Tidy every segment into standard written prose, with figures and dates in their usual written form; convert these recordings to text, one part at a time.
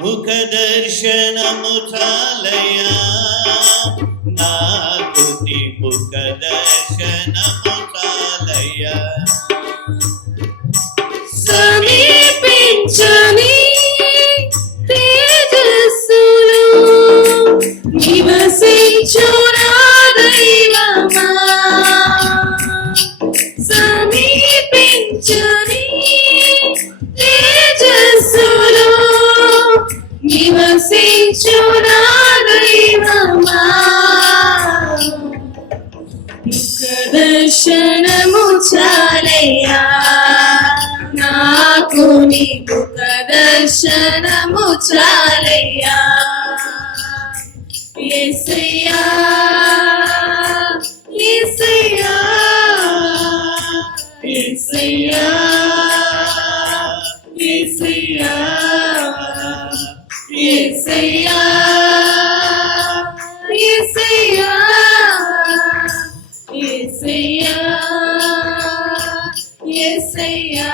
ముఖ దర్శనము చాలయా నాకు నీ ముఖ దర్శనము చాలయా సమీపించని తేజస్సులో నివసించునా దైవమా సమీపించని తేజస్సులో నివసించునా దైవమా ముఖ దర్శనము చాలయ్యా నాకు నీ ముఖ దర్శనము చాలయ్యా యేసయ్యా యేసయ్యా యేసయ్యా యేసయ్యా యేసయ్యా యేసయ్యా యేసయ్యా యేసయ్యా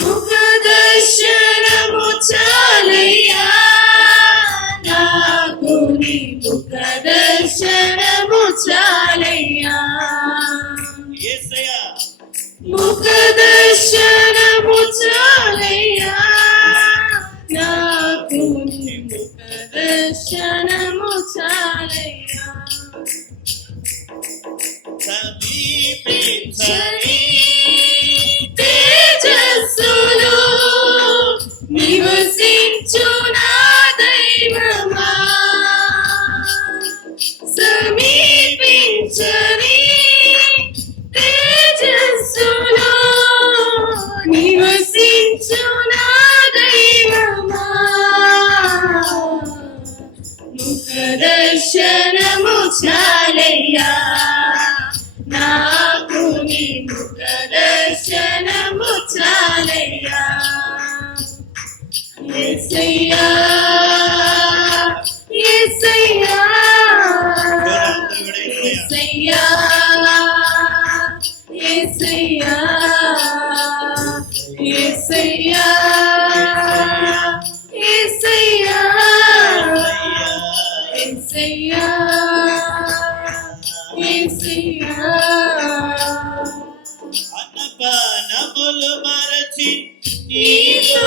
ముఖ దర్శనము చాలయ్యా నాకు నీ ముఖ దర్శనము చాలయ్యా యేసయ్యా ముఖ దర్శనము చాలయ్యా నాకు నీ ముఖ దర్శనము చాలయ్యా సమీపించని తేజస్సులో నివసించునా దైవమా సమీపించని తేజస్సులో నివసించునా దైవమా ముఖ దర్శనము చాలయ్యా నాకు నీ ముఖ దర్శనము చాలయ్యా యేసయ్యా యేసయ్యా యేసయ్యా యేసయ్యా యేసయ్యా యేసయ్యా యేసయ్యా యేసయ్యా అన్నపానములు మరచి నీతో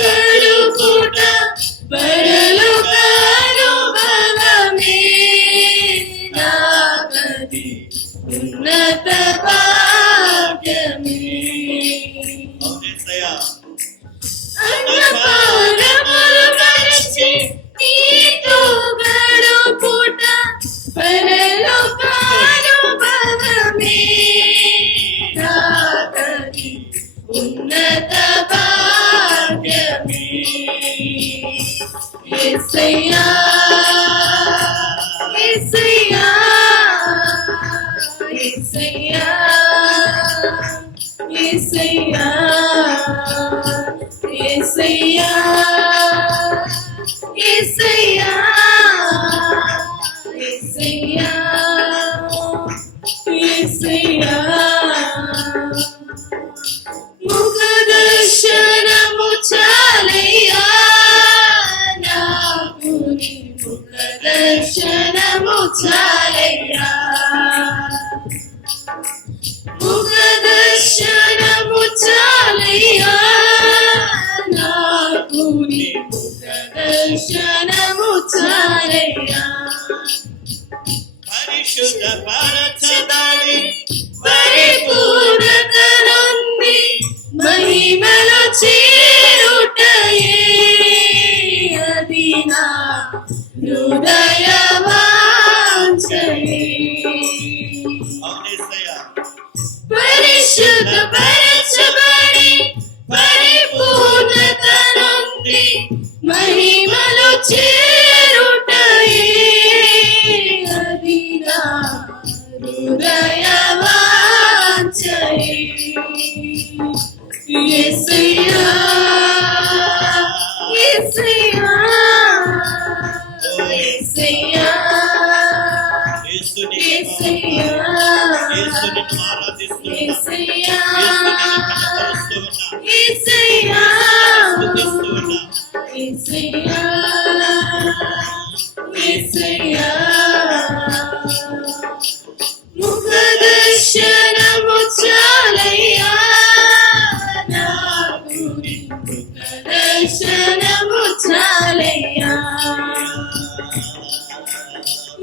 గడుపుట పరలోకానుభవమే నాకది ఉన్నత భాగ్యమే యేసయ్యా అన్నపానములు మరచి నీతో గడుపుట పరలోకానుభవమే నాకది ఉన్నత భాగ్యమే యేసయ్యా యేసయ్యా యేసయ్యా యేసయ్యా యేసయ్యా యేసయ్యా యేసయ్యా యేసయ్యా ముఖ దర్శనము చాలయ్యా నాకు నీ ముఖ దర్శనము చాలయ్యా ముఖ దర్శనము చాలయ్యా నాకు నీ ముఖ దర్శనము చాలయ్యా పరిశుద్ధ పరచబడి పరిపూర్ణత నుండి మహిమలో చేరుటయే అది నా హృదయ వాంఛయే యేసయ్యా పరిశుద్ధ పరచబడి పరిపూర్ణత నుండి మహిమలో చేరుటయే అది నా హృదయ వాంఛయే యేసయ్యా యేసయ్యా యేసయ్యా యేసయ్యా యేసయ్యా ముఖదర్శనము చాలయ్యా నాకు నీ ముఖదర్శనము చాలయ్యా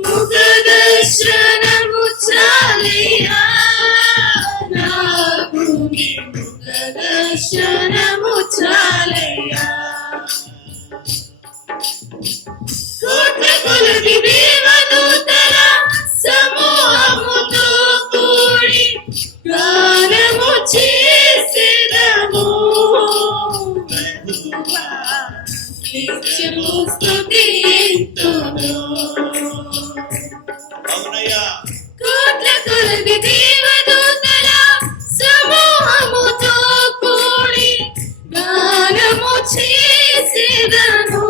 ముఖదర్శనము చాలయ్యా నాకు నీ ముఖదర్శనము చాలయ్యా కోట్ల కొలది దేవదూతల సమూహముతో కూడి గానము చేసెదము ప్రభువా నిత్యము స్తుతింతును అవునయ్యా కోట్ల కొలది దేవదూతల సమూహముతో కూడి గానము చేసెదను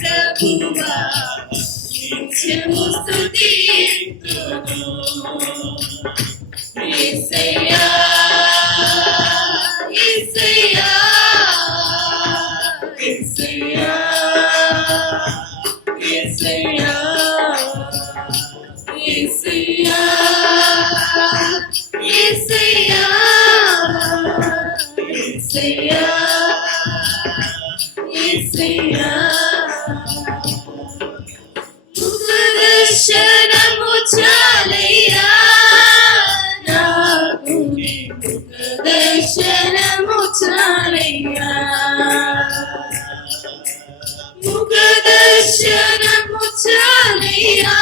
ప్రభువా నిత్యము స్తుతింతును యేసయ్యా యేసయ్యా యేసయ్యా యేసయ్యా యేసయ్యా యేసయ్యా యేసయ్యా యేసయ్యా ముఖదర్శనము చాలయ్యా నాకు నీ ముఖదర్శనము చాలయ్యా ముఖదర్శనము చాలయ్యా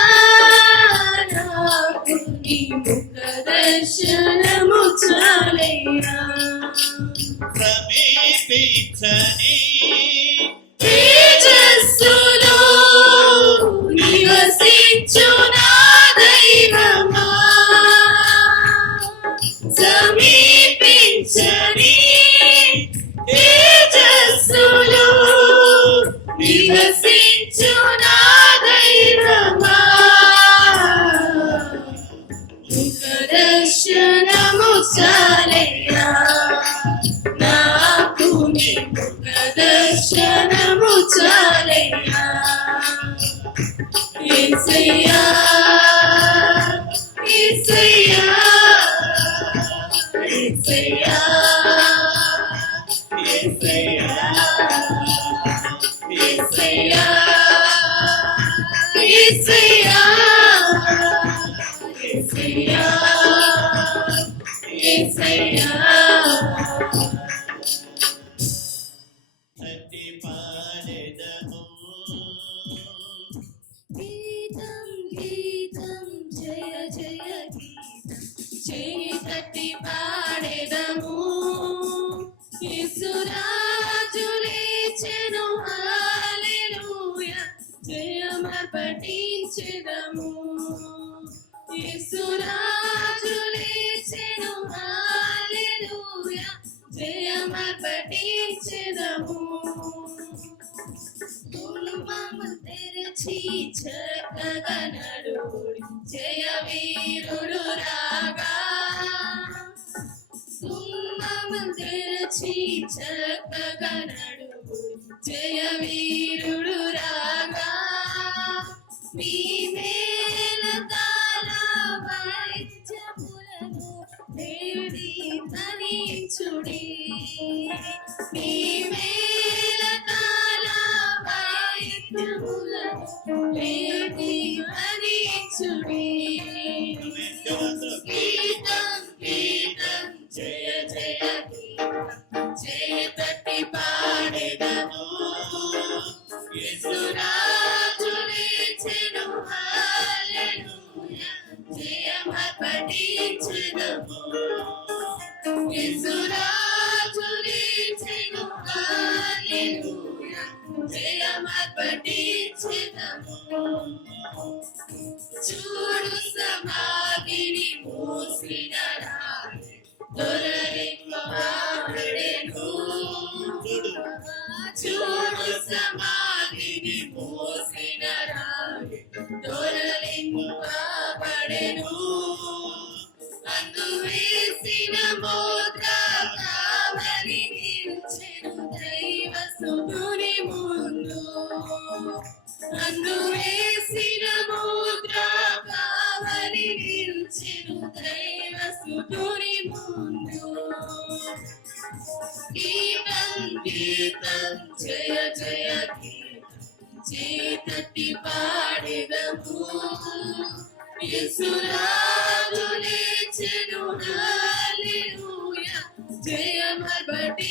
నాకు నీ ముఖదర్శనము చాలయ్యా సమీపించని తేజస్సులో నివసించు నా దైవమా సమీపించని తేజస్సులో నివసించు నా దైవమా ముఖదర్శనము చాలయ్యా నాకు నీ ముఖదర్శనము చాలయ్యా యేసయ్యా యేసయ్యా యేసయ్యా యేసయ్యా యేసయ్యా యేసయ్యా యేసయ్యా యేసయ్యా సతి పాడెదము గీతం గీతం జయ జయ గీతం చేయి తట్టి పాడెదము యేసురాజు లేచెను హల్లెలూయా జయమర్పటించెదము యేసురాజు లేచెను హల్లెలూయా జయమర్పటించెదము తులుమము తెరచి చక్కగా నడుడి జయ వీరుడు రాగా తుమ్మము తెరచి చక్కగా నడుడి జయ వీరుడు రాగా మీ మేళతాళ వాయిద్యములను దేవుడి ధరించుడి మీ మేళతాళ వాయిద్యములను దేవుడి ధరించుడి గీతం గీతం జయ జయ గీతం జయ తట్టి పాడెదము యేసురాజు లేచెను హల్లెలూయా జయమర్పటించెదము యేసురాజు లేచెను హల్లెలూయా జయమర్పటించెదము చూడు సమాధిని మూసిన రాయి దొరలింపబడెను చూడు సమాధిని మూసిన రాయి దొరలింపబడెను అందు వేసిన ముద్ర కావలి నిల్చెను దైవ సుధుని అందు వేసిన ముద్ర కావలి నిల్చెను దైవ సుతుని ముందు. గీతం గీతం జయ జయ గీతం చేతట్టి పాడెదము. యేసురాజు లేచెను హల్లెలూయా జయమర్పటించెదము.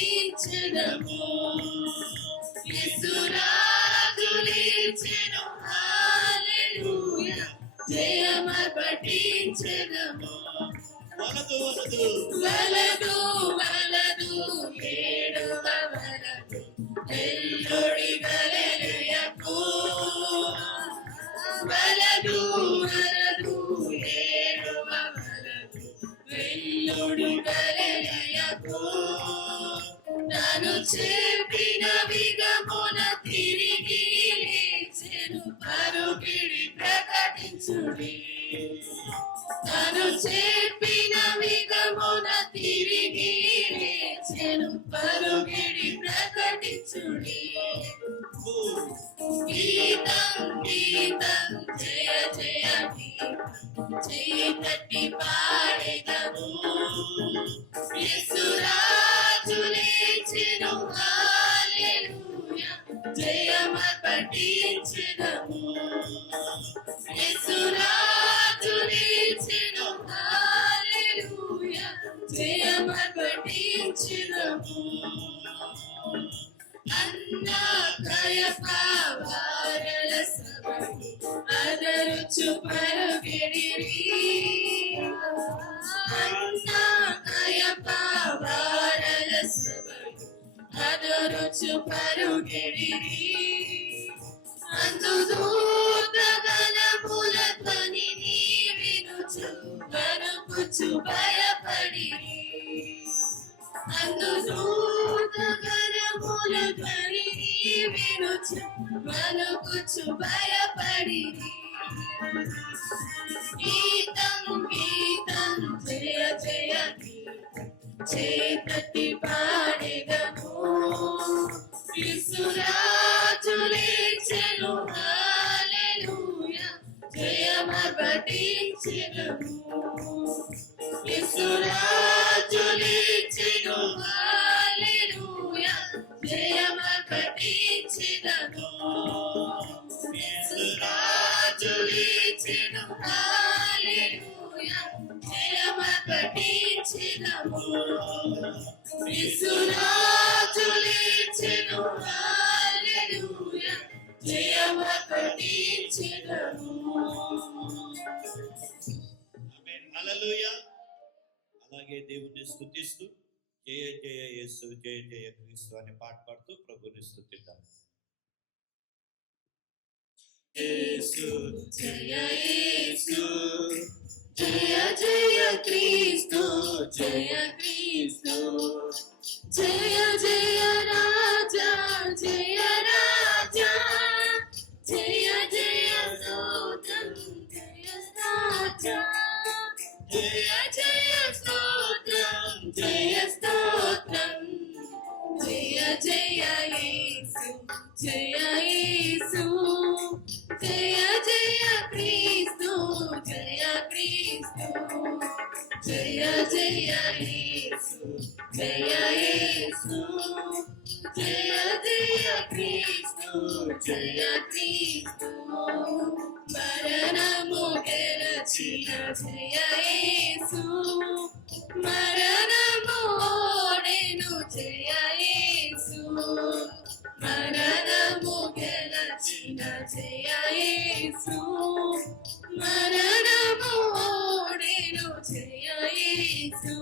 యేసురాజు లేచెను హల్లెలూయా జయమర్పటించెదము. వలదు వలదు వలదు వలదు ఏడువ వలదు ఎల్లుడి గలిలయకు. వలదు వలదు ఏడువ వలదు ఎల్లుడి గలిలయకు. నన్ను చెప్పిన విధమున తిరిగి లేచెను పరుగిడి ప్రకటించుడి. తను చెప్పిన విధమున తిరిగి లేచెను పరుగిడి ప్రకటించుడి. గీతం గీతం జయ జయ గీతం చేతట్టి పాడెదము. యేసురాజు లేచెను హల్లెలూయా జయమర్పటించెదము. యేసురాజు లేచెను హల్లెలూయా జయమర్పటించెదము. అన్నా కయప వారల సభలు అదరుచు పరుగిడిరి. అన్నా కయప వారల సభలు అదరుచు పరుగిడిరి. అందు దూతగణముల ధ్వనిని వినుచు వణుకుచు భయపడిరి. అందు దూతగణముల ధ్వనిని వినుచు వణుకుచు భయపడిరి. గీతం గీతం జయ జయ గీతం చేతట్టి పాడెదము. యేసురాజు లేచెను హల్లెలూయా జయమర్పటించెదము. యేసురాజు లేచెను హల్లెలూయా జయమర్పటించెదము. యేసురాజు లేచెను హల్లెలూయా జయమర్పటించెదము. యేసురాజు లేచెను హల్లెలూయా జయమర్పటించెదము. ఆమేన్. హల్లెలూయా. అలాగే దేవుణ్ణి స్తుతిస్తూ జయ జయ యేసు జయ జయ క్రీస్తు అనే పాట పాడుతూ ప్రభుని స్తుతిద్దాం. యేసు జయ యేసు జయ జయ క్రీస్తు జయ క్రీస్తు జయ జయ రాజా జయ రాజా జయ జయ స్తోత్రం జయ రాజా జయ జయ స్తోత్రం జయ స్తోత్రం జయ జయ యేసు జయ యేసు జయ జయ క్రీస్తు జయ క్రీస్తు జయ జయ యేసు జయ యేసు జయ జయ క్రీస్తు జయ క్రీస్తు మరణము గెలచిన జయ యేసు మరణము ఓడెను జయ యేసు మరణము గెలచిన జయ యేసు మరణము ఓడెను జయ యేసు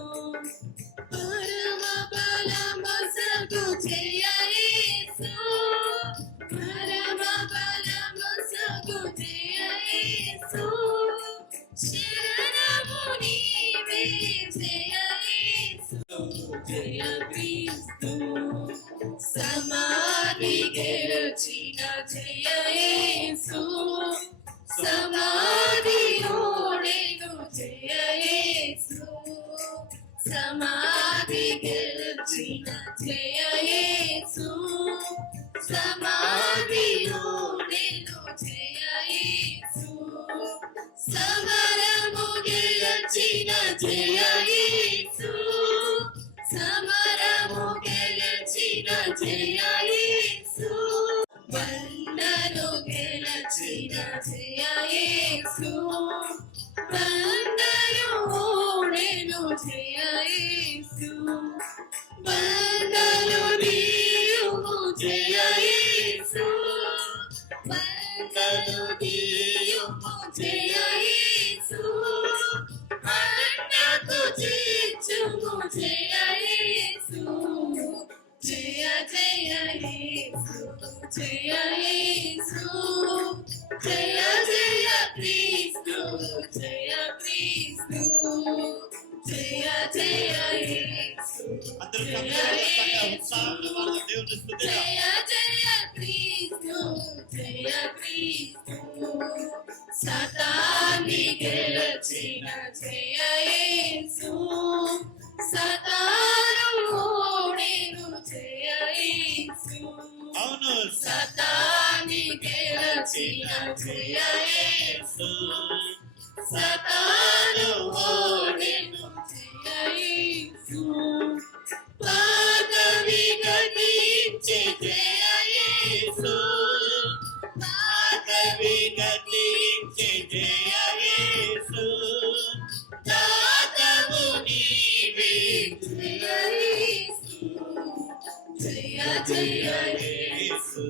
పరమ బలమసగు జయ యేసు పరమ బలమసగు జయ యేసు శరణము నీవే జయ యేసు జయ క్రీస్తు సమాధి గెలిచిన జయ యేసు సమాధి ఓడెను జయ యేసు సమాధి గెలిచిన జయ యేసు సమాధి ఓడెను సమరము గెలచిన జయ యేసు సమరము గెలచిన జయ యేసు బండను గెలచిన జయ యేసు బండను ఓడెను జయ యేసు బండను దీయుము జయ యేసు బండను దీయుము జయ యేసు అన్నకు చేర్చుము జయ యేసు జయ జయ యేసు జయ యేసు జయ జయ క్రీస్తు జయ క్రీస్తు జయ జయ యేసు అందరూ జయ ఉత్సాహంగా వాళ్ళ దేవుని స్తుతిద్దాం. జయ జయ క్రీస్తు జయ క్రీస్తు సతాని గెలచిన జయ యేసు సతాను ఓడెను జయ యేసు అవును సతాని గెలచిన జయ యేసు సతాను ఓడెను జయ యేసు పాదవి గతించే జయ యేసు పాదవి గతించే జయ యేసు దాతవు నీవే జయ యేసు జయ జయ యేసు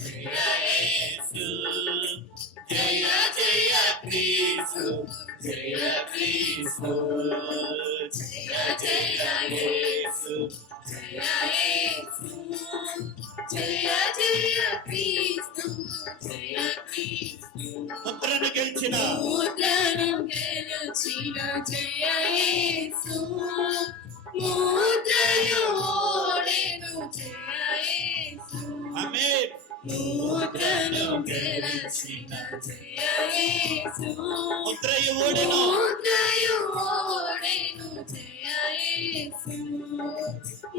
జయ యేసు జయ జయ క్రీస్తు జయ క్రీస్తు జయ జయ యేసు జయ యేసు జయ జయ క్రీస్తు జయ క్రీస్తు ముద్రను గెలిచిన ముద్రను గెలచిన జయ యేసు ముద్రను ఓడెను జయ యేసు ఆమేన్ ముద్రను గెలచిన జయ యేసు ముద్రయు ఓడెను ముద్రయు ఓడెను జయ యేసు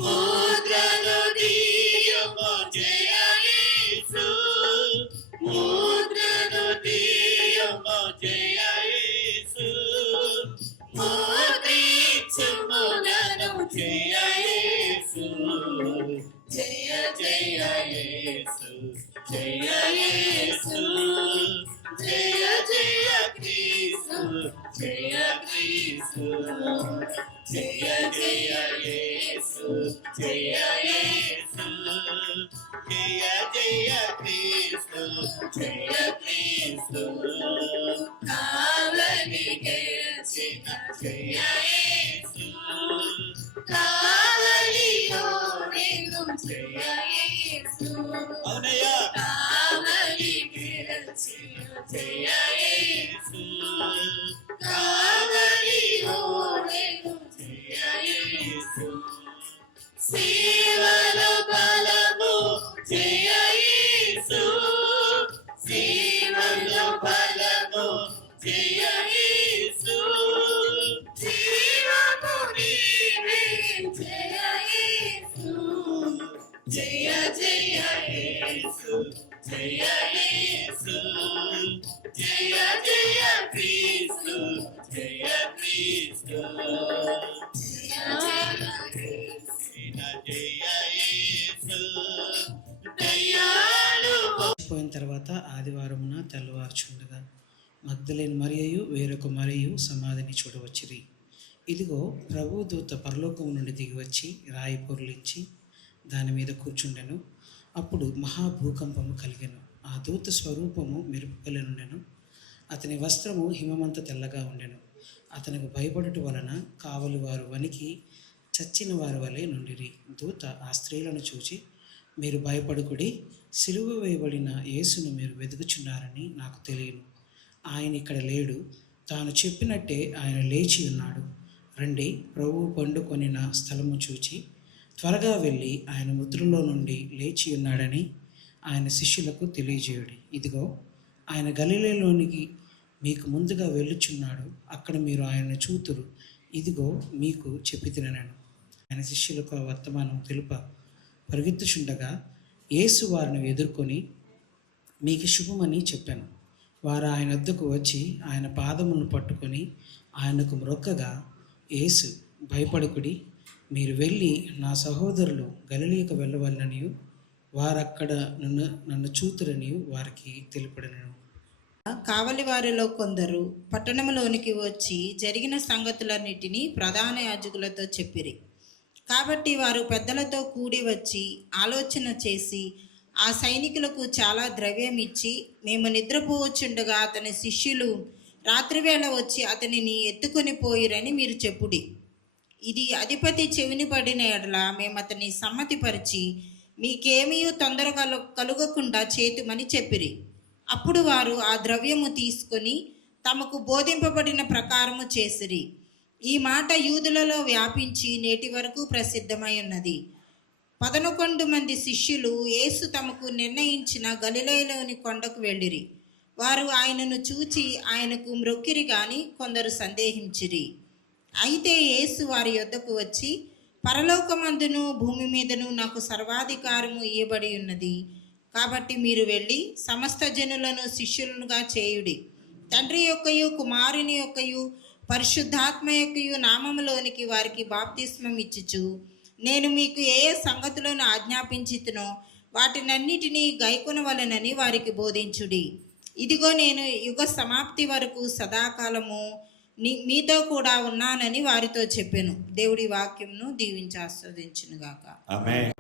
ముద్రను దీయుము జయ యేసు ముద్రను దీయుము జయ యేసు ముద్రించుములను జయ యేసు జయ జయ యేసు జయ యేసు జయ జయ క్రీస్తు జయ క్రీస్తు జయ జయ యేసు జయ యేసు జయ జయ క్రీస్తు జయ క్రీస్తు కావలి గెలిచిన జయ యేసు కావలి ఓడెను జయ యేసు అవునయ్యా కావలి గెలిచిన జయ యేసు కావలి ఓడెను జయ యేసు సేవలో బలము జయ యేసు సేవలో బలము జయ యేసు జీవము నీవే జయ యేసు జయ జయ యేసు జయ యేసు జయ జయ క్రీస్తు జయ క్రీస్తు జయ జయ జయ యేసు దయాళు పోయిన తర్వాత ఆదివారమున తెల్లవారుచుండగా మగ్దలేని మరియయు వేరొక మరియు సమాధిని చూడవచ్చిరి. ఇదిగో ప్రభు దూత పరలోకము నుండి దిగివచ్చి రాయి పొర్లించి దాని మీద కూర్చుండెను. అప్పుడు మహాభూకంపము కలిగెను. ఆ దూత స్వరూపము మెరుపులనుండెను. అతని వస్త్రము హిమమంత తెల్లగా ఉండెను. అతనికి భయపడుట వలన కావలి వారు వణికి చచ్చిన వారి వలె నుండిరి. దూత ఆ స్త్రీలను చూచి, మీరు భయపడుకుడి, సిలువ వేయబడిన యేసును మీరు వెతుకుచున్నారని నాకు తెలియను. ఆయన ఇక్కడ లేడు, తాను చెప్పినట్టే ఆయన లేచి ఉన్నాడు. రండి, ప్రభువు పండుకొనిన స్థలము చూచి త్వరగా వెళ్ళి ఆయన మృతులలో నుండి లేచి ఉన్నాడని ఆయన శిష్యులకు తెలియజేయుడి. ఇదిగో ఆయన గలిలయలోనికి మీకు ముందుగా వెళ్ళుచున్నాడు, అక్కడ మీరు ఆయనను చూతురు. ఇదిగో మీకు చెప్పితినను. ఆయన శిష్యులకు ఆ వర్తమానం తెలుప పరిగెత్తుచుండగా యేసు వారిని ఎదుర్కొని, మీకు శుభమని చెప్పాను. వారు ఆయన వద్దకు వచ్చి ఆయన పాదములను పట్టుకొని ఆయనకు మ్రొక్కగా, యేసు భయపడకుడి, మీరు వెళ్ళి నా సహోదరులు గలిలయకు వెళ్ళవలననియు వారక్కడ నన్ను చూతురనియు వారికి తెలుపడను. కావలి వారిలో కొందరు పట్టణంలోనికి వచ్చి జరిగిన సంగతులన్నిటినీ ప్రధాన యాజకులతో చెప్పిరి. కాబట్టి వారు పెద్దలతో కూడి వచ్చి ఆలోచన చేసి ఆ సైనికులకు చాలా ద్రవ్యం ఇచ్చి, మేము నిద్రపోవచ్చుండగా అతని శిష్యులు రాత్రివేళ వచ్చి అతనిని ఎత్తుకొని పోయిరని మీరు చెప్పుడి. ఇది అధిపతి చెవిని పడిన ఎడల మేము అతన్ని సమ్మతిపరిచి మీకేమీ తొందర కలుగకుండా చేతుమని చెప్పిరి. అప్పుడు వారు ఆ ద్రవ్యము తీసుకొని తమకు బోధింపబడిన ప్రకారము చేసిరి. ఈ మాట యూదులలో వ్యాపించి నేటి వరకు ప్రసిద్ధమై ఉన్నది. 11 మంది శిష్యులు యేసు తమకు నిర్ణయించిన గలిలయలోని కొండకు వెళ్ళిరి. వారు ఆయనను చూచి ఆయనకు మ్రొక్కిరి గాని కొందరు సందేహించిరి. అయితే యేసు వారి యొద్దకు వచ్చి, పరలోకమందును భూమి మీదను నాకు సర్వాధికారము ఇయ్యబడి ఉన్నది. కాబట్టి మీరు వెళ్ళి సమస్త జనులను శిష్యులుగా చేయుడి. తండ్రి యొక్కయు కుమారుని యొక్కయు పరిశుద్ధాత్మ యొక్కయు నామములోనికి వారికి బాప్తిస్మం ఇచ్చుచు, నేను మీకు ఏ ఏ సంగతులను ఆజ్ఞాపించితునో వాటినన్నిటినీ గైకొనవలెనని వారికి బోధించుడి. ఇదిగో నేను యుగ సమాప్తి వరకు సదాకాలము మీతో కూడా ఉన్నానని వారితో చెప్పాను. దేవుడి వాక్యంను దీవించి ఆస్వాదించును గాక. ఆమేన్.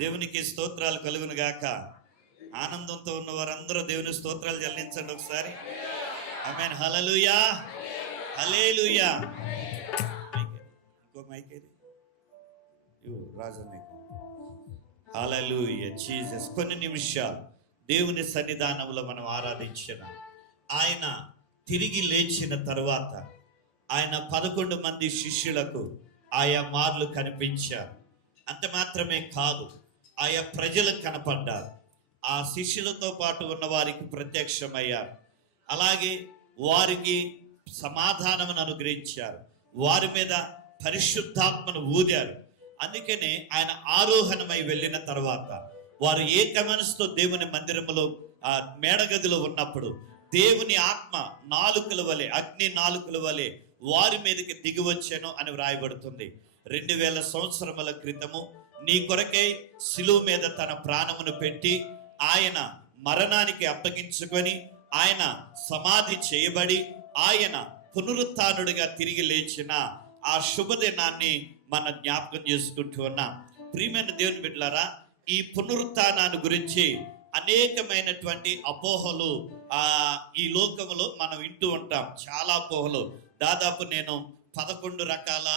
దేవునికి స్తోత్రాలు కలుగును గాక. ఆనందంతో ఉన్న వారందరూ దేవుని స్తోత్రాలు చెల్లించండి ఒకసారి. ఆమేన్. హల్లెలూయా, హల్లెలూయా. ఇంకో మైక్ ఏది? రాజు మైక్. హల్లెలూయా జీసస్. కొన్ని నిమిషాలు దేవుని సన్నిధానంలో మనం ఆరాధించిన ఆయన తిరిగి లేచిన తరువాత ఆయన 11 మంది శిష్యులకు ఆయా మార్లు కనిపించారు. అంత మాత్రమే కాదు, ఆయా ప్రజలకు కనపడ్డారు. ఆ శిష్యులతో పాటు ఉన్న వారికి ప్రత్యక్షమయ్యారు. అలాగే వారికి సమాధానమును అనుగ్రహించారు. వారి మీద పరిశుద్ధాత్మను ఊదారు. అందుకనే ఆయన ఆరోహణమై వెళ్ళిన తర్వాత వారు ఏక మనసుతో దేవుని మందిరములో ఆ మేడగదిలో ఉన్నప్పుడు దేవుని ఆత్మ నాలుకల వలె, అగ్ని నాలుకల వలె వారి మీదకి దిగి వచ్చాను అని వ్రాయబడుతుంది. 2000 సంవత్సరముల క్రితము నీ కొరకై శిలువ మీద తన ప్రాణమును పెట్టి ఆయన మరణానికి అప్పగించుకొని ఆయన సమాధి చేయబడి ఆయన పునరుత్థానుడిగా తిరిగి లేచిన ఆ శుభదినాన్ని మన జ్ఞాపకం చేసుకుంటూ ఉన్నాం. ప్రియమైన దేవుని బిడ్డలారా, ఈ పునరుత్థానాన్ని గురించి అనేకమైనటువంటి అపోహలు ఈ లోకములో మనం వింటూ ఉంటాం. చాలా అపోహలు. దాదాపు నేను 11 రకాల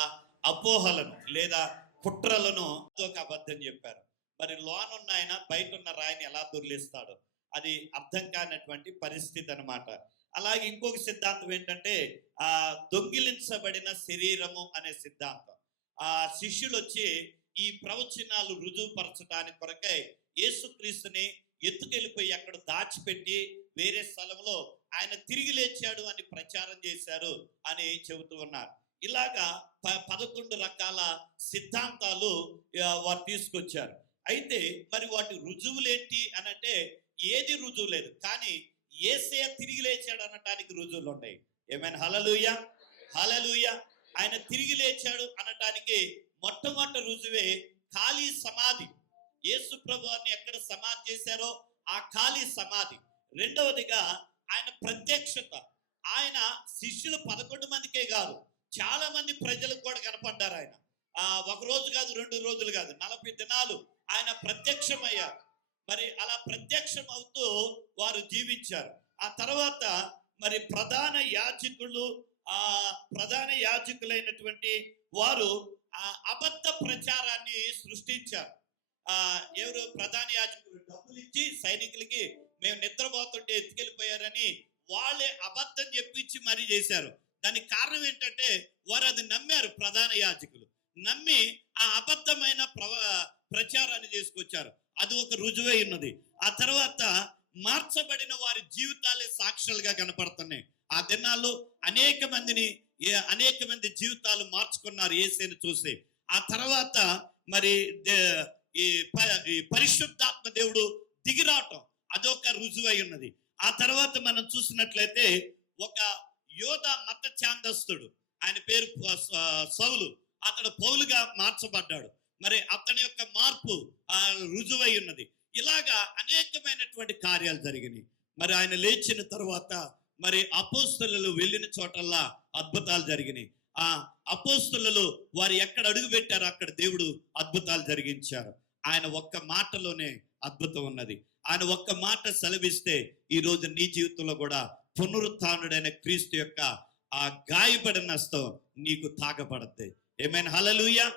అపోహలను లేదా కుట్రలను ఒక అబద్ధం చెప్పారు. మరి లోనున్న ఆయన బయట ఉన్న రాయిని ఎలా దొర్లిస్తాడు, అది అర్థం కానటువంటి పరిస్థితి అన్నమాట. అలాగే ఇంకొక సిద్ధాంతం ఏంటంటే దొంగిలించబడిన శరీరము అనే సిద్ధాంతం. ఆ శిష్యులు వచ్చి ఈ ప్రవచనాలు రుజువుపరచడానికి కొరకై యేసుక్రీస్తుని ఎత్తుకెళ్ళిపోయి అక్కడ దాచిపెట్టి వేరే స్థలంలో ఆయన తిరిగి లేచాడు అని ప్రచారం చేశారు అని చెబుతూ ఉన్నారు. ఇలాగా 11 రకాల సిద్ధాంతాలు వారు తీసుకొచ్చారు. అయితే మరి వాటి రుజువులేంటి అని అంటే ఏది రుజువు లేదు. కానీ యేసయ్య తిరిగి లేచాడు అనటానికి రుజువులు ఉన్నాయి. ఏమైనా హల్లెలూయా, హల్లెలూయా. ఆయన తిరిగి లేచాడు అనటానికి మొట్టమొదటి రుజువే ఖాళీ సమాధి. యేసు ప్రభువుని ఎక్కడ సమాధి చేశారో ఆ ఖాళీ సమాధి. రెండవదిగా ఆయన ప్రత్యక్షత. ఆయన శిష్యులు 11 మందికే కాదు, చాలా మంది ప్రజలకు కూడా కనపడ్డారు. ఆయన ఒక రోజు కాదు, 2 రోజులు కాదు, 40 దినాలు ఆయన ప్రత్యక్షమయ్యారు. మరి అలా ప్రత్యక్షం అవుతూ వారు జీవించారు. ఆ తర్వాత మరి ప్రధాన యాజకులైనటువంటి వారు అబద్ధ ప్రచారాన్ని సృష్టించారు. ఎవరు? ప్రధాన యాజకులు డబ్బులు ఇచ్చి సైనికులకి మేము నిద్రపోతుంటే ఎత్తుకెళ్ళిపోయారని వాళ్ళే అబద్ధం చెప్పించి మరీ చేశారు. దానికి కారణం ఏంటంటే వారు అది నమ్మారు. ప్రధాన యాజకులు నమ్మి ఆ అబద్ధమైన ప్రచారాన్ని చేసుకొచ్చారు. అది ఒక రుజువై ఉన్నది. ఆ తర్వాత మార్చబడిన వారి జీవితాలే సాక్ష్యాలుగా కనపడుతున్నాయి. ఆ దినాల్లో అనేక మంది జీవితాలు మార్చుకున్నారు యేసుని చూసి. ఆ తర్వాత మరి ఈ పరిశుద్ధాత్మ దేవుడు దిగిరావటం అదొక రుజువై ఉన్నది. ఆ తర్వాత మనం చూసినట్లయితే ఒక యోధ మత ఛాందస్తుడు, ఆయన పేరు సౌలు, అతడు పౌలుగా మార్చబడ్డాడు. మరి అతని యొక్క మార్పు రుజువై ఉన్నది. ఇలాగా అనేకమైనటువంటి కార్యాలు జరిగినాయి. మరి ఆయన లేచిన తర్వాత మరి అపోస్తలులు వెళ్ళిన చోటల్లా అద్భుతాలు జరిగినాయి. ఆ అపోస్తలులు వారు ఎక్కడ అడుగు పెట్టారో అక్కడ దేవుడు అద్భుతాలు జరిగించారు. ఆయన ఒక్క మాటలోనే అద్భుతం ఉన్నది. ఆయన ఒక్క మాట సెలవిస్తే ఈ రోజు నీ జీవితంలో కూడా పునరుత్థానుడైన క్రీస్తు యొక్క ఆ గాయపడిన హస్తం నీకు తాకబడద్ది. ఏమైనా హల్లెలూయా,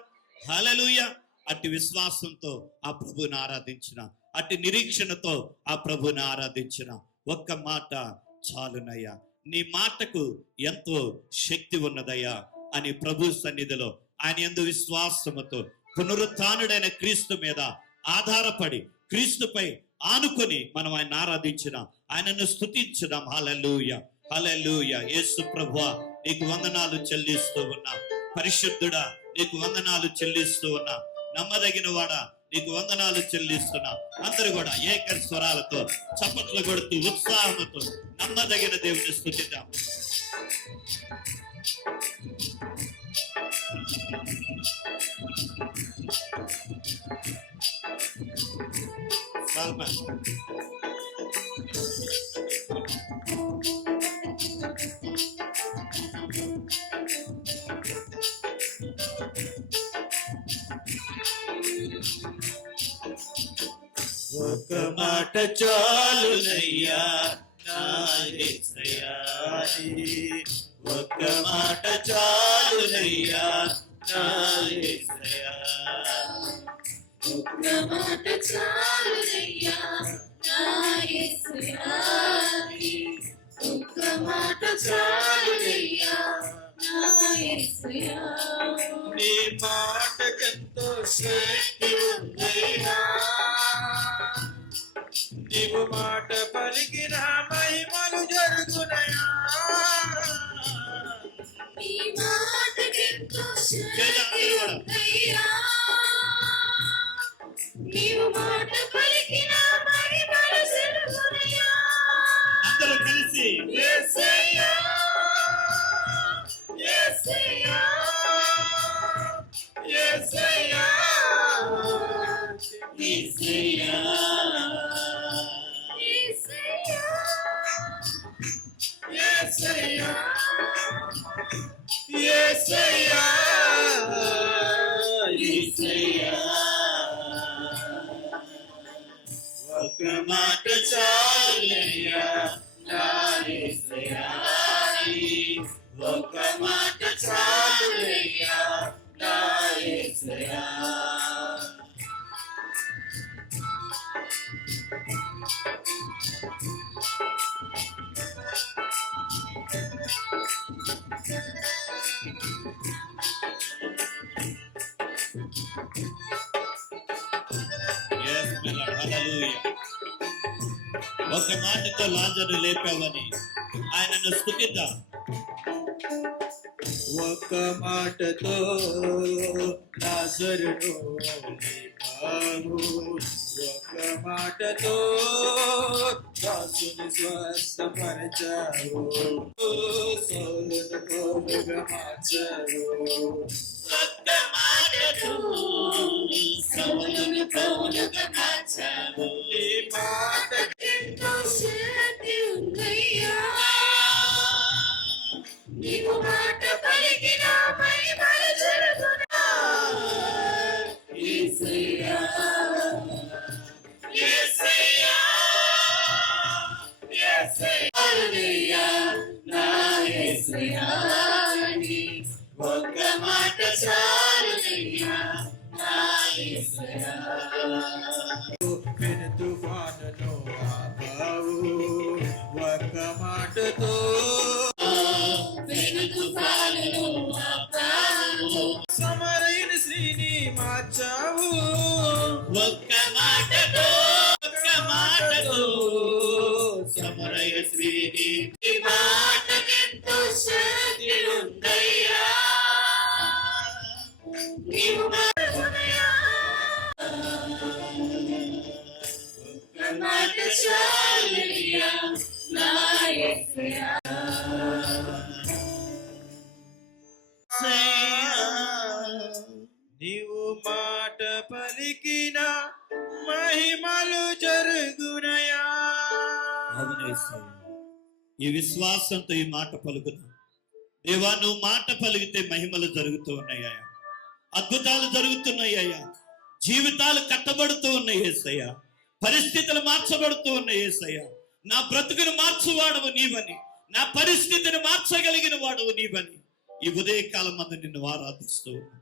హల్లెలూయా. అట్టి విశ్వాసంతో ఆ ప్రభువుని ఆరాధించిన, అట్టి నిరీక్షణతో ఆ ప్రభువుని ఆరాధించిన ఒక్క మాట చాలునయ్యా, నీ మాటకు ఎంతో శక్తి ఉన్నదయ్యా అని ప్రభు సన్నిధిలో ఆయన యందు విశ్వాసముతో పునరుత్థానుడైన క్రీస్తు మీద ఆధారపడి క్రీస్తుపై ఆనుకొని మనం ఆయన ఆరాధించిన, ఆయనను స్తుతించుదాం. హల్లెలూయా, హల్లెలూయా. యేసు ప్రభువా నీకు వందనాలు చెల్లిస్తూ ఉన్నా, పరిశుద్ధుడా నీకు వందనాలు చెల్లిస్తూ ఉన్నా, నమ్మదగిన వాడా నీకు వందనాలు చెల్లిస్తున్నా. అందరూ కూడా ఏక స్వరాలతో చప్పట్లు కొడుతూ ఉత్సాహంతో నమ్మదగిన దేవుని స్తుతిద్దాం. ఒక మాట చాలునయ్యా నా యేసయ్యా, ఒక మాట చాలునయ్యా నా యేసయ్యా, ఒక్క మాట చాలునయ్యా నా యేసయ్యా, ఒక్క మాట చాలునయ్యా నా యేసయ్యా. నీ మాటకెంతో శక్తి ఉందయ్యా, నీవు మాట పలికిన మహిమలు జరుగునయా, నీ మాటకెంతో శక్తి ఉందయ్యా, నీవు మాట పలికిన మహిమలు జరుగునయా. అందరూ కలిసి యేసయ్యా, యేసయ్యా, యేసయ్యా, యేసయ్యా, యేసయ్యా, యేసయ్యా, యేసయ్యా. ఒక మాట చాలునయ్యా నా యేసయ్యా, ఒక మాట చాలునయ్యా నా యేసయ్యా. Yes, my Lord. Hallelujah. ఒక మాటతో లాజరు లేపావని ఆయనను స్తుతిద్దాం. ఒక మాటతో లాజరును లేపావు, ఒక మాటతో దాసుని స్వస్థపరచావు, సౌలును పౌలుగా మార్చావు, ఒక్క మాటతో సౌలును పౌలుగా మార్చావు. నీ మాటకెంతో శక్తి ఉందయ్యా, నీవు మాట పలికిన మహిమలు జరుగునా. యేసయ్యా, యేసయ్యా, యేసయ్యా, నా యేసయ్యా, ఒక్క మాట చాలునయ్యా నా యేసయ్యా. పెను తుఫానును ఆపావు, ఒక మాటతో పెను తుఫానును ఆపావు, సమరైన శ్రీని మార్చావు, ఒక్క మాటతో, ఒక్క మాటతో సమరయ శ్రీని నీ మాటకెంతో శక్తి ఉందయ్యా, నీవు మాటకునయ్యా. ఒక్క మాట చాలునయ్యా అవును యేసయ్యా. ఈ విశ్వాసంతో ఈ మాట పలుకుదాం. దేవా, నువ్వు మాట పలికితే మహిమలు జరుగుతూ ఉన్నాయ్యా, అద్భుతాలు జరుగుతున్నాయ్యా, జీవితాలు కట్టబడుతూ ఉన్నాయి యేసయ్యా, పరిస్థితులు మార్చబడుతూ ఉన్నాయి యేసయ్యా. నా బ్రతుకును మార్చువాడవు నీవని, నా పరిస్థితిని మార్చగలిగిన వాడవు నీవని ఈ ఉదయకాలం మందు నిన్ను ఆరాధిస్తూ ఉన్నా.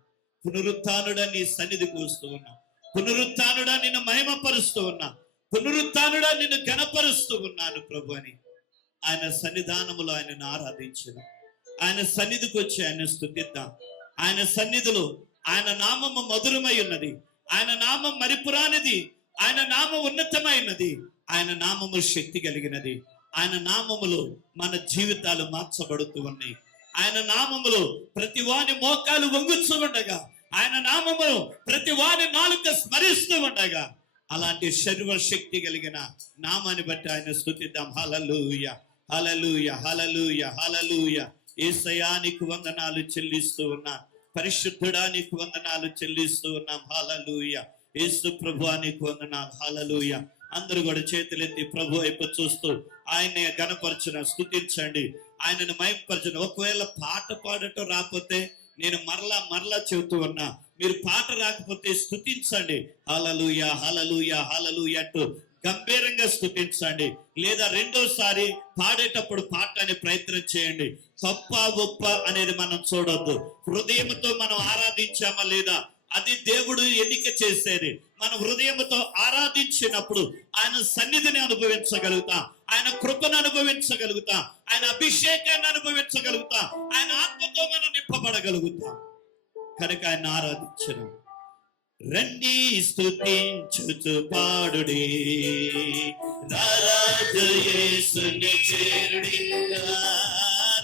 పునరుత్థానుడా నీ సన్నిధికి వస్తూ ఉన్నా. పునరుత్థానుడా నిన్ను మహిమపరుస్తూ ఉన్నా. పునరుత్థానుడా నిన్ను ఘనపరుస్తూ ఉన్నాను ప్రభు అని ఆయన సన్నిధానములో ఆయనను ఆరాధించిన, ఆయన సన్నిధికి వచ్చి ఆయన స్తుతిద్దాం. ఆయన సన్నిధిలో ఆయన నామము మధురమై ఉన్నది, ఆయన నామం మరిపురానిది, ఆయన నామం ఉన్నతమైనది, ఆయన నామము శక్తి కలిగినది. ఆయన నామములో మన జీవితాలు మార్చబడుతూ ఉన్నాయి. ఆయన నామములో ప్రతి వాని మోకాలు వంగుచూ ఉండగా, ఆయన నామములో ప్రతి వాని నాలుక స్మరిస్తూ ఉండగా, అలాంటి సర్వశక్తి కలిగిన నామాన్ని బట్టి ఆయన స్తుతిద్దాం. హల్లెలూయా, హల్లెలూయా, హల్లెలూయా, హల్లెలూయా. యేసయ్యా నీకు వందనాలు చెల్లిస్తూ ఉన్నా. పరిశుద్ధుడా నీకు వందనాలు చెల్లిస్తూ ఉన్నాం. హల్లెలూయా. యేసు ప్రభువా నీకు వందనాలు. హల్లెలూయా. అందరూ కూడా చేతులెత్తి ప్రభు వైపు చూస్తూ ఆయన్ని గణపరచున, స్తుతించండి, ఆయనను మహిమపరచున. ఒకవేళ పాట పాడటం రాకపోతే నేను మరలా చెబుతూ ఉన్నా, మీరు పాట రాకపోతే స్తుతించండి. హల్లెలూయా, హల్లెలూయా, హల్లెలూయా అంటూ గంభీరంగా స్తుతించండి. లేదా రెండోసారి పాడేటప్పుడు పాడటానికి ప్రయత్నం చేయండి. తప్ప గొప్ప అనేది మనం చూడొద్దు. హృదయంతో మనం ఆరాధించామా లేదా అది దేవుడు ఎన్నిక చేసేది. మన హృదయంతో ఆరాధించినప్పుడు ఆయన సన్నిధిని అనుభవించగలుగుతాం, ఆయన కృపను అనుభవించగలుగుతాం, ఆయన అభిషేకాన్ని అనుభవించగలుగుతాం, ఆయన ఆత్మతో మనం నింపబడగలుగుతాం. కనుక ఆయన ఆరాధించిన రండి స్తుతించుచు పాడుడి, రారాజు యేసుని చేరుడి.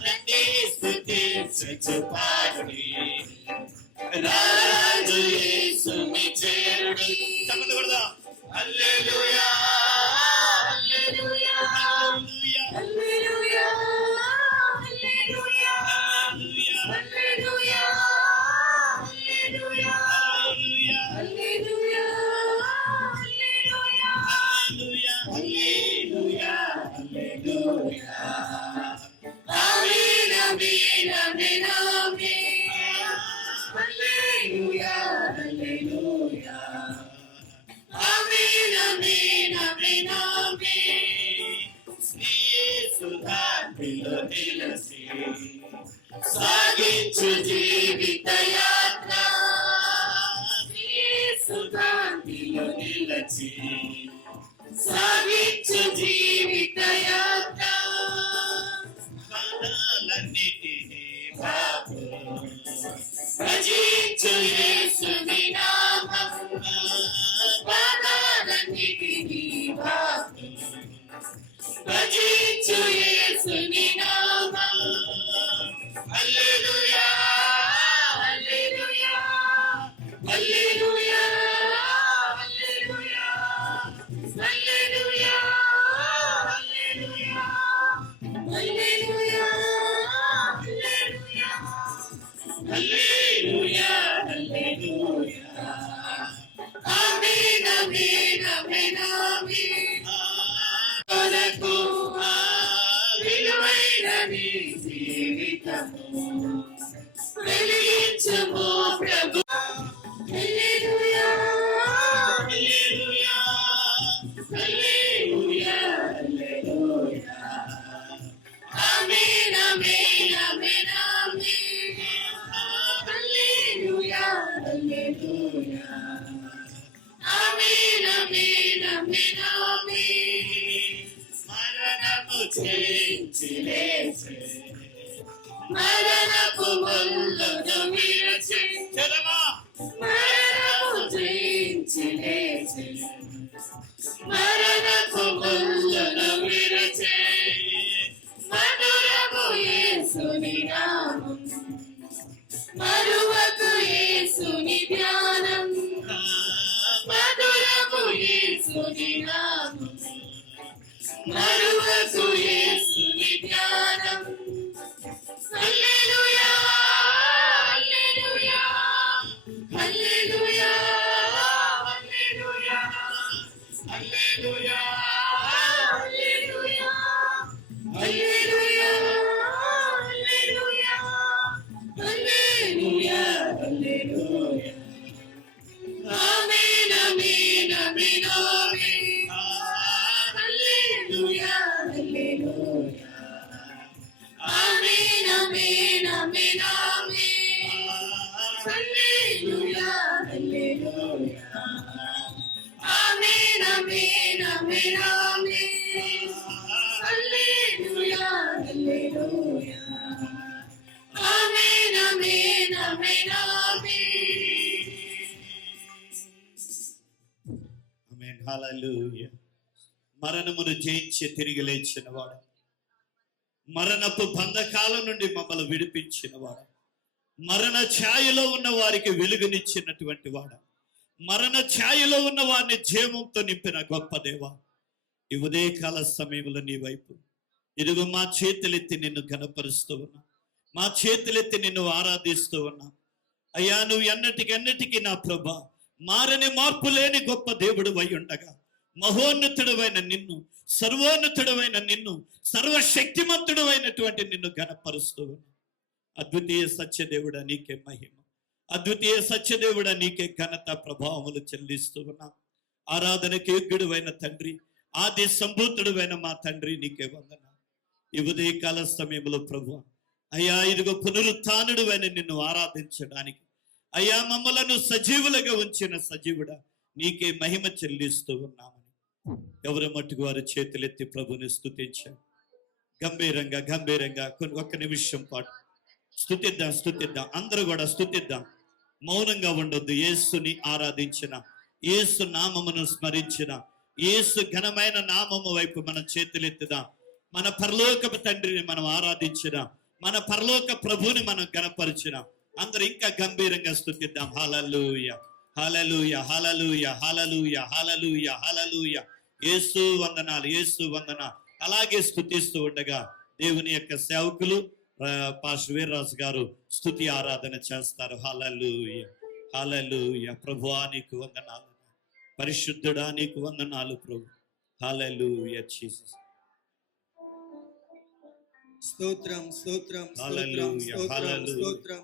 రండి స్తుతించుచు పాడుడి, రారాజు యేసుని చేరుడి. తప్పదు కూడా హల్లెలూయా, హల్లెలూయా, హల్లెలూయా, హల్లెలూయా, హల్లెలూయా, హల్లెలూయా, హల్లెలూయా, హల్లెలూయా, హల్లెలూయా, హల్లెలూయా, హల్లెలూయా, హల్లెలూయా. ఆమేన్, ఆమేన్, ఆమేన్, ఆమేన్. హల్లెలూయా, హల్లెలూయా. ఆమేన్, ఆమేన్, ఆమేన్, ఆమేన్. సుధాంతిలో నిలసి సాగించు జీవిత యాత్ర, సుధాంతిలో నిలచి సాగించు జీవిత యాత్ర. బాధలన్నిటినీ బాపు భజించు యేసుని నామం, బాధలన్నిటినీ బాపు భజించు యేసుని నామం. హల్లెలూయా, హల్లెలూయా, హల్లెలూయా, హల్లెలూయా, హల్లెలూయా, హల్లెలూయా, హల్లెలూయా, హల్లెలూయా, హల్లెలూయా, హల్లెలూయా. ఆమేన్, ఆమేన్, ఆమేన్, ఆమేన్. కొరకు విలువైన నీ జీవితము వెలిగించుము ప్రభు. హల్లెలూయా, హల్లెలూయా, హల్లెలూయా, హల్లెలూయా. ఆమేన్, ఆమేన్, ఆమేన్, ఆమేన్. హల్లెలూయా, హల్లెలూయా. ఆమేన్, ఆమేన్, ఆమేన్, ఆమేన్. మరణము జయించి లేచి మరణపు ముళ్ళను విరచి, చలమా మరణము జయించి లేచి మరణపు ముళ్ళను విరచి, మధురము యేసుని నామం, మరువకు యేసుని ధ్యానం, మధురము యేసుని నామం, మరువకు యేసుని ధ్యానం. హల్లెలూయా, హల్లెలూయా, హల్లెలూయా, హల్లెలూయా, హల్లెలూయా, హల్లెలూయా, ఆమేన్ ఆమేన్ ఆమేన్ హల్లెలూయా హల్లెలూయా ఆమేన్ ఆమేన్ ఆమేన్ ఆమేన్ ఆమేన్. హల్లెలూయా. మరణమును జయించి తిరిగి లేచిన వాడు, మరణపు బంధకాల నుండి మమ్మల్ని విడిపించిన వాడు, మరణ ఛాయలో ఉన్న వారికి వెలుగునిచ్చినటువంటి వాడు, మరణ ఛాయలో ఉన్న వారిని జీవంతో నింపిన గొప్ప దేవ, ఈ ఉదయకాల సమయంలో నీ వైపు ఇదిగో మా చేతులెత్తి నిన్ను ఘనపరుస్తూ ఉన్నా, మా చేతులెత్తి నిన్ను ఆరాధిస్తూ ఉన్నా. అయ్యా, నువ్వు ఎన్నటికెన్నటికీ నా ప్రభా మారని మార్పు లేని గొప్ప దేవుడు అయి ఉండగా, మహోన్నతుడవైన నిన్ను, సర్వోన్నతుడవైన నిన్ను, సర్వశక్తిమంతుడు అయినటువంటి నిన్ను ఘనపరుస్తూ ఉన్నా. అద్వితీయ సత్యదేవుడా నీకే మహిమ, అద్వితీయ సత్యదేవుడా నీకే ఘనత ప్రభావములు చెల్లిస్తూ ఉన్నా. ఆరాధనకి యోగ్యుడువైన తండ్రి, ఆది సంభూతుడువైన మా తండ్రి నీకే వందనాలు. ఈ ఉదయకాల సమయంలో ప్రభు అయ్యా, ఇదిగో పునరుత్థానుడువైన నిన్ను ఆరాధించడానికి అయ్యా మమ్మలను సజీవులుగా ఉంచిన సజీవుడా నీకే మహిమ చెల్లిస్తూ ఉన్నామని ఎవరి మట్టుకు వారి చేతులెత్తి ప్రభుని స్తుతించారు. గంభీరంగా ఒక్క నిమిషం పాటు స్తుతిద్దాం. అందరూ కూడా స్తుతిద్దాం. మౌనంగా ఉండొద్దు. యేసుని ఆరాధించిన, యేసు నామమును స్మరించిన, యేసు ఘనమైన నామము వైపు మన చేతులెత్తుదాం. మన పరలోకపు తండ్రిని మనం ఆరాధించిన, మన పరలోక ప్రభుని మనం గణపరిచిన, అందరూ ఇంకా గంభీరంగా స్తుతిద్దాం. హల్లెలూయా హల్లెలూయా హల్లెలూయా హల్లెలూయా హల్లెలూయా హల్లెలూయా. యేసు వందనాలు, యేసు వందనాలు. అలాగే స్తుతిస్తూ ఉండగా దేవుని యొక్క సేవకులు పాస్టర్ వీర్రాజు గారు స్తుతి ఆరాధన చేస్తారు. హల్లెలూయా హల్లెలూయా. ప్రభువా నీకు వందనాలు, పరిశుద్ధుడా నీకు వందనాలు ప్రభు. హల్లెలూయా జీసస్. స్తోత్రం స్తోత్రం హల్లెలూయా, హల్లెలూయా.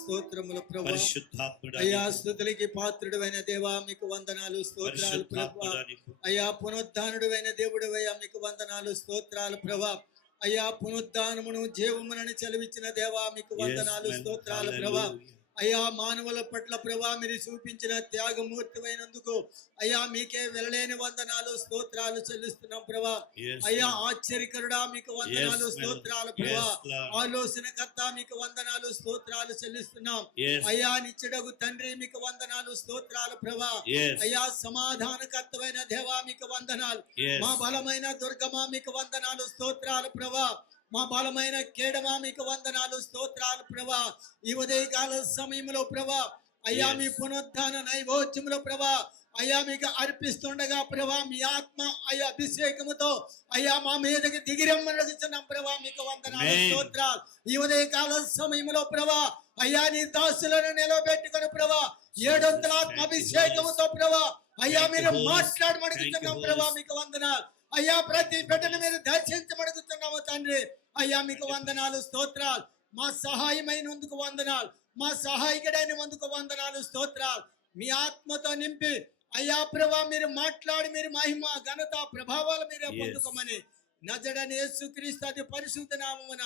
స్తోత్రముల ప్రభు. పరిశుద్ధాత్ముడా అయ్యా, స్తుతులకి పాత్రుడైన దేవా మీకు వందనాలు స్తోత్రాలు ప్రభు. పరిశుద్ధాత్ముడా నీకు అయ్యా, పునరుద్ధానుడైన దేవుడు అయ్యా మీకు వందనాలు స్తోత్రాలు ప్రభా. అయ్యా, పునరుద్ధానమును జీవమునని చదివించిన దేవా మీకు వందనాలు స్తోత్రాలు ప్రభా. అయ్యా, మానవుల పట్ల ప్రభా మీరు చూపించిన త్యాగమూర్తివైనందుకు అయ్యా మీకే వెళ్ళలేని వందనాలు స్తోత్రాలు చెల్లిస్తున్నాం ప్రభా. అయ్యా, ఆశ్చర్యకరుడా మీకు వందనాలు స్తోత్రాలు ప్రభా. ఆలోచనకర్త మీకు వందనాలు స్తోత్రాలు చెల్లిస్తున్నాం. అయ్యా, నిత్యుడగు తండ్రి మీకు వందనాలు స్తోత్రాలు ప్రభా. అయ్యా, సమాధానకర్తమైన దేవా మీకు వందనాలు. మా బలమైన దుర్గమా మీకు వందనాలు స్తోత్రాలు ప్రభా. మా బలమైన కేడమా మీకు వందనాలు స్తోత్రాలు ప్రభా. ఈ ఉదయకాల సమయంలో ప్రభా అయ్యా మీ పునరుద్ధాన నైవేద్యములో ప్రభా అయ్యా మీకు అర్పిస్తుండగా ప్రభా మీ ఆత్మ అయ్యా అభిషేకముతో అయ్యా మా మీదకి దిగిరమ్మనుచున్నాం ప్రభా మీకు వందనాలు స్తోత్రాలు. ఈ ఉదయకాల సమయంలో ప్రభా అయ్యా నీ దాసులను నిలబెట్టుకుని ప్రభా 700 ఆత్మ అభిషేకముతో ప్రభా అయ్యా మీరు మాట్లాడమడుగుతున్నాం ప్రభా మీకు వందనాలు. అయ్యా, ప్రతి బిడ్డను మీరు దర్శించమడుగుతున్నాము తండ్రి. అయ్యా మీకు వందనాలు స్తోత్రాలు. మా సహాయమైనందుకు వందనాలు, మా సహాయకుడైనందుకు వందనాలు స్తోత్రాలు. మీ ఆత్మతో నింపి అయ్యా ప్రభా మీరు మాట్లాడి మీరు మహిమ ఘనత ప్రభావాలు మీరే పొందుకోమని నజరేయుడైన యేసుక్రీస్తు అతి పరిశుద్ధ నామమున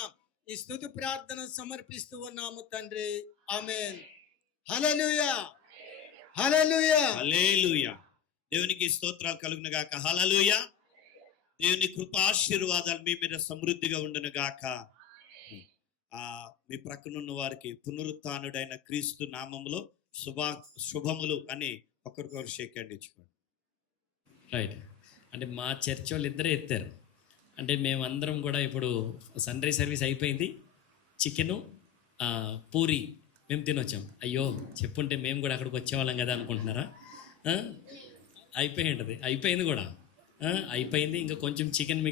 ఈ స్తుతి ప్రార్థన సమర్పిస్తూ ఉన్నాము తండ్రి. ఆమేన్. హల్లెలూయా హల్లెలూయా హల్లెలూయా. దేవునికి స్తోత్రాలు కలుగును గాక. హల్లెలూయా. దేవుని కృపాశీర్వాదాలు మీ మీద సమృద్ధిగా ఉండును గాక. మీ ప్రక్కనున్న వారికి పునరుత్థానుడైన క్రీస్తు నామములో శుభములు అని ఒకరికొకరు షేక్ హ్యాండ్ ఇచ్చుకోండి. రైట్. అంటే మా చర్చ్ వాళ్ళు ఇద్దరే ఎత్తారు. అంటే మేమందరం కూడా ఇప్పుడు సన్ రైజ్ సర్వీస్ అయిపోయింది, చికెను పూరి మేము తినొచ్చాం. అయ్యో చెప్పుంటే మేము కూడా అక్కడికి వచ్చేవాళ్ళం కదా అనుకుంటున్నారా? అయిపోయింది కూడా అయిపోయింది. ఇంకా కొంచెం చికెన్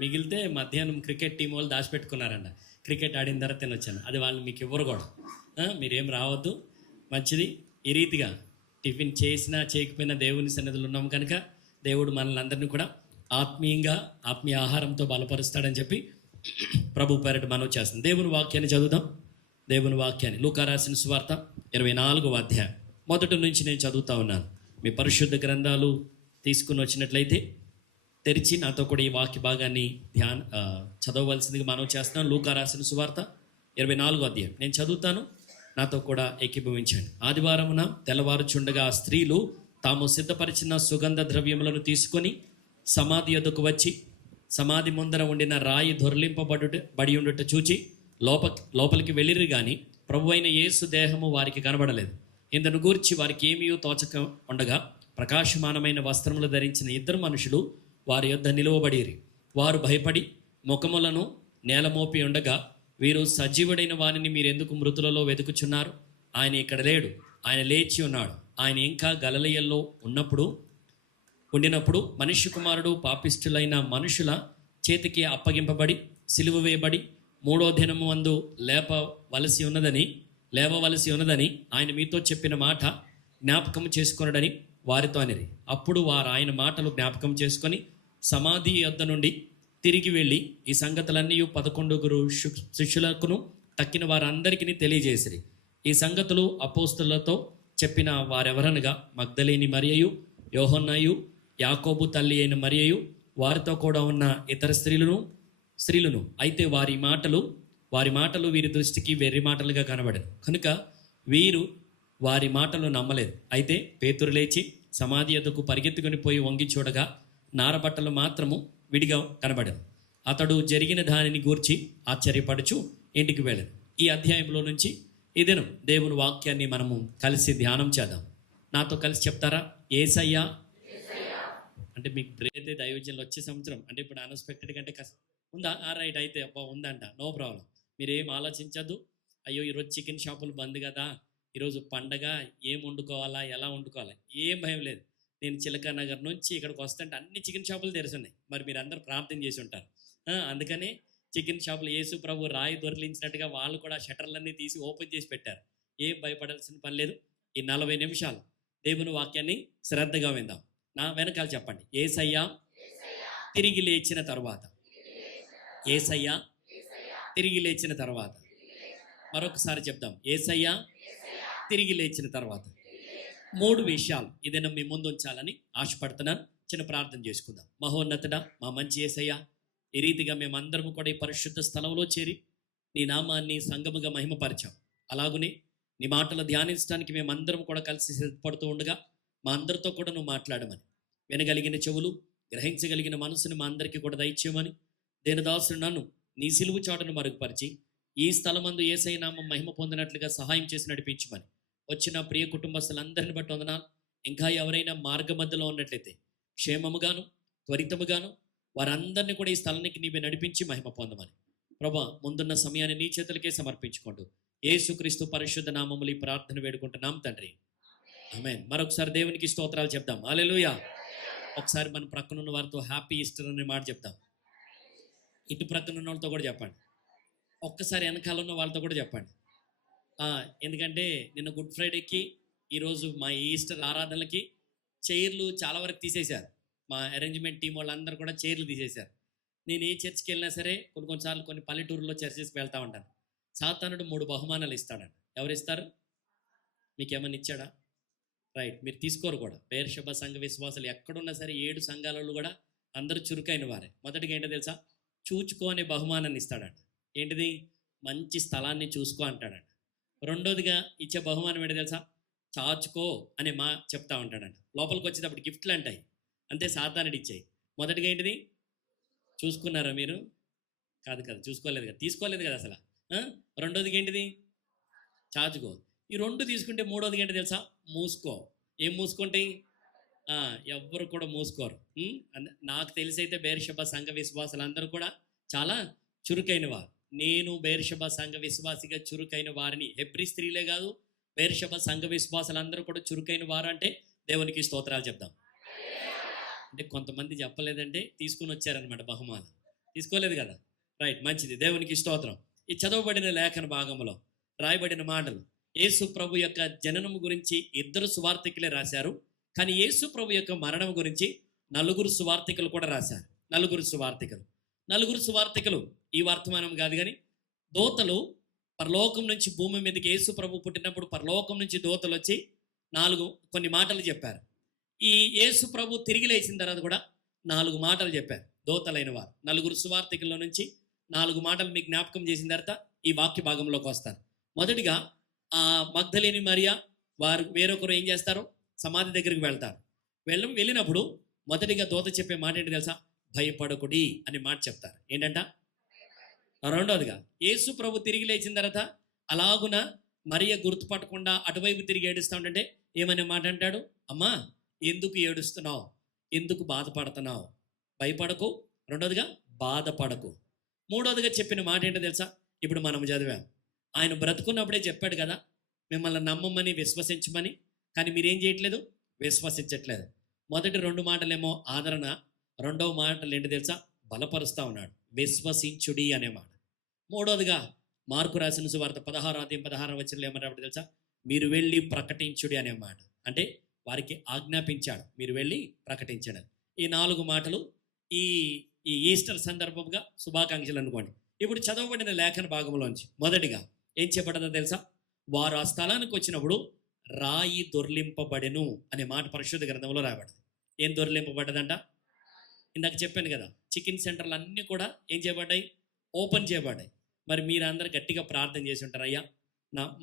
మిగిలితే మధ్యాహ్నం క్రికెట్ టీం వాళ్ళు దాచిపెట్టుకున్నారంట. క్రికెట్ ఆడిన తర్వాత తినొచ్చాను. అది వాళ్ళు మీకు ఇవ్వరు కూడా. మీరేం రావద్దు, మంచిది. ఈ రీతిగా టిఫిన్ చేసినా చేయకపోయినా దేవుని సన్నిధిలో ఉన్నాం కనుక దేవుడు మనల్ని అందరినీ కూడా ఆత్మీయ ఆహారంతో బలపరుస్తాడని చెప్పి ప్రభు పేరట మనవి చేస్తుంది. దేవుని వాక్యాన్ని చదువుదాం. దేవుని వాక్యాన్ని లూకా రాసిన సువార్త 24వ అధ్యాయం మొదటి నుంచి నేను చదువుతా ఉన్నాను. మీ పరిశుద్ధ గ్రంథాలు తీసుకుని వచ్చినట్లయితే తెరిచి నాతో కూడా ఈ వాక్య భాగాన్ని చదవవలసిందిగా మనవి చేస్తున్నాను. లూకా రాసిన సువార్త 24వ అధ్యాయం నేను చదువుతాను, నాతో కూడా ఏకీభవించండి. ఆదివారమున తెల్లవారుచుండగా స్త్రీలు తాము సిద్ధపరిచిన సుగంధ ద్రవ్యములను తీసుకొని సమాధి యొద్దకు వచ్చి సమాధి ముందర ఉండిన రాయి బడి ఉండుట చూచి లోపలికి వెళ్ళిరు గాని ప్రభు అయిన యేసు దేహము వారికి కనబడలేదు. ఇందును గూర్చి వారికి ఏమీ తోచక ఉండగా ప్రకాశమానమైన వస్త్రములు ధరించిన ఇద్దరు మనుషులు వారి యొద్ద నిలువబడిరి. వారు భయపడి ముఖములను నేలమోపి ఉండగా, వీరు సజీవుడైన వానిని మీరెందుకు మృతులలో వెతుకుచున్నారు? ఆయన ఇక్కడ లేడు, ఆయన లేచి ఉన్నాడు. ఆయన ఇంకా గలిలయలో ఉండినప్పుడు మనుష్య కుమారుడు పాపిష్ఠులైన మనుషుల చేతికి అప్పగింపబడి సిలువ వేయబడి 3వ దినము అందు లేవవలసి ఉన్నదని ఆయన మీతో చెప్పిన మాట జ్ఞాపకం చేసుకొనడని వారితో అనిరి. అప్పుడు వారు ఆయన మాటలు జ్ఞాపకం చేసుకొని సమాధి యొద్ద నుండి తిరిగి వెళ్ళి ఈ సంగతులన్నీ 11 శిష్యులకును తక్కిన వారందరికీ తెలియజేసిరి. ఈ సంగతులు అపోస్తలులతో చెప్పిన వారెవరనగా మగ్దలేని మరియయు, యోహన్నయు, యాకోబు తల్లి అయిన మరియయు, వారితో కూడా ఉన్న ఇతర స్త్రీలను. అయితే వారి మాటలు వీరి దృష్టికి వెర్రి మాటలుగా కనబడను కనుక వీరు వారి మాటలు నమ్మలేదు. అయితే పేతురు లేచి సమాధి యొద్దకు పరిగెత్తుకుని పోయి వంగి చూడగా నారబట్టలు మాత్రము విడిగా కనబడను. అతడు జరిగిన దానిని గూర్చి ఆశ్చర్యపడుచు ఇంటికి వెళ్ళాను. ఈ అధ్యాయంలో నుంచి ఈ దినం దేవుని వాక్యాన్ని మనము కలిసి ధ్యానం చేద్దాం. నాతో కలిసి చెప్తారా? యేసయ్యా. అంటే మీకు అయితే దైవజనులు వచ్చే సంవత్సరం అంటే ఇప్పుడు అన్ఎక్స్పెక్టెడ్ అంటే ఉందా? రైట్, అయితే అబ్బా ఉందంట, నో ప్రాబ్లం. మీరేం ఆలోచించద్దు. అయ్యో ఈరోజు చికెన్ షాపులు బంద్ కదా, ఈరోజు పండగ, ఏం వండుకోవాలా, ఎలా వండుకోవాలా, ఏం భయం లేదు. నేను చిలక నగర్ నుంచి ఇక్కడికి వస్తుంటే అన్ని చికెన్ షాపులు తెరిచున్నాయి. మరి మీరు అందరూ ప్రార్థన చేసి ఉంటారు. అందుకని చికెన్ షాపులు యేసు ప్రభు రాయి దొరికించినట్టుగా వాళ్ళు కూడా షట్టర్లన్నీ తీసి ఓపెన్ చేసి పెట్టారు. ఏం భయపడాల్సిన పని లేదు. ఈ 40 నిమిషాలు దేవుని వాక్యాన్ని శ్రద్ధగా విందాం. నా వెనకాల చెప్పండి. యేసయ్యా తిరిగి లేచిన తర్వాత. యేసయ్యా తిరిగి లేచిన తర్వాత. మరొకసారి చెప్దాం. యేసయ్యా తిరిగి లేచిన తర్వాత. 3 విషయాలు ఇదేనా మీ ముందు ఉంచాలని ఆశపడుతున్నాను. చిన్న ప్రార్థన చేసుకుందాం. మహోన్నతుడా, మా మంచి యేసయ్యా, ఈ రీతిగా మేమందరము కూడా ఈ పరిశుద్ధ స్థలంలో చేరి నీ నామాన్ని సంగముగా మహిమపరిచాం. అలాగునే నీ మాటలు ధ్యానించడానికి మేమందరం కూడా కలిసి సిద్ధపడుతూ ఉండగా మా అందరితో కూడా నువ్వు మాట్లాడమని, వినగలిగిన చెవులు, గ్రహించగలిగిన మనసుని మా అందరికీ కూడా దయచేయమని, దేనదాసుడు నన్ను నీ సిలువు చాటును మరుగుపరిచి ఈ స్థలమందు యేసయ్య నామం మహిమ పొందినట్లుగా సహాయం చేసి నడిపించమని, వచ్చిన ప్రియ కుటుంబస్తులందరిని బట్టి వందనాలు. ఇంకా ఎవరైనా మార్గ మధ్యలో ఉన్నట్లయితే క్షేమముగాను త్వరితముగాను వారందరినీ కూడా ఈ స్థలానికి నీవే నడిపించి మహిమ పొందమని ప్రభా, ముందున్న సమయాన్ని నీ చేతులకే సమర్పించుకోండు. యేసుక్రీస్తు పరిశుద్ధ నామములు ఈ ప్రార్థన వేడుకుంటున్నాం తండ్రి, ఆమేన్. మరొకసారి దేవునికి స్తోత్రాలు చెప్దాం. హల్లెలూయా. ఒకసారి మన ప్రక్కన ఉన్న వారితో హ్యాపీ ఈస్టర్ అనే మాట చెప్దాం. ఇటు ప్రక్కన ఉన్న వాళ్ళతో కూడా చెప్పండి. ఒక్కసారి వెనకాల ఉన్న వాళ్ళతో కూడా చెప్పండి. ఎందుకంటే నిన్న గుడ్ ఫ్రైడేకి ఈరోజు మా ఈస్టర్ ఆరాధనలకి చైర్లు చాలా వరకు తీసేశారు. మా అరేంజ్మెంట్ టీం వాళ్ళందరూ కూడా చైర్లు తీసేశారు. నేను ఏ చర్చ్కి వెళ్ళినా సరే కొన్నిసార్లు కొన్ని పల్లెటూరులో చర్చెస్కి వెళ్తూ ఉంటాను. సాతానుడు 3 బహుమానాలు ఇస్తాడంట. ఎవరు ఇస్తారు? మీకేమన్నా ఇచ్చాడా? రైట్, మీరు తీసుకోరు కూడా. బెయేర్షెబా సంఘ విశ్వాసాలు ఎక్కడున్నా సరే 7 సంఘాలలో కూడా అందరూ చురుకైన వారే. మొదటిగా ఏంటో తెలుసా? చూచుకో అనే బహుమానాన్ని ఇస్తాడంట. ఏంటిది? మంచి స్థలాన్ని చూసుకో అంటాడంట. రెండోదిగా ఇచ్చే బహుమానం ఏంటో తెలుసా? చాచుకో అనే మా చెప్తా ఉంటాడంట. లోపలికి వచ్చేటప్పుడు గిఫ్ట్లు అంటాయి, అంతే సాతానుడు ఇచ్చాయి. మొదటిగా ఏంటిది? చూసుకున్నారా మీరు? కాదు చూసుకోలేదు కదా, తీసుకోలేదు కదా అసలు. రెండోదిగా ఏంటిది? చాచుకో. ఈ 2 తీసుకుంటే మూడోదిగా ఏంటో తెలుసా? మూసుకో. ఏం మూసుకుంటాయి? ఎవ్వరు కూడా మూసుకోరు. నాకు తెలిసైతే బెయేర్షెబా సంఘ విశ్వాసులందరూ కూడా చాలా చురుకైన వారు. నేను బెయేర్షెబా సంఘ విశ్వాసిగా చురుకైన వారిని, హెబ్రీ స్త్రీలే కాదు, బెయేర్షెబా సంఘ విశ్వాసులందరూ కూడా చురుకైన వారు అంటే దేవునికి స్తోత్రాలు చెప్దాం. అంటే కొంతమంది చెప్పలేదంటే తీసుకుని వచ్చారనమాట బహుమానం. తీసుకోలేదు కదా, రైట్, మంచిది, దేవునికి స్తోత్రం. ఈ చదవబడిన లేఖన భాగంలో రాయబడిన మాటలు యేసు ప్రభు యొక్క జననం గురించి 2 సువార్తికులే రాశారు. కానీ యేసు ప్రభు యొక్క మరణం గురించి 4 సువార్తికులు కూడా రాశారు. 4 సువార్తికులు ఈ వర్తమానం కాదు, కానీ దూతలు పరలోకం నుంచి భూమి మీదకి యేసు ప్రభు పుట్టినప్పుడు పరలోకం నుంచి దూతలు వచ్చి 4 కొన్ని మాటలు చెప్పారు. ఈ యేసు ప్రభు తిరిగి లేచిన తర్వాత కూడా 4 మాటలు చెప్పారు దూతలైన వారు. 4 సువార్తికుల్లో నుంచి 4 మాటలు మీకు జ్ఞాపకం చేసిన తర్వాత ఈ వాక్య భాగంలోకి వస్తారు. మొదటిగా మగ్దలేని మరియా, వారు వేరొకరు ఏం చేస్తారు? సమాధి దగ్గరికి వెళ్తారు. వెళ్ళినప్పుడు మొదటిగా దూత చెప్పే మాట ఏంటి తెలుసా? భయపడకుడి అనే మాట చెప్తారు. ఏంటంట? రెండవదిగా యేసు ప్రభు తిరిగి లేచిన తర్వాత అలాగున మరియ గుర్తుపట్టకుండా అటువైపు తిరిగి ఏడుస్తూ ఉంటే ఏమనే మాట అంటాడు? అమ్మా, ఎందుకు ఏడుస్తున్నావు? ఎందుకు బాధపడుతున్నావు? భయపడకు. రెండవదిగా బాధపడకు. మూడవదిగా చెప్పిన మాట ఏంటో తెలుసా? ఇప్పుడు మనం చదివాం. ఆయన బ్రతుకున్నప్పుడే చెప్పాడు కదా, మిమ్మల్ని నమ్మమని, విశ్వసించమని. కానీ మీరేం చేయట్లేదు? విశ్వసించట్లేదు. మొదటి 2 మాటలేమో ఆదరణ, రెండవ మాటలు ఏంటి తెలుసా? బలపరుస్తూ ఉన్నాడు. విశ్వసించుడి అనే మాట. మూడవదిగా మార్కు రాసిన సువార్త 16:16 ఏమంటాడు తెలుసా? మీరు వెళ్ళి ప్రకటించుడి అనే మాట. అంటే వారికి ఆజ్ఞాపించాడు, మీరు వెళ్ళి ప్రకటించండి. ఈ 4 మాటలు ఈ ఈస్టర్ సందర్భంగా శుభాకాంక్షలు అనుకోండి. ఇప్పుడు చదవబడిన లేఖన భాగంలోంచి మొదటిగా ఏం చెప్పబడదో తెలుసా? వారు ఆ స్థలానికి వచ్చినప్పుడు రాయి దొర్లింపబడెను అనే మాట పరిశుద్ధ గ్రంథంలో రాయబడింది. ఏం దొర్లింపబడ్డదంట? ఇందాక చెప్పాను కదా, చికెన్ సెంటర్లు అన్నీ కూడా ఏం చేయబడ్డాయి? ఓపెన్ చేయబడ్డాయి. మరి మీరు అందరు గట్టిగా ప్రార్థన చేసి ఉంటారు, అయ్యా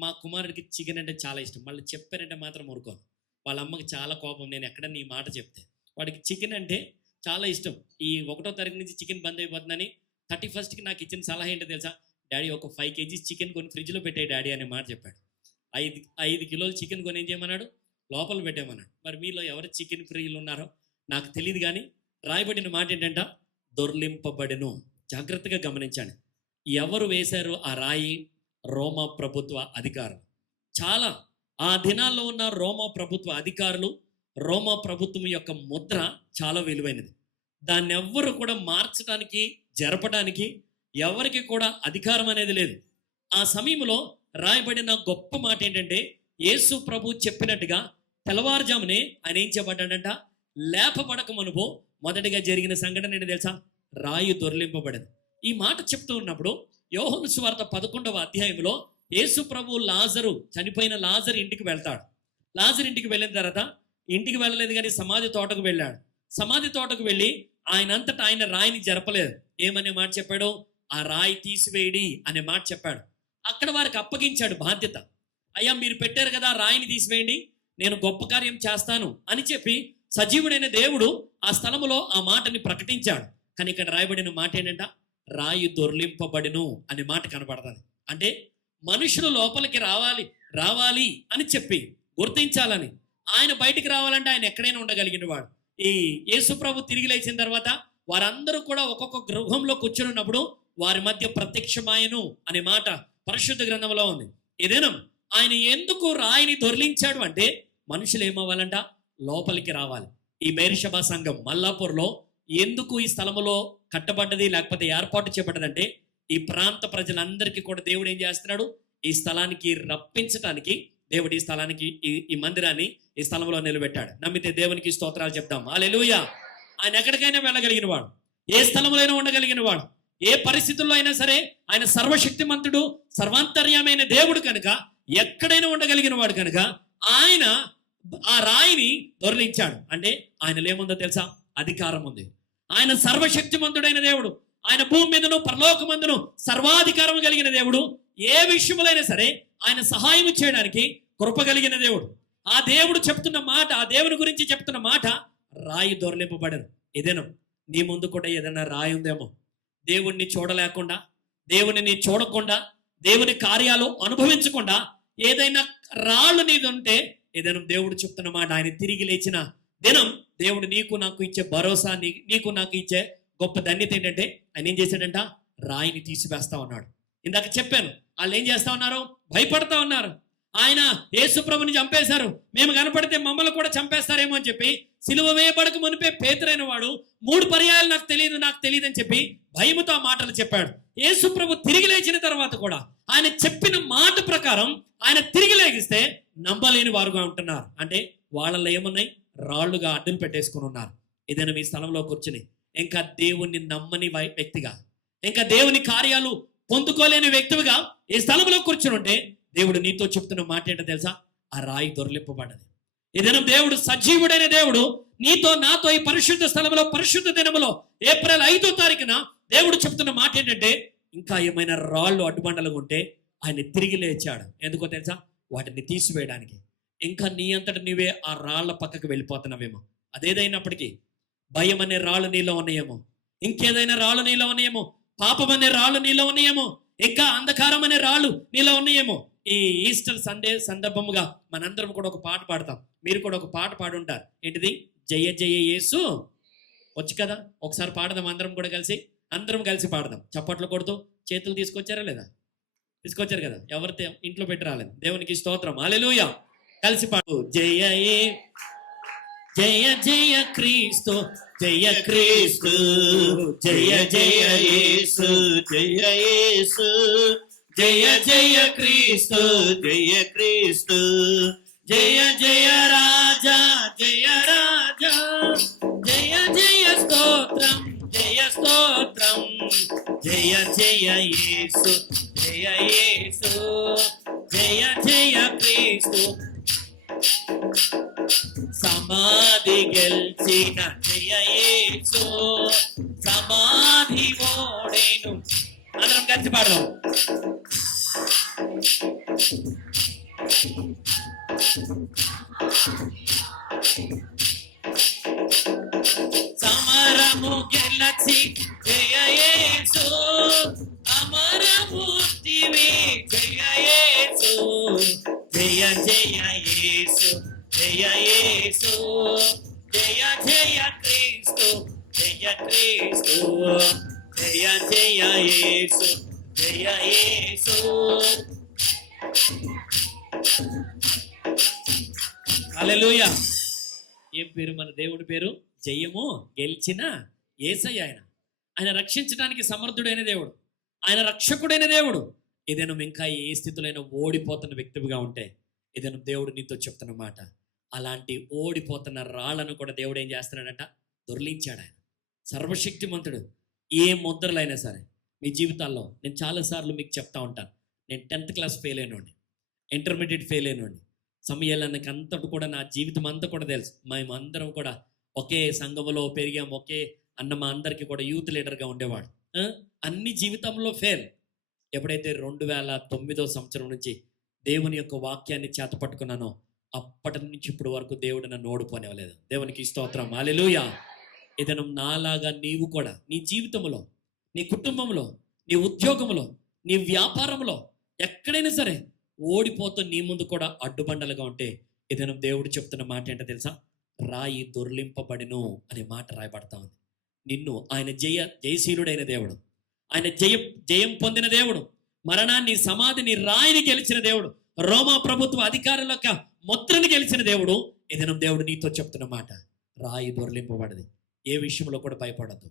మా కుమారుడికి చికెన్ అంటే చాలా ఇష్టం, మళ్ళీ చెప్పారంటే మాత్రం ఊరుకోను. వాళ్ళ అమ్మకి చాలా కోపం నేను ఎక్కడన్నా ఈ మాట చెప్తే. వాడికి చికెన్ అంటే చాలా ఇష్టం. ఈ 1వ తారీఖు నుంచి చికెన్ బంద్ అయిపోతుందని 31st నాకు ఇచ్చిన సలహా ఏంటో తెలుసా? డాడీ ఒక 5 kgs చికెన్ కొని ఫ్రిడ్జ్లో పెట్టే డాడీ అనే మాట చెప్పాడు. 5 కిలోలు చికెన్ కొని ఏం చేయమన్నాడు? లోపల పెట్టేమన్నాడు. మరి మీలో ఎవరు చికెన్ ప్రియులు ఉన్నారో నాకు తెలియదు, కానీ రాయబడిన మాట ఏంటంట? దొర్లింపబడెను. జాగ్రత్తగా గమనించండి. ఎవరు వేశారు ఆ రాయి? రోమా ప్రభుత్వ అధికారులు. చాలా ఆ దినాల్లో ఉన్న రోమా ప్రభుత్వ అధికారులు, రోమా ప్రభుత్వం యొక్క ముద్ర చాలా విలువైనది. దాన్ని ఎవ్వరు కూడా మార్చడానికి, జరపడానికి ఎవరికి కూడా అధికారం అనేది లేదు. ఆ సమయంలో రాయబడిన గొప్ప మాట ఏంటంటే, యేసు ప్రభు చెప్పినట్టుగా తెల్లవారుజామునే ఆయన ఏం చెప్పబడ్డాడంట? లేపబడక మునుపు మొదటిగా జరిగిన సంఘటన ఏంటి తెలుసా? రాయి దొర్లింపబడింది. ఈ మాట చెప్తూ ఉన్నప్పుడు యోహాను సువార్త 11వ అధ్యాయంలో యేసు ప్రభు చనిపోయిన లాజరు ఇంటికి వెళ్తాడు. లాజరు ఇంటికి వెళ్ళిన తర్వాత ఇంటికి వెళ్ళలేదు కానీ సమాధి తోటకు వెళ్ళాడు. సమాధి తోటకు వెళ్ళి ఆయనంతటా ఆయన రాయిని జరపలేదు. ఏమనే మాట చెప్పాడు? ఆ రాయి తీసివేయడి అనే మాట చెప్పాడు. అక్కడ వారికి అప్పగించాడు బాధ్యత. అయ్యా, మీరు పెట్టారు కదా, రాయిని తీసివేయండి, నేను గొప్ప కార్యం చేస్తాను అని చెప్పి సజీవుడైన దేవుడు ఆ స్థలములో ఆ మాటని ప్రకటించాడు. కానీ ఇక్కడ రాయబడిన మాట ఏంటంట? రాయి దొర్లింపబడిను అనే మాట కనబడుతుంది. అంటే మనుషులు లోపలికి రావాలి అని చెప్పి గుర్తించాలని, ఆయన బయటికి రావాలంటే ఆయన ఎక్కడైనా ఉండగలిగిన వాడు. ఈ యేసు ప్రభు తిరిగి లేచిన తర్వాత వారందరూ కూడా ఒక్కొక్క గృహంలో కూర్చున్నప్పుడు వారి మధ్య ప్రత్యక్షమాయను అనే మాట పరిశుద్ధ గ్రంథంలో ఉంది. ఏదైనా ఆయన ఎందుకు రాయిని దొర్లించాడు అంటే మనుషులు ఏమవ్వాలంట? లోపలికి రావాలి. ఈ బెర్షెబా సంఘం మల్లాపూర్లో ఎందుకు ఈ స్థలములో కట్టబడ్డది, లేకపోతే ఏర్పాటు చేయబడ్డదంటే ఈ ప్రాంత ప్రజలందరికీ కూడా దేవుడు ఏం చేస్తున్నాడు? ఈ స్థలానికి రప్పించడానికి దేవుడు ఈ స్థలానికి ఈ మందిరాన్ని ఈ స్థలంలో నిలబెట్టాడు. నమ్మితే దేవునికి స్తోత్రాలు చెప్తాం. హల్లెలూయా. ఆయన ఎక్కడికైనా వెళ్ళగలిగిన వాడు, ఏ స్థలంలో అయినా ఉండగలిగిన వాడు, ఏ పరిస్థితుల్లో అయినా సరే ఆయన సర్వశక్తిమంతుడు, సర్వాంతర్యమైన దేవుడు కనుక ఎక్కడైనా ఉండగలిగిన వాడు కనుక ఆయన ఆ రాయిని దొర్లించాడు. అంటే ఆయనలో ఏముందో తెలుసా? అధికారం ఉంది. ఆయన సర్వశక్తిమంతుడైన దేవుడు. ఆయన భూమి మీదను పరలోకమందును సర్వాధికారం కలిగిన దేవుడు. ఏ విషయములైనా సరే ఆయన సహాయం చేయడానికి కృప కలిగిన దేవుడు. ఆ దేవుడు చెప్తున్న మాట, ఆ దేవుని గురించి చెప్తున్న మాట, రాయి దొర్లింపబడను. ఏదైనా నీ ముందు కూడా ఏదైనా రాయి ఉందేమో, దేవుణ్ణి చూడలేకుండా, దేవుని చూడకుండా, దేవుని కార్యాలు అనుభవించకుండా ఏదైనా రాళ్ళు నీది ఉంటే, ఏదైనా దేవుడు చెప్తున్న మాట, ఆయన తిరిగి లేచిన దినం దేవుడు నీకు నాకు ఇచ్చే భరోసా, నీకు నాకు ఇచ్చే గొప్ప ధన్యత ఏంటంటే ఆయన ఏం చేశాడంట? రాయిని తీసివేస్తా ఉన్నాడు. ఇందాక చెప్పాను, వాళ్ళు ఏం చేస్తా ఉన్నారు? భయపడతా ఉన్నారు. ఆయన యేసు ప్రభుని చంపేశారు, మేము కనపడితే మమ్మల్ని కూడా చంపేస్తారేమో అని చెప్పి సిలువ వేయబడక మునిపే పేతురైన వాడు 3 పర్యాయాలు నాకు తెలియదు అని చెప్పి భయముతో ఆ మాటలు చెప్పాడు. యేసు ప్రభు తిరిగి లేచిన తర్వాత కూడా ఆయన చెప్పిన మాట ప్రకారం ఆయన తిరిగి లేగిస్తే నమ్మలేని వారుగా ఉంటున్నారు. అంటే వాళ్ళల్లో ఏమున్నాయి? రాళ్లుగా అడ్డులు పెట్టేసుకుని ఉన్నారు. ఏదైనా మీ స్థలంలో కూర్చుని ఇంకా దేవుణ్ణి నమ్మని వ్యక్తిగా, ఇంకా దేవుని కార్యాలు పొందుకోలేని వ్యక్తిగా ఈ స్థలంలో కూర్చుని ఉంటే దేవుడు నీతో చెప్తున్న మాట ఏంటో తెలుసా? ఆ రాయి దొర్లింపబడ్డది. ఏదైనా దేవుడు సజీవుడైన దేవుడు నీతో నాతో ఈ పరిశుద్ధ స్థలంలో పరిశుద్ధ దినములో ఏప్రిల్ 5వ తారీఖున దేవుడు చెప్తున్న మాట ఏంటంటే ఇంకా ఏమైనా రాళ్ళు అడ్డుబండలుగా ఉంటే ఆయన తిరిగి లేచాడు. ఎందుకో తెలుసా? వాటిని తీసివేయడానికి. ఇంకా నీ అంతట నీవే ఆ రాళ్ల పక్కకు వెళ్ళిపోతున్నావేమో. అదేదైనప్పటికీ భయం అనే రాళ్ళు నీలో ఉన్నాయేమో, ఇంకేదైనా రాళ్ళు నీలో ఉన్నాయేమో, పాపం అనే రాళ్ళు నీలో ఉన్నాయేమో, ఇంకా అంధకారం అనే రాళ్ళు నీలో ఉన్నాయేమో. ఈ ఈస్టర్ సండే సందర్భముగా మనందరం కూడా ఒక పాట పాడతాం. మీరు కూడా ఒక పాట పాడుంటారు. ఏంటిది? జయ జయ యేసు. వచ్చు కదా, ఒకసారి పాడదాం అందరం కూడా కలిసి. అందరం కలిసి పాడదాం చప్పట్లు కొడుతూ. చేతులు తీసుకొచ్చారా లేదా? తీసుకొచ్చారు కదా. ఎవరితో ఇంట్లో పెట్టి రాలేదు. దేవునికి స్తోత్రం, హల్లెలూయా. కలిసి పాడు. జయ జయ జయ క్రీస్తు, జయ క్రీస్తు, జయ జయ యేసు, జయ యేసు, జయ జయ క్రీస్తు, జయ క్రీస్తు, జయ జయ రాజా, జయ రాజా, జయ జయ స్తోత్రం, జయ స్తోత్రం, జయ జయ యేసు, జయ యేసు, జయ జయ క్రీస్తు. సమాధి గెలిచిన జయ యేసు, సమాధి ఓడేను. అందరం కలిసి పాడదాం. సమరము గెలచి జయ యేసు, అమరమూర్తివి జయ యేసు, జయ జయ యేసు, జయ యేసు, జయ జయ క్రీస్తు, జయ క్రీస్తు, జయ జయ యేసు, జయ యేసు. హల్లెలూయా. ఏం పేరు మన దేవుడి పేరు? జయము గెలిచిన యేసయ్య. ఆయన రక్షించడానికి సమర్థుడైన దేవుడు, ఆయన రక్షకుడైన దేవుడు. ఏదైనా ఇంకా ఏ స్థితిలో ఓడిపోతున్న వ్యక్తిగా ఉంటే ఏదైనా దేవుడు నీతో చెప్తున్న మాట, అలాంటి ఓడిపోతున్న రాళ్లను కూడా దేవుడు ఏం చేస్తున్నాడంట? దొర్లించాడు. ఆయన సర్వశక్తిమంతుడు. ఏ ముద్రలైనా సరే మీ జీవితాల్లో, నేను చాలాసార్లు మీకు చెప్తా ఉంటాను, నేను 10th క్లాస్ ఫెయిల్ అయినోండి, ఇంటర్మీడియట్ ఫెయిల్ అయినోండి. సమయాలకి అంతటి కూడా నా జీవితం అంతా కూడా తెలుసు. మేమందరం కూడా ఒకే సంఘములో పెరిగాం, ఒకే అన్న మా అందరికీ కూడా యూత్ లీడర్గా ఉండేవాడు. అన్ని జీవితంలో ఫెయిల్. ఎప్పుడైతే 2009వ సంవత్సరం నుంచి దేవుని యొక్క వాక్యాన్ని చేతపట్టుకున్నానో అప్పటి నుంచి ఇప్పుడు వరకు దేవుడు నన్ను ఓడిపోనివ్వలేదు. దేవునికి స్తోత్రం, హల్లెలూయా. ఏదైనా నాలాగా నీవు కూడా నీ జీవితంలో, నీ కుటుంబంలో, నీ ఉద్యోగంలో, నీ వ్యాపారంలో ఎక్కడైనా సరే ఓడిపోతూ నీ ముందు కూడా అడ్డుబండలుగా ఉంటే ఏదైనా దేవుడు చెప్తున్న మాట ఏంటో తెలుసా? రాయి దొర్లింపబడిను అనే మాట రాయబడతా ఉంది. నిన్ను ఆయన జయశీలుడైన దేవుడు, ఆయన జయం పొందిన దేవుడు, మరణాన్ని, సమాధిని, రాయిని గెలిచిన దేవుడు, రోమా ప్రభుత్వ అధికారుల యొక్క ముద్రని గెలిచిన దేవుడు. ఏదైనా దేవుడు నీతో చెప్తున్న మాట, రాయి దొర్లింపబడది. ఏ విషయంలో కూడా భయపడద్దు,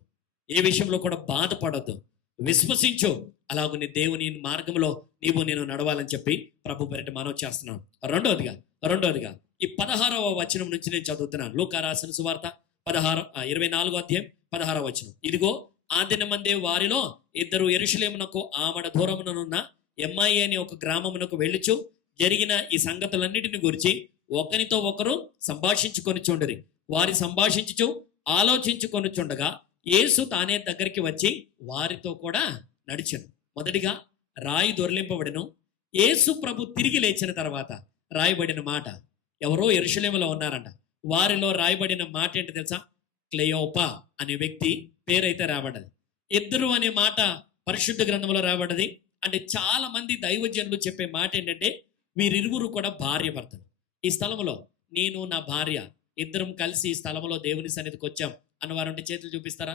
ఏ విషయంలో కూడా బాధపడద్దు, విశ్వసించు. అలాగ నీ దేవుని మార్గంలో నీవు నేను నడవాలని చెప్పి ప్రభు పేరిట మనవి చేస్తున్నాను. రెండోదిగా ఈ 16వ వచనం నుంచి నేను చదువుతున్నాను. లూకా రాసిన సువార్త 24వ అధ్యాయం 16వ వచనం. ఇదిగో ఆ దినమందే వారిలో ఇద్దరు యెరూషలేమునకు ఆమడ దూరముననున్న ఎమ్మాయి అనే ఒక గ్రామమునకు వెళ్ళుచు జరిగిన ఈ సంగతులన్నిటిని గురించి ఒకరితో ఒకరు సంభాషించుకొనిచుండిరి. వారి సంభాషించుచు ఆలోచించుకొనిచుండగా యేసు తానే దగ్గరికి వచ్చి వారితో కూడా నడిచెను. మొదటిగా రాయి దొర్లింపబడెను. యేసు ప్రభు తిరిగి లేచిన తర్వాత రాయబడిన మాట, ఎవరో యెరూషలేములో ఉన్నారంట. వారిలో రాయబడిన మాట ఏంటి తెలుసా? క్లెయోపా అనే వ్యక్తి పేరైతే రాబడ్డది. ఇద్దరు అనే మాట పరిశుద్ధ గ్రంథంలో రాబడ్డది. అంటే చాలా మంది దైవజనులు చెప్పే మాట ఏంటంటే వీరిరువురు కూడా భార్య భర్తలు. ఈ స్థలంలో నేను నా భార్య ఇద్దరం కలిసి ఈ స్థలంలో దేవుని సన్నిధికి వచ్చాం అన్నవారు ఉంటే చేతులు చూపిస్తారా?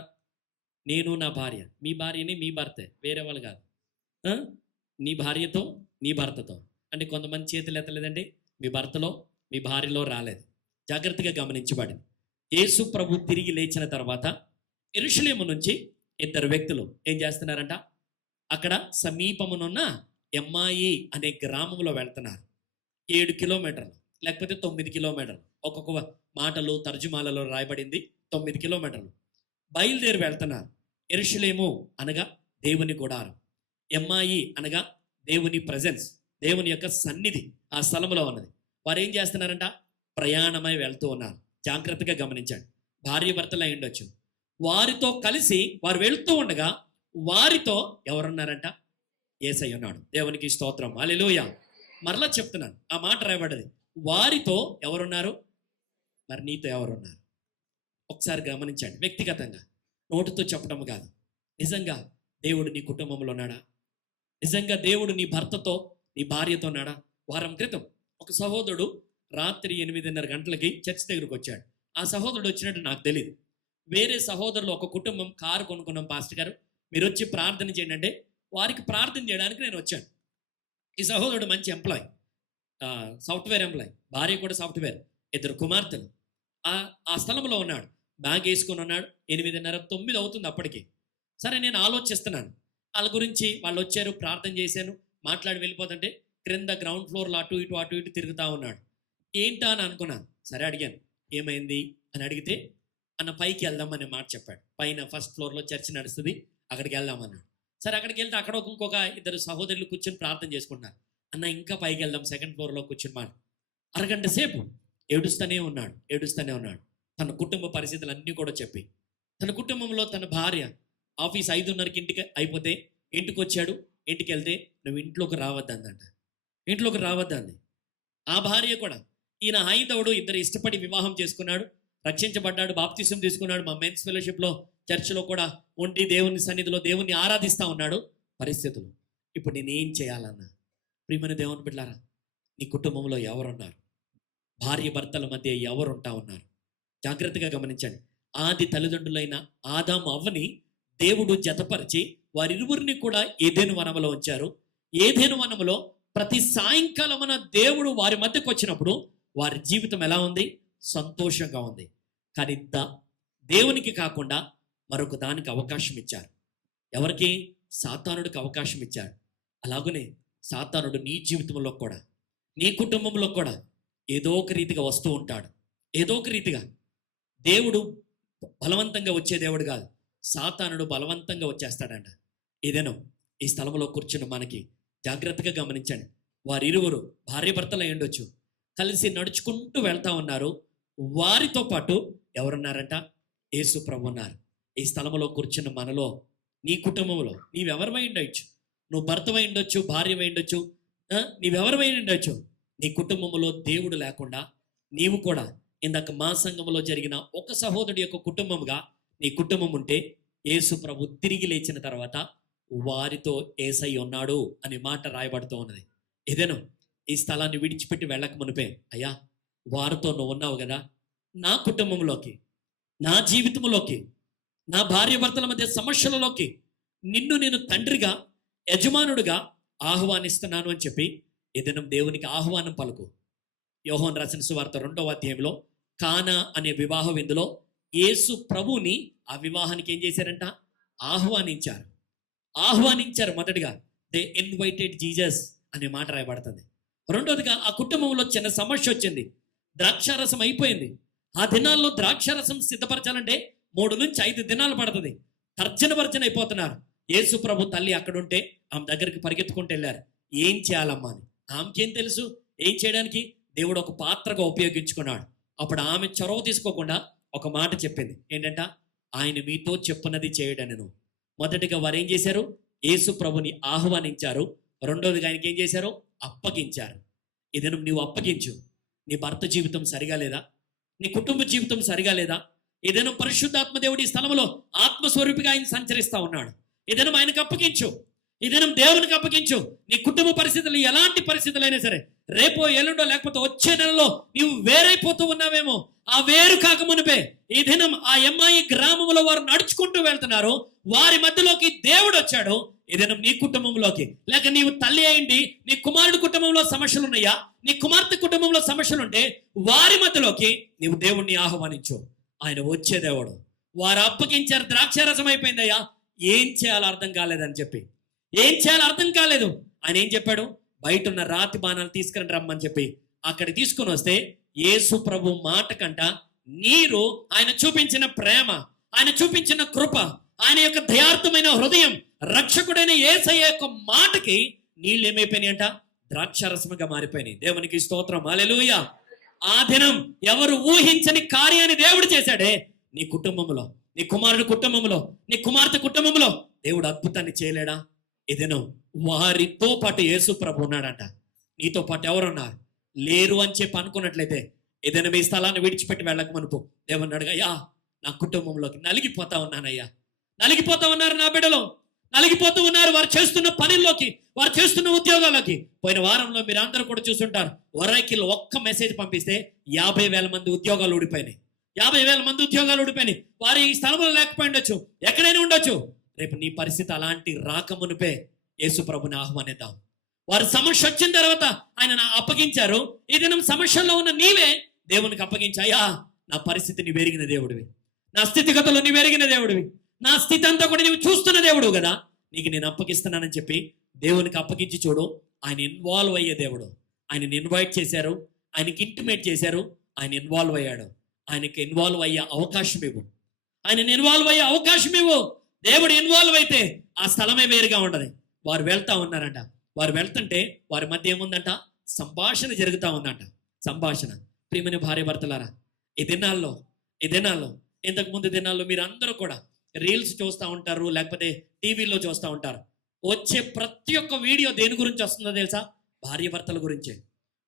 నేను నా భార్య, మీ భార్యని మీ భర్తే, వేరే వాళ్ళు కాదు. నీ భార్యతో నీ భర్తతో. అంటే కొంతమంది చేతులు ఎత్తలేదండి, మీ భర్తలో మీ భార్యలో రాలేదు. జాగ్రత్తగా గమనించబడింది. యేసు ప్రభు తిరిగి లేచిన తర్వాత యెరూషలేము నుంచి ఇద్దరు వ్యక్తులు ఏం చేస్తున్నారంట? అక్కడ సమీపమునున్న ఎమ్మాయి అనే గ్రామంలో వెళ్తున్నారు. 7 కిలోమీటర్లు లేకపోతే 9 కిలోమీటర్లు, ఒక్కొక్క మాటలు తర్జుమాలలో రాయబడింది 9 కిలోమీటర్లు బయలుదేరి వెళ్తున్నారు. యెరూషలేము అనగా దేవుని గుడారం, ఎమ్మాయి అనగా దేవుని ప్రజెన్స్, దేవుని యొక్క సన్నిధి ఆ స్థలంలో ఉన్నది. వారు ఏం చేస్తున్నారంట? ప్రయాణమై వెళ్తూ ఉన్నారు. జాగ్రత్తగా గమనించండి. భార్య భర్తలు అయి ఉండొచ్చు. వారితో కలిసి వారు వెళ్తూ ఉండగా వారితో ఎవరున్నారంట? యేసయ్య ఉన్నాడు. దేవునికి స్తోత్రం, హల్లెలూయా. మరలా చెప్తున్నాను, ఆ మాట రాయబడ్డది. వారితో ఎవరున్నారు? మరి నీతో ఎవరున్నారు? ఒకసారి గమనించండి. వ్యక్తిగతంగా నోటితో చెప్పడం కాదు, నిజంగా దేవుడు నీ కుటుంబంలో ఉన్నాడా? నిజంగా దేవుడు నీ భర్తతో, నీ భార్యతో ఉన్నాడా? వారం క్రితం ఒక సహోదరుడు రాత్రి 8:30 గంటలకి చర్చ్ దగ్గరకు వచ్చాడు. ఆ సహోదరుడు వచ్చినట్టు నాకు తెలియదు. వేరే సహోదరులు ఒక కుటుంబం కారు కొనుక్కున్నాం పాస్టర్ గారు, మీరు వచ్చి ప్రార్థన చేయండి అంటే వారికి ప్రార్థన చేయడానికి నేను వచ్చాను. ఈ సహోదరుడు మంచి ఎంప్లాయ్, సాఫ్ట్వేర్ ఎంప్లాయ్, భార్య కూడా సాఫ్ట్వేర్, 2 కుమార్తెలు. ఆ స్థలంలో ఉన్నాడు, బ్యాగ్ వేసుకొని ఉన్నాడు. 8:30, 9 అవుతుంది అప్పటికి. సరే, నేను ఆలోచిస్తున్నాను వాళ్ళ గురించి. వాళ్ళు వచ్చారు, ప్రార్థన చేశాను, మాట్లాడి వెళ్ళిపోతుంటే క్రింద గ్రౌండ్ ఫ్లోర్లో అటు ఇటు తిరుగుతూ ఉన్నాడు. ఏంటా అని అనుకున్నాను. సరే, అడిగాను ఏమైంది అని. అడిగితే అన్న పైకి వెళ్దాం అనే మాట చెప్పాడు. పైన ఫస్ట్ ఫ్లోర్లో చర్చ్ నడుస్తుంది, అక్కడికి వెళ్దామన్నాడు. సరే, అక్కడికి వెళ్తే అక్కడ ఇంకొక 2 సహోదరులు కూర్చొని ప్రార్థన చేసుకుంటున్నారు. అన్న ఇంకా పైకి వెళ్దాం, 2nd ఫ్లోర్లో కూర్చొని మాట. అరగంట సేపు ఏడుస్తూనే ఉన్నాడు. తన కుటుంబ పరిస్థితులు అన్నీ కూడా చెప్పి, తన కుటుంబంలో తన భార్య ఆఫీస్ 5:30కి ఇంటికి అయిపోతే ఇంటికి వచ్చాడు. ఇంటికి వెళ్తే నువ్వు ఇంట్లోకి రావద్దందంట. ఇంట్లోకి రావద్దంది. ఆ భార్య కూడా, ఈయన హైందవుడు, 2 ఇష్టపడి వివాహం చేసుకున్నాడు, రక్షించబడ్డాడు, బాప్తిసం తీసుకున్నాడు, మా మెన్స్ ఫెలోషిప్లో చర్చిలో కూడా ఉండి దేవుని సన్నిధిలో దేవుణ్ణి ఆరాధిస్తూ ఉన్నాడు. పరిస్థితులు ఇప్పుడు నేనేం చేయాలన్నా? ప్రియమైన దేవుని బిడ్డలారా, నీ కుటుంబంలో ఎవరున్నారు? భార్య భర్తల మధ్య ఎవరుంటా ఉన్నారు? జాగ్రత్తగా గమనించండి. ఆది తల్లిదండ్రులైన ఆదాము అవ్వని దేవుడు జతపరిచి వారిరువురిని కూడా ఏదెను వనములో ఉంచారు. ఏదెను వనములో ప్రతి సాయంకాలమున దేవుడు వారి మధ్యకు వచ్చినప్పుడు వారి జీవితం ఎలా ఉంది? సంతోషంగా ఉంది. కానీ దేవునికి కాకుండా మరొక దానికి అవకాశం ఇచ్చారు. ఎవరికి? సాతానుడికి అవకాశం ఇచ్చాడు. అలాగనే సాతానుడు నీ జీవితంలో కూడా, నీ కుటుంబంలో కూడా ఏదో ఒక రీతిగా వస్తూ ఉంటాడు. ఏదో ఒక రీతిగా. దేవుడు బలవంతంగా వచ్చే దేవుడు కాదు, సాతానుడు బలవంతంగా వచ్చేస్తాడంట. ఏదేనో ఈ స్థలంలో కూర్చున్న మనకి జాగ్రత్తగా గమనించండి. వారిరువురు భార్య భర్తలు అయి ఉండొచ్చు, కలిసి నడుచుకుంటూ వెళ్తా ఉన్నారు. వారితో పాటు ఎవరున్నారంట? యేసు ప్రభు ఉన్నారు. ఈ స్థలంలో కూర్చున్న మనలో, నీ కుటుంబంలో నీవెవరివై ఉండొచ్చు. నువ్వు భర్తవై ఉండొచ్చు, భార్యవై ఉండొచ్చు, నీవెవరివై ఉండొచ్చు. నీ కుటుంబంలో దేవుడు లేకుండా నీవు కూడా ఇందాక మా సంఘంలో జరిగిన ఒక సహోదరుడి యొక్క కుటుంబంగా నీ కుటుంబం ఉంటే, యేసు ప్రభు తిరిగి లేచిన తర్వాత వారితో యేసై ఉన్నాడు అనే మాట రాయబడుతూ ఉన్నది. ఏదేనో ఈ స్థలాన్ని విడిచిపెట్టి వెళ్ళక మునిపే, అయ్యా వారితో నువ్వు ఉన్నావు కదా, నా కుటుంబంలోకి, నా జీవితంలోకి, నా భార్య భర్తల మధ్య సమస్యలలోకి నిన్ను నేను తండ్రిగా, యజమానుడిగా ఆహ్వానిస్తున్నాను అని చెప్పి ఏదైనా దేవునికి ఆహ్వానం పలుకు. యోహాను రాసిన సువార్త 2వ అధ్యాయంలో కానా అనే వివాహ విందులో యేసు ప్రభుని ఆ వివాహానికి ఏం చేశారంట? ఆహ్వానించారు. మొదటిగా దే ఇన్వైటెడ్ జీసస్ అనే మాట రాయబడుతుంది. రెండోదిగా ఆ కుటుంబంలో చిన్న సమస్య వచ్చింది. ద్రాక్షారసం అయిపోయింది. ఆ దినాల్లో ద్రాక్షారసం సిద్ధపరచాలంటే 3 నుంచి 5 దినాలు పడుతుంది. తర్జన అయిపోతున్నారు. యేసు ప్రభు తల్లి అక్కడుంటే ఆమె దగ్గరికి పరిగెత్తుకుంటూ వెళ్ళారు. ఏం చేయాలమ్మా అని. ఆమెకేం తెలుసు ఏం చేయడానికి? దేవుడు ఒక పాత్రగా ఉపయోగించుకున్నాడు. అప్పుడు ఆమె చొరవ తీసుకోకుండా ఒక మాట చెప్పింది. ఏంటంట? ఆయన మీతో చెప్పున్నది చేయడనను. మొదటిగా వారు ఏం చేశారు? యేసు ప్రభుని ఆహ్వానించారు. రెండోదిగా ఆయనకి ఏం చేశారు? అప్పగించారు. ఏదైనా నువ్వు అప్పగించు. నీ భర్త జీవితం సరిగా లేదా? నీ కుటుంబ జీవితం సరిగా లేదా? ఏదైనా పరిశుద్ధాత్మ దేవుడి స్థలంలో ఆత్మస్వరూపిగా ఆయన సంచరిస్తూ ఉన్నాడు. ఏదైనా ఆయనకు అప్పగించు. ఏదైనా దేవునికి అప్పగించు. నీ కుటుంబ పరిస్థితులు ఎలాంటి పరిస్థితులైనా సరే, రేపో ఎల్లుండో లేకపోతే వచ్చే నెలలో నీవు వేరైపోతూ ఉన్నావేమో, ఆ వేరు కాకమునిపే ఈ దినం ఆ ఎమ్మాయి గ్రామంలో వారు నడుచుకుంటూ వెళ్తున్నారు. వారి మధ్యలోకి దేవుడు వచ్చాడు. ఏదైనా నీ కుటుంబంలోకి, లేక నీవు తల్లి అయింది, నీ కుమారుడి కుటుంబంలో సమస్యలు ఉన్నాయా, నీ కుమార్తె కుటుంబంలో సమస్యలుంటే వారి మధ్యలోకి నీవు దేవుణ్ణి ఆహ్వానించు. ఆయన వచ్చే దేవుడు. వారు అప్పగించారు. ద్రాక్షారసం అయిపోయిందయ్యా, ఏం చేయాలో అర్థం కాలేదని చెప్పి, ఏం చేయాలో అర్థం కాలేదు. ఆయన ఏం చెప్పాడు? బయట ఉన్న రాతి బాణాలు తీసుకుని రమ్మని చెప్పి అక్కడ తీసుకొని వస్తే యేసు ప్రభు మాట కంట నీరు, ఆయన చూపించిన ప్రేమ, ఆయన చూపించిన కృప, ఆయన యొక్క దయార్థమైన హృదయం, రక్షకుడైన యేసయ్య యొక్క మాటకి నీళ్ళు ఏమైపోయినాయి అంట? ద్రాక్షారసముగా మారిపోయినాయి. దేవునికి స్తోత్రం, హల్లెలూయా. ఆ దినం ఎవరు ఊహించని కార్యాన్ని దేవుడు చేశాడే నీ కుటుంబంలో, నీ కుమారుడి కుటుంబంలో, నీ కుమార్తె కుటుంబంలో దేవుడు అద్భుతాన్ని చేయలేడా? ఏదేనో వారితో పాటు యేసు ప్రభు ఉన్నాడంట. నీతో పాటు ఎవరున్నారు? లేరు అని చెప్పి అనుకున్నట్లయితే ఏదైనా మీ స్థలాన్ని విడిచిపెట్టి వెళ్ళక మనపు దేవుని అడుగు, అయ్యా నా కుటుంబంలోకి నలిగిపోతా ఉన్నానయ్యా, నలిగిపోతా ఉన్నారు నా బిడ్డలు, నలిగిపోతూ ఉన్నారు వారు చేస్తున్న పనుల్లోకి, వారు చేస్తున్న ఉద్యోగాలకి. పోయిన వారంలో మీరు అందరూ కూడా చూస్తుంటారు, ఒరైకిల్ ఒక్క మెసేజ్ పంపిస్తే 50,000 మంది ఉద్యోగాలు ఊడిపోయినాయి. 50,000 మంది ఉద్యోగాలు ఊడిపోయినాయి. వారు ఈ స్థలంలో లేకపోయి ఉండొచ్చు, ఎక్కడైనా ఉండొచ్చు. రేపు నీ పరిస్థితి అలాంటి రాకమునిపే యేసు ప్రభుని ఆహ్వానిద్దాం. వారు సమస్య వచ్చిన తర్వాత ఆయన అప్పగించారు. ఈ దినం సమస్యల్లో ఉన్న నీవే దేవునికి అప్పగించాయా, నా పరిస్థితి నీ వెరిగిన దేవుడివి, నా స్థితిగతులు నీ వెరిగిన దేవుడివి, నా స్థితి అంతా కూడా నీవు చూస్తున్న దేవుడు కదా, నీకు నేను అప్పగిస్తున్నానని చెప్పి దేవునికి అప్పగించి చూడు. ఆయన ఇన్వాల్వ్ అయ్యే దేవుడు. ఆయనని ఇన్వైట్ చేశారు, ఆయనకి ఇంటిమేట్ చేశారు, ఆయన ఇన్వాల్వ్ అయ్యాడు. ఆయనకి ఇన్వాల్వ్ అయ్యే అవకాశం ఇవ్వు, ఆయనని ఇన్వాల్వ్ అయ్యే అవకాశం ఇవ్వు. దేవుడు ఇన్వాల్వ్ అయితే ఆ స్థలమే వేరుగా ఉండదు. వారు వెళ్తా ఉన్నారంట. వారు వెళ్తుంటే వారి మధ్య ఏముందంట, సంభాషణ జరుగుతూ ఉందంట. సంభాషణ. ప్రియమైన భార్య భర్తలారా, ఈ దినాల్లో ఇంతకు ముందు దినాల్లో మీరు అందరూ కూడా రీల్స్ చూస్తూ ఉంటారు, లేకపోతే టీవీలో చూస్తూ ఉంటారు. వచ్చే ప్రతి ఒక్క వీడియో దేని గురించి వస్తుందో తెలుసా? భార్య భర్తల గురించే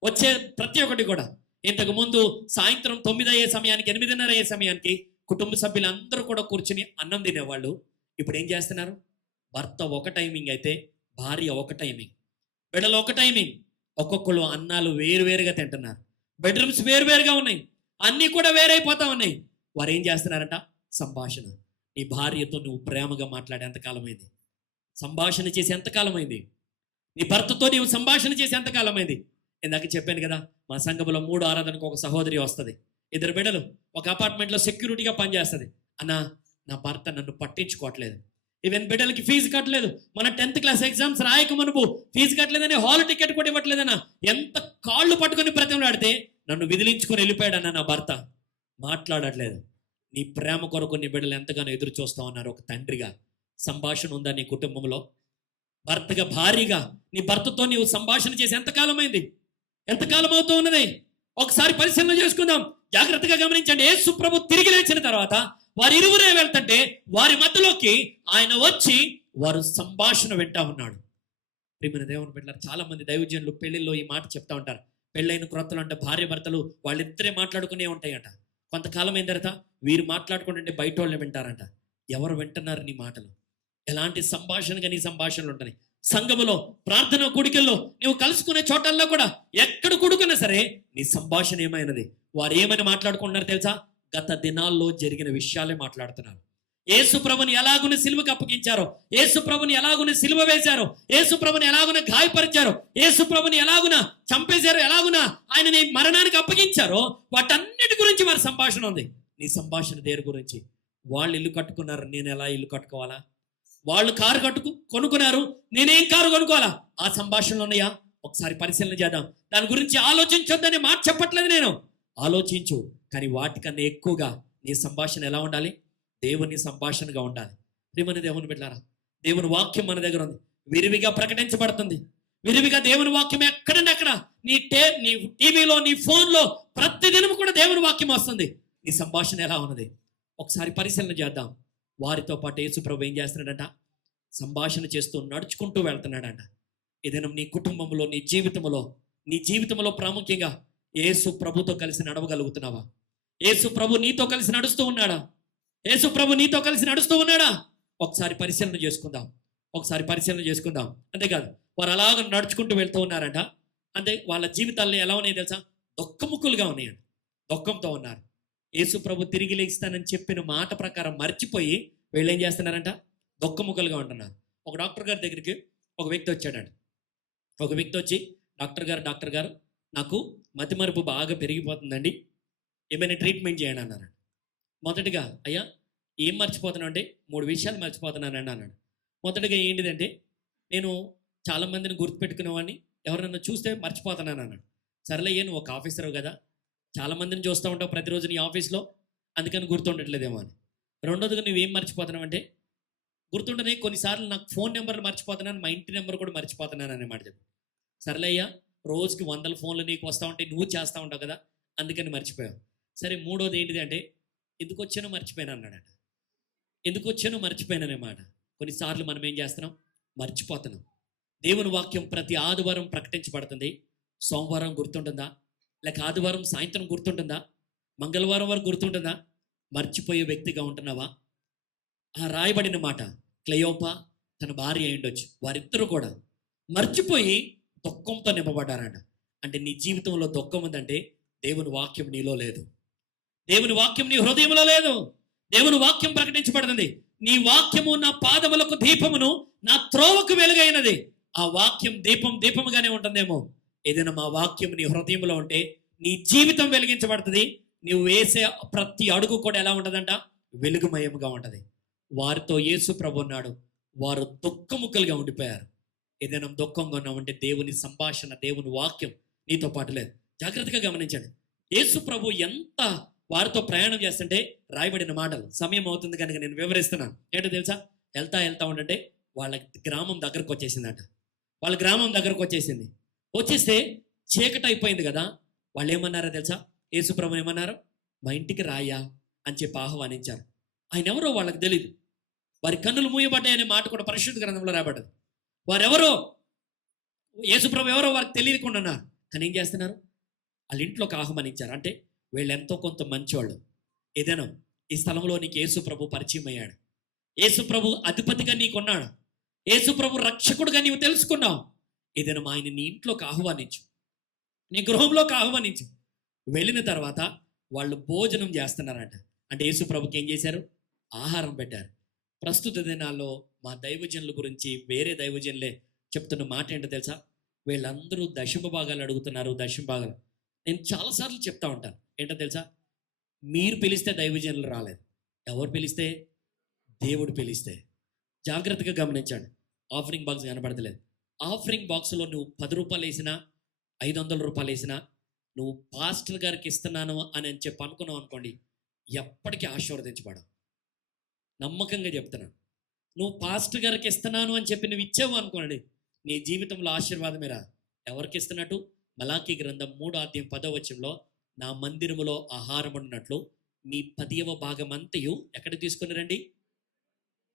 వచ్చే ప్రతి ఒక్కటి కూడా. ఇంతకు ముందు సాయంత్రం 9 అయ్యే సమయానికి, 8:30 అయ్యే సమయానికి కుటుంబ సభ్యులందరూ కూడా కూర్చుని అన్నం తినేవాళ్ళు. ఇప్పుడు ఏం చేస్తున్నారు? భర్త ఒక టైమింగ్ అయితే భార్య ఒక టైమింగ్, బిడ్డలు ఒక టైమింగ్. ఒక్కొక్కరు అన్నాలు వేరువేరుగా తింటున్నారు, బెడ్రూమ్స్ వేరువేరుగా ఉన్నాయి, అన్నీ కూడా వేరైపోతా ఉన్నాయి. వారు ఏం చేస్తున్నారంట? సంభాషణ. నీ భార్యతో నువ్వు ప్రేమగా మాట్లాడే ఎంతకాలమైంది? సంభాషణ చేసి ఎంతకాలమైంది? నీ భర్తతో నీవు సంభాషణ చేసి ఎంతకాలమైంది? ఇందాక చెప్పాను కదా, మా సంఘంలో 3 ఆరాధనకు ఒక సహోదరి వస్తుంది, 2 బిడ్డలు, ఒక అపార్ట్మెంట్లో సెక్యూరిటీగా పనిచేస్తుంది. అన్నా, నా భర్త నన్ను పట్టించుకోవట్లేదు, ఈవెన్ బిడ్డలకి ఫీజు కట్టలేదు, మన 10th క్లాస్ ఎగ్జామ్స్ రాయక మనపు ఫీజు కట్టలేదని హాల్ టికెట్ కూడా ఇవ్వట్లేదన్నా, ఎంత కాళ్ళు పట్టుకొని బ్రతిమలాడితే నన్ను విదిలించుకొని వెళ్ళిపోయాడన్న నా భర్త. మాట్లాడట్లేదు. నీ ప్రేమ కొరకు నీ బిడ్డలు ఎంతగానో ఎదురు చూస్తా ఉన్నారు. ఒక తండ్రిగా సంభాషణ ఉందా నీ కుటుంబంలో? భర్తగా, భార్యగా నీ భర్తతో నీవు సంభాషణ చేసి ఎంతకాలమైంది? ఎంతకాలం అవుతూ ఉన్నది? ఒకసారి పరిశీలన చేసుకుందాం, జాగ్రత్తగా గమనించండి. యేసు ప్రభు తిరిగి లేచిన తర్వాత వారి ఇరువురే వెళ్తుంటే వారి మధ్యలోకి ఆయన వచ్చి వారు సంభాషణ వింటా ఉన్నాడు. ప్రియమైన దేవుని బిడ్డలారా, చాలా మంది దైవజనులు పెళ్లిలో ఈ మాట చెప్తా ఉంటారు. పెళ్ళైన క్రొత్తలు అంటే భార్య భర్తలు వాళ్ళిద్దరే మాట్లాడుకునే ఉంటాయంట. కొంతకాలం అయిన తర్వాత వీరు మాట్లాడుకుంటుంటే బయట వాళ్ళే వింటారంట. ఎవరు వింటున్నారు నీ మాటలు? ఎలాంటి సంభాషణగా నీ సంభాషణలు ఉంటాయి? సంఘములో, ప్రార్థన కూడికల్లో, నువ్వు కలుసుకునే చోటల్లో కూడా, ఎక్కడ కూడుకున్నా సరే నీ సంభాషణ ఏమైనది? వారు ఏమని మాట్లాడుకుంటున్నారు తెలుసా? గత దినాల్లో జరిగిన విషయాలే మాట్లాడుతున్నారు. యేసు ప్రభుని ఎలాగున సిలువకు అప్పగించారో, యేసు ప్రభుని ఎలాగున సిలువ వేశారో, యేసు ప్రభుని ఎలాగున గాయపరిచారో, యేసు ప్రభుని ఎలాగున చంపేశారో, ఎలాగున ఆయనని మరణానికి అప్పగించారో, వాటన్నిటి గురించి వారి సంభాషణ ఉంది. నీ సంభాషణ దేని గురించి? వాళ్ళు ఇల్లు కట్టుకున్నారు, నేను ఎలా ఇల్లు కట్టుకోవాలా? వాళ్ళు కారు కొనుక్కున్నారు, నేనేం కారు కొనుక్కోవాలా? ఆ సంభాషణలు ఉన్నాయా? ఒకసారి పరిశీలన చేద్దాం. దాని గురించి ఆలోచించొద్దని మాట చెప్పట్లేదు నేను. ఆలోచించు, కానీ వాటికన్నా ఎక్కువగా నీ సంభాషణ ఎలా ఉండాలి? దేవుని సంభాషణగా ఉండాలి. ప్రియమైన దేవుని బిడ్డలారా, దేవుని వాక్యం మన దగ్గర ఉంది, విరివిగా ప్రకటించబడుతుంది. విరివిగా దేవుని వాక్యం ఎక్కడండి అక్కడ నీ టీవీలో, నీ ఫోన్లో ప్రతిదినం కూడా దేవుని వాక్యం వస్తుంది. నీ సంభాషణ ఎలా ఉన్నది? ఒకసారి పరిశీలన చేద్దాం. వారితో పాటు యేసు ప్రభు ఏం చేస్తున్నాడంట? సంభాషణ చేస్తూ నడుచుకుంటూ వెళ్తున్నాడంట. ఏదైనా నీ కుటుంబంలో, నీ జీవితంలో ప్రాముఖ్యంగా యేసు ప్రభుతో కలిసి నడవగలుగుతున్నావా? యేసు ప్రభు నీతో కలిసి నడుస్తూ ఉన్నాడా? యేసు ప్రభు నీతో కలిసి నడుస్తూ ఉన్నాడా? ఒకసారి పరిశీలన చేసుకుందాం. అంతేకాదు, వారు అలాగ నడుచుకుంటూ వెళ్తూ ఉన్నారంట. అంటే వాళ్ళ జీవితాల్లో ఎలా ఉన్నాయి తెలుసా? దుఃఖముఖులుగా ఉన్నాయంట, దుఃఖంతో ఉన్నారు. యేసు ప్రభు తిరిగి లేస్తానని చెప్పిన మాట ప్రకారం మర్చిపోయి వీళ్ళు ఏం చేస్తున్నారంట? దుఃఖముఖులుగా ఉంటున్నారు. ఒక డాక్టర్ గారి దగ్గరికి ఒక వ్యక్తి వచ్చాడంట. ఒక వ్యక్తి వచ్చి, డాక్టర్ గారు నాకు మతిమరుపు బాగా పెరిగిపోతుందండి, ఏమైనా ట్రీట్మెంట్ చేయండి అన్నాడు. మొదటిగా, అయ్యా ఏం మర్చిపోతున్నావు అంటే, 3 విషయాలు మర్చిపోతున్నానండి అన్నాడు. మొదటిగా ఏంటిదంటే, నేను చాలామందిని గుర్తుపెట్టుకునేవాడిని, ఎవరన్నా చూస్తే మర్చిపోతున్నాను అన్నాడు. సరేలే, నువ్వు ఒక ఆఫీసరు కదా, చాలామందిని చూస్తూ ఉంటావు ప్రతిరోజు నీ ఆఫీస్లో, అందుకని గుర్తుండట్లేదేమో అని. రెండోదిగా నువ్వేం మర్చిపోతున్నావు అంటే, గుర్తుండనే కొన్నిసార్లు నాకు ఫోన్ నెంబర్లు మర్చిపోతున్నాను, మా ఇంటి నెంబర్ కూడా మర్చిపోతున్నాను అనే మాట చెప్పి. సరేలే అయ్యా, రోజుకి 100 ఫోన్లు నీకు వస్తూ ఉంటాయి, నువ్వు చేస్తూ ఉంటావు కదా, అందుకని మర్చిపోయావు. సరే, మూడోది ఏంటిది అంటే, ఎందుకు వచ్చానో మర్చిపోయాను అన్నాడట. ఎందుకు వచ్చానో మర్చిపోయాననే మాట. కొన్నిసార్లు మనం ఏం చేస్తున్నాం? మర్చిపోతున్నాం. దేవుని వాక్యం ప్రతి ఆదివారం ప్రకటించబడుతుంది. సోమవారం గుర్తుంటుందా? లేక ఆదివారం సాయంత్రం గుర్తుంటుందా? మంగళవారం వరకు గుర్తుంటుందా? మర్చిపోయే వ్యక్తిగా ఉంటున్నావా? ఆ రాయబడిన మాట, క్లెయోపా తన భార్య అయి ఉండొచ్చు, వారిద్దరూ కూడా మర్చిపోయి దుఃఖంతో నింపబడ్డారంట. అంటే నీ జీవితంలో దుఃఖం ఉందంటే దేవుని వాక్యం నీలో లేదు, దేవుని వాక్యం నీ హృదయంలో లేదు. దేవుని వాక్యం ప్రకటించబడుతుంది, నీ వాక్యము నా పాదములకు దీపమును, నా త్రోవకు వెలుగైనది. ఆ వాక్యం దీపముగానే ఉంటుందేమో. ఏదైనా మా వాక్యం నీ హృదయంలో ఉంటే నీ జీవితం వెలిగించబడుతుంది. నువ్వు వేసే ప్రతి అడుగు కూడా ఎలా ఉంటుందంట? వెలుగుమయముగా ఉంటుంది. వారితో యేసు ప్రభు ఉన్నాడు, వారు దుఃఖముఖులుగా ఉండిపోయారు. ఏదైనా దుఃఖంగా ఉంటే దేవుని సంభాషణ, దేవుని వాక్యం నీతో పాటు లేదు. జాగ్రత్తగా గమనించండి. యేసు ప్రభు ఎంత వారితో ప్రయాణం చేస్తుంటే రాయబడిన మాటలు, సమయం అవుతుంది కనుక నేను వివరిస్తున్నాను. ఏంటో తెలుసా? వెళ్తా ఉండంటే వాళ్ళ గ్రామం దగ్గరకు వచ్చేసిందంట. వాళ్ళ గ్రామం దగ్గరకు వచ్చేస్తే చీకటి అయిపోయింది కదా. వాళ్ళు ఏమన్నారో తెలుసా? యేసు ప్రభు ఏమన్నారు? మా ఇంటికి రాయా అని చెప్పి ఆహ్వానించారు. ఆయన ఎవరో వాళ్ళకి తెలియదు. వారి కన్నులు మూయబడ్డాయనే మాట కూడా పరిశుద్ధ గ్రంథంలో రాబడ్డది. వారెవరో, యేసు ప్రభు ఎవరో వారికి తెలియకుండా ఉన్నారు. కానీ ఏం చేస్తున్నారు? వాళ్ళ ఇంట్లోకి ఆహ్వానించారు. అంటే వీళ్ళు ఎంతో కొంత మంచోళ్ళు. ఏదైనా ఈ స్థలంలో నీకు యేసు ప్రభు పరిచయం అయ్యాడు, యేసు ప్రభు అధిపతిగా నీకున్నాడు, యేసు ప్రభు రక్షకుడుగా నీవు తెలుసుకున్నావు. ఏదైనా ఆయన నీ ఇంట్లోకి ఆహ్వానించు, నీ గృహంలోకి ఆహ్వానించు. వెళ్ళిన తర్వాత వాళ్ళు భోజనం చేస్తున్నారంట. అంటే యేసు ప్రభుకి ఏం చేశారు? ఆహారం పెట్టారు. ప్రస్తుత దినాల్లో మా దైవజనుల గురించి వేరే దైవజనులే చెప్తున్న మాట ఏంటో తెలుసా? వీళ్ళందరూ దశమ భాగాలు అడుగుతున్నారు. దశమ భాగాలు నేను చాలాసార్లు చెప్తా ఉంటాను. ఏంటో తెలుసా? మీరు పిలిస్తే దైవజనులు రాలేదు, ఎవరు పిలిస్తే? దేవుడు పిలిస్తే. జాగ్రత్తగా గమనించండి. ఆఫరింగ్ బాక్స్ కనబడతలేదు. ఆఫరింగ్ బాక్స్లో నువ్వు 10 రూపాయలు వేసినా, 500 రూపాయలు వేసినా, నువ్వు పాస్టర్ గారికి ఇస్తున్నాను అని చెప్పి అనుకున్నావు అనుకోండి, ఎప్పటికీ ఆశీర్వదించబడవు. నమ్మకంగా చెప్తున్నాను. నువ్వు పాస్టర్ గారికి ఇస్తున్నాను అని చెప్పి నువ్వు ఇచ్చావు అనుకోండి, నీ జీవితంలో ఆశీర్వాదమే రాదు. ఎవరికి ఇస్తున్నట్టు? మలాకీ గ్రంథం 3:10 నా మందిరములో ఆహారం ఉన్నట్లు మీ 10వ భాగం అంతయు ఎక్కడ తీసుకుని రండి?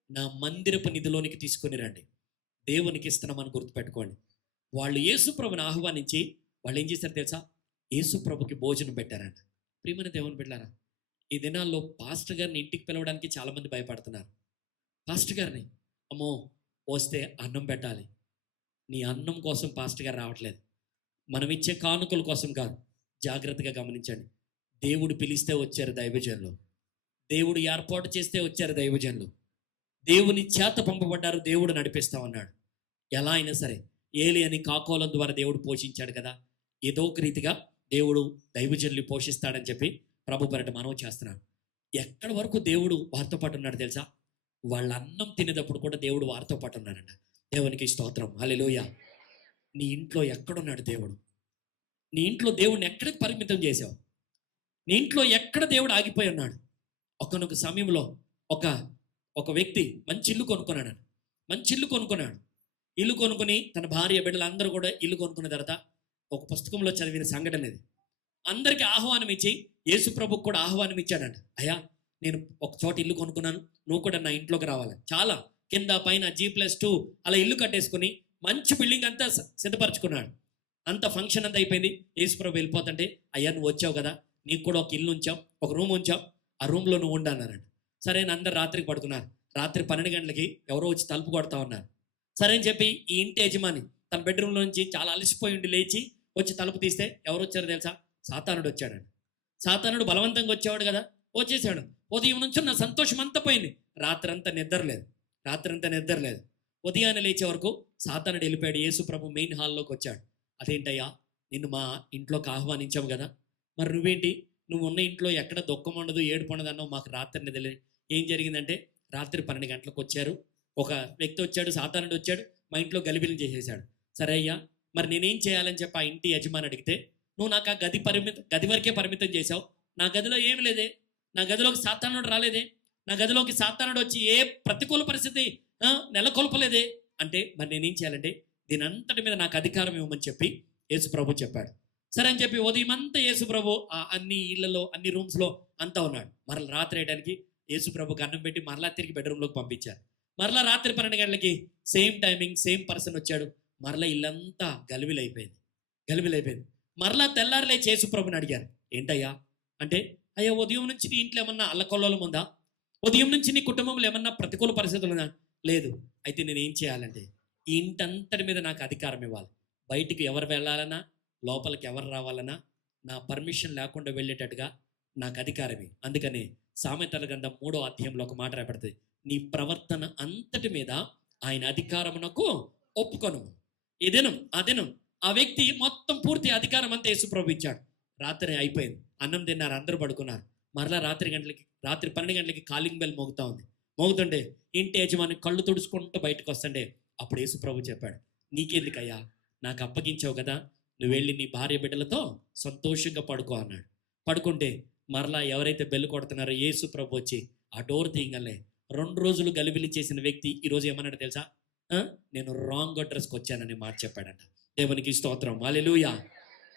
నా మందిరపు నిధిలోనికి తీసుకుని రండి. దేవునికి ఇస్తున్నామని గుర్తుపెట్టుకోండి. వాళ్ళు యేసు ప్రభుని ఆహ్వానించి వాళ్ళు ఏం చేశారు తెలుసా? యేసు ప్రభుకి భోజనం పెట్టారంట. ప్రియమైన దేవుని బిడ్డలారా, ఈ దినాల్లో పాస్టర్ గారిని ఇంటికి పిలవడానికి చాలామంది భయపడుతున్నారు. పాస్టర్ గారిని అమ్మో వస్తే అన్నం పెట్టాలి. నీ అన్నం కోసం పాస్టర్ గారు రావట్లేదు, మనం ఇచ్చే కానుకల కోసం కాదు. జాగ్రత్తగా గమనించండి. దేవుడు పిలిస్తే వచ్చారు దైవజనులు, దేవుడు ఏర్పాటు చేస్తే వచ్చారు దైవజనులు, దేవుని చేత పంపబడ్డారు, దేవుడు నడిపిస్తా ఉన్నాడు. ఎలా అయినా సరే ఏలి అని కాకోలం ద్వారా దేవుడు పోషించాడు కదా, ఏదో ఒక రీతిగా దేవుడు దైవజనులు పోషిస్తాడని చెప్పి ప్రభు పేరట మనవి చేస్తున్నాడు. ఎక్కడి వరకు దేవుడు వారితో పాటు ఉన్నాడు తెలుసా? వాళ్ళ అన్నం తినేటప్పుడు కూడా దేవుడు వారితో పాటు ఉన్నాడంట. దేవునికి స్తోత్రం, హల్లెలూయా. నీ ఇంట్లో ఎక్కడున్నాడు దేవుడు? నీ ఇంట్లో దేవుడిని ఎక్కడికి పరిమితం చేసావు? నీ ఇంట్లో ఎక్కడ దేవుడు ఆగిపోయి ఉన్నాడు? ఒకనొక సమయంలో ఒక వ్యక్తి మంచి ఇల్లు కొనుక్కున్నాడు. ఇల్లు కొనుక్కొని తన భార్య బిడ్డలు అందరూ కూడా ఇల్లు కొనుక్కున్న తర్వాత ఒక పుస్తకంలో చదివిన సంఘటన ఇది. అందరికీ ఆహ్వానం ఇచ్చి యేసు ప్రభుకు కూడా ఆహ్వానం ఇచ్చాడంట. అయ్యా, నేను ఒక చోట ఇల్లు కొనుక్కున్నాను, నువ్వు కూడా నా ఇంట్లోకి రావాలి. చాలా కింద పైన G+2 అలా ఇల్లు కట్టేసుకుని మంచి బిల్డింగ్ అంతా సిద్ధపరచుకున్నాడు. అంత ఫంక్షన్ అంతా అయిపోయింది. యేసు ప్రభు వెళ్ళిపోతుంటే, అయ్యా నువ్వు వచ్చావు కదా, నీకు కూడా ఒక ఇల్లు ఉంచాం, ఒక రూమ్ ఉంచాం, ఆ రూమ్లో నువ్వు ఉండన్నారంట. సరే అని అందరు రాత్రికి పడుకున్నారు. రాత్రి 12 గంటలకి ఎవరో వచ్చి తలుపు కొడతా ఉన్నారు. సరే అని చెప్పి ఈ ఇంటి యజమాని తన బెడ్రూమ్లో నుంచి చాలా అలసిపోయి ఉండి లేచి వచ్చి తలుపు తీస్తే ఎవరు వచ్చారో తెలుసా? సాతానుడు వచ్చాడండి. సాతానుడు బలవంతంగా వచ్చేవాడు కదా, వచ్చేసాడు. ఉదయం నుంచి నా సంతోషం అంతా పోయింది. రాత్రంతా నిద్రలేదు. ఉదయాన్నే లేచే వరకు సాతానుడు వెళ్ళిపోయాడు. యేసు ప్రభు మెయిన్ హాల్లోకి వచ్చాడు. అదేంటయ్యా, నిన్ను మా ఇంట్లోకి ఆహ్వానించావు కదా, మరి నువ్వేంటి, నువ్వు ఉన్న ఇంట్లో ఎక్కడ దుఃఖం ఉండదు, ఏడుపు ఉండదు అన్నావు, మాకు రాత్రి నిద్రలేదు. ఏం జరిగిందంటే రాత్రి 12 గంటలకు వచ్చారు, ఒక వ్యక్తి వచ్చాడు, సాతానుడు వచ్చాడు, మా ఇంట్లో గలిబిలి చేసేసాడు. సరే అయ్యా, మరి నేనేం చేయాలని చెప్పి ఆ ఇంటి యజమాని అడిగితే, నువ్వు నాకు ఆ గది వరకే పరిమితం చేసావు, నా గదిలో ఏమి లేదే, నా గదిలోకి సాతానుడు రాలేదే, నా గదిలోకి సాతానుడు వచ్చి ఏ ప్రతికూల పరిస్థితి నెలకొల్పలేదే అంటే, మరి నేనేం చేయాలంటే దీని అంతటి మీద నాకు అధికారం ఇవ్వమని చెప్పి యేసు ప్రభు చెప్పాడు. సరే అని చెప్పి ఉదయం అంతా యేసు ప్రభు అన్ని ఇళ్లలో అన్ని రూమ్స్లో అంతా ఉన్నాడు. మరలా రాత్రి వేయడానికి యేసు ప్రభుకి అన్నం పెట్టి మరలా తిరిగి బెడ్రూమ్లోకి పంపించారు. మరలా రాత్రి 12 గంటలకి సేమ్ టైమింగ్ సేమ్ పర్సన్ వచ్చాడు. మరలా ఇల్లంతా గలిబిలైపోయింది. గలిబిలైపోయింది. మరలా తెల్లారి లేచి యేసుప్రభుని అడిగారు, ఏంటయ్యా అంటే, అయ్యా ఉదయం నుంచి నీ ఇంట్లో ఏమన్నా అల్లకొల్లోలం ఉందా? ఉదయం నుంచి నీ కుటుంబంలో ఏమన్నా ప్రతికూల పరిస్థితులు ఉందా? లేదు. అయితే నేను ఏం చేయాలంటే ఈ ఇంటంతటి మీద నాకు అధికారం ఇవ్వాలి. బయటికి ఎవరు వెళ్ళాలన్నా, లోపలికి ఎవరు రావాలన్నా నా పర్మిషన్ లేకుండా వెళ్ళేటట్టుగా నాకు అధికారమే. అందుకని సామెతల గ్రంథం 3వ అధ్యాయంలో ఒక మాట రాబడుతుంది, నీ ప్రవర్తన అంతటి మీద ఆయన అధికారమునకు ఒప్పుకొను. ఈ దినం ఆ దినం ఆ వ్యక్తి మొత్తం పూర్తి అధికారం అంతా యేసుప్రభు ఇచ్చాడు. రాత్రి అయిపోయింది, అన్నం తిన్నారు, అందరూ పడుకున్నారు. మరలా రాత్రి 12 గంటలకి కాలింగ్ బెల్ మోగుతా ఉంది. మోగుతుంటే ఇంటి యజమాని కళ్ళు తుడుచుకుంటూ బయటకు వస్తుండే అప్పుడు యేసుప్రభు చెప్పాడు, నీకెందుకయ్యా, నాకు అప్పగించావు కదా, నువ్వు వెళ్ళి నీ భార్య బిడ్డలతో సంతోషంగా పడుకో అన్నాడు. పడుకుంటే మరలా ఎవరైతే బెల్లు కొడుతున్నారో యేసుప్రభు వచ్చి ఆ డోర్ తీయగలనే 2 రోజులు గలిబిలి చేసిన వ్యక్తి ఈరోజు ఏమన్నాడు తెలుసా? నేను రాంగ్ అడ్రస్కి వచ్చానని మాట చెప్పాడంట. దేవునికి స్తోత్రం, హల్లెలూయా.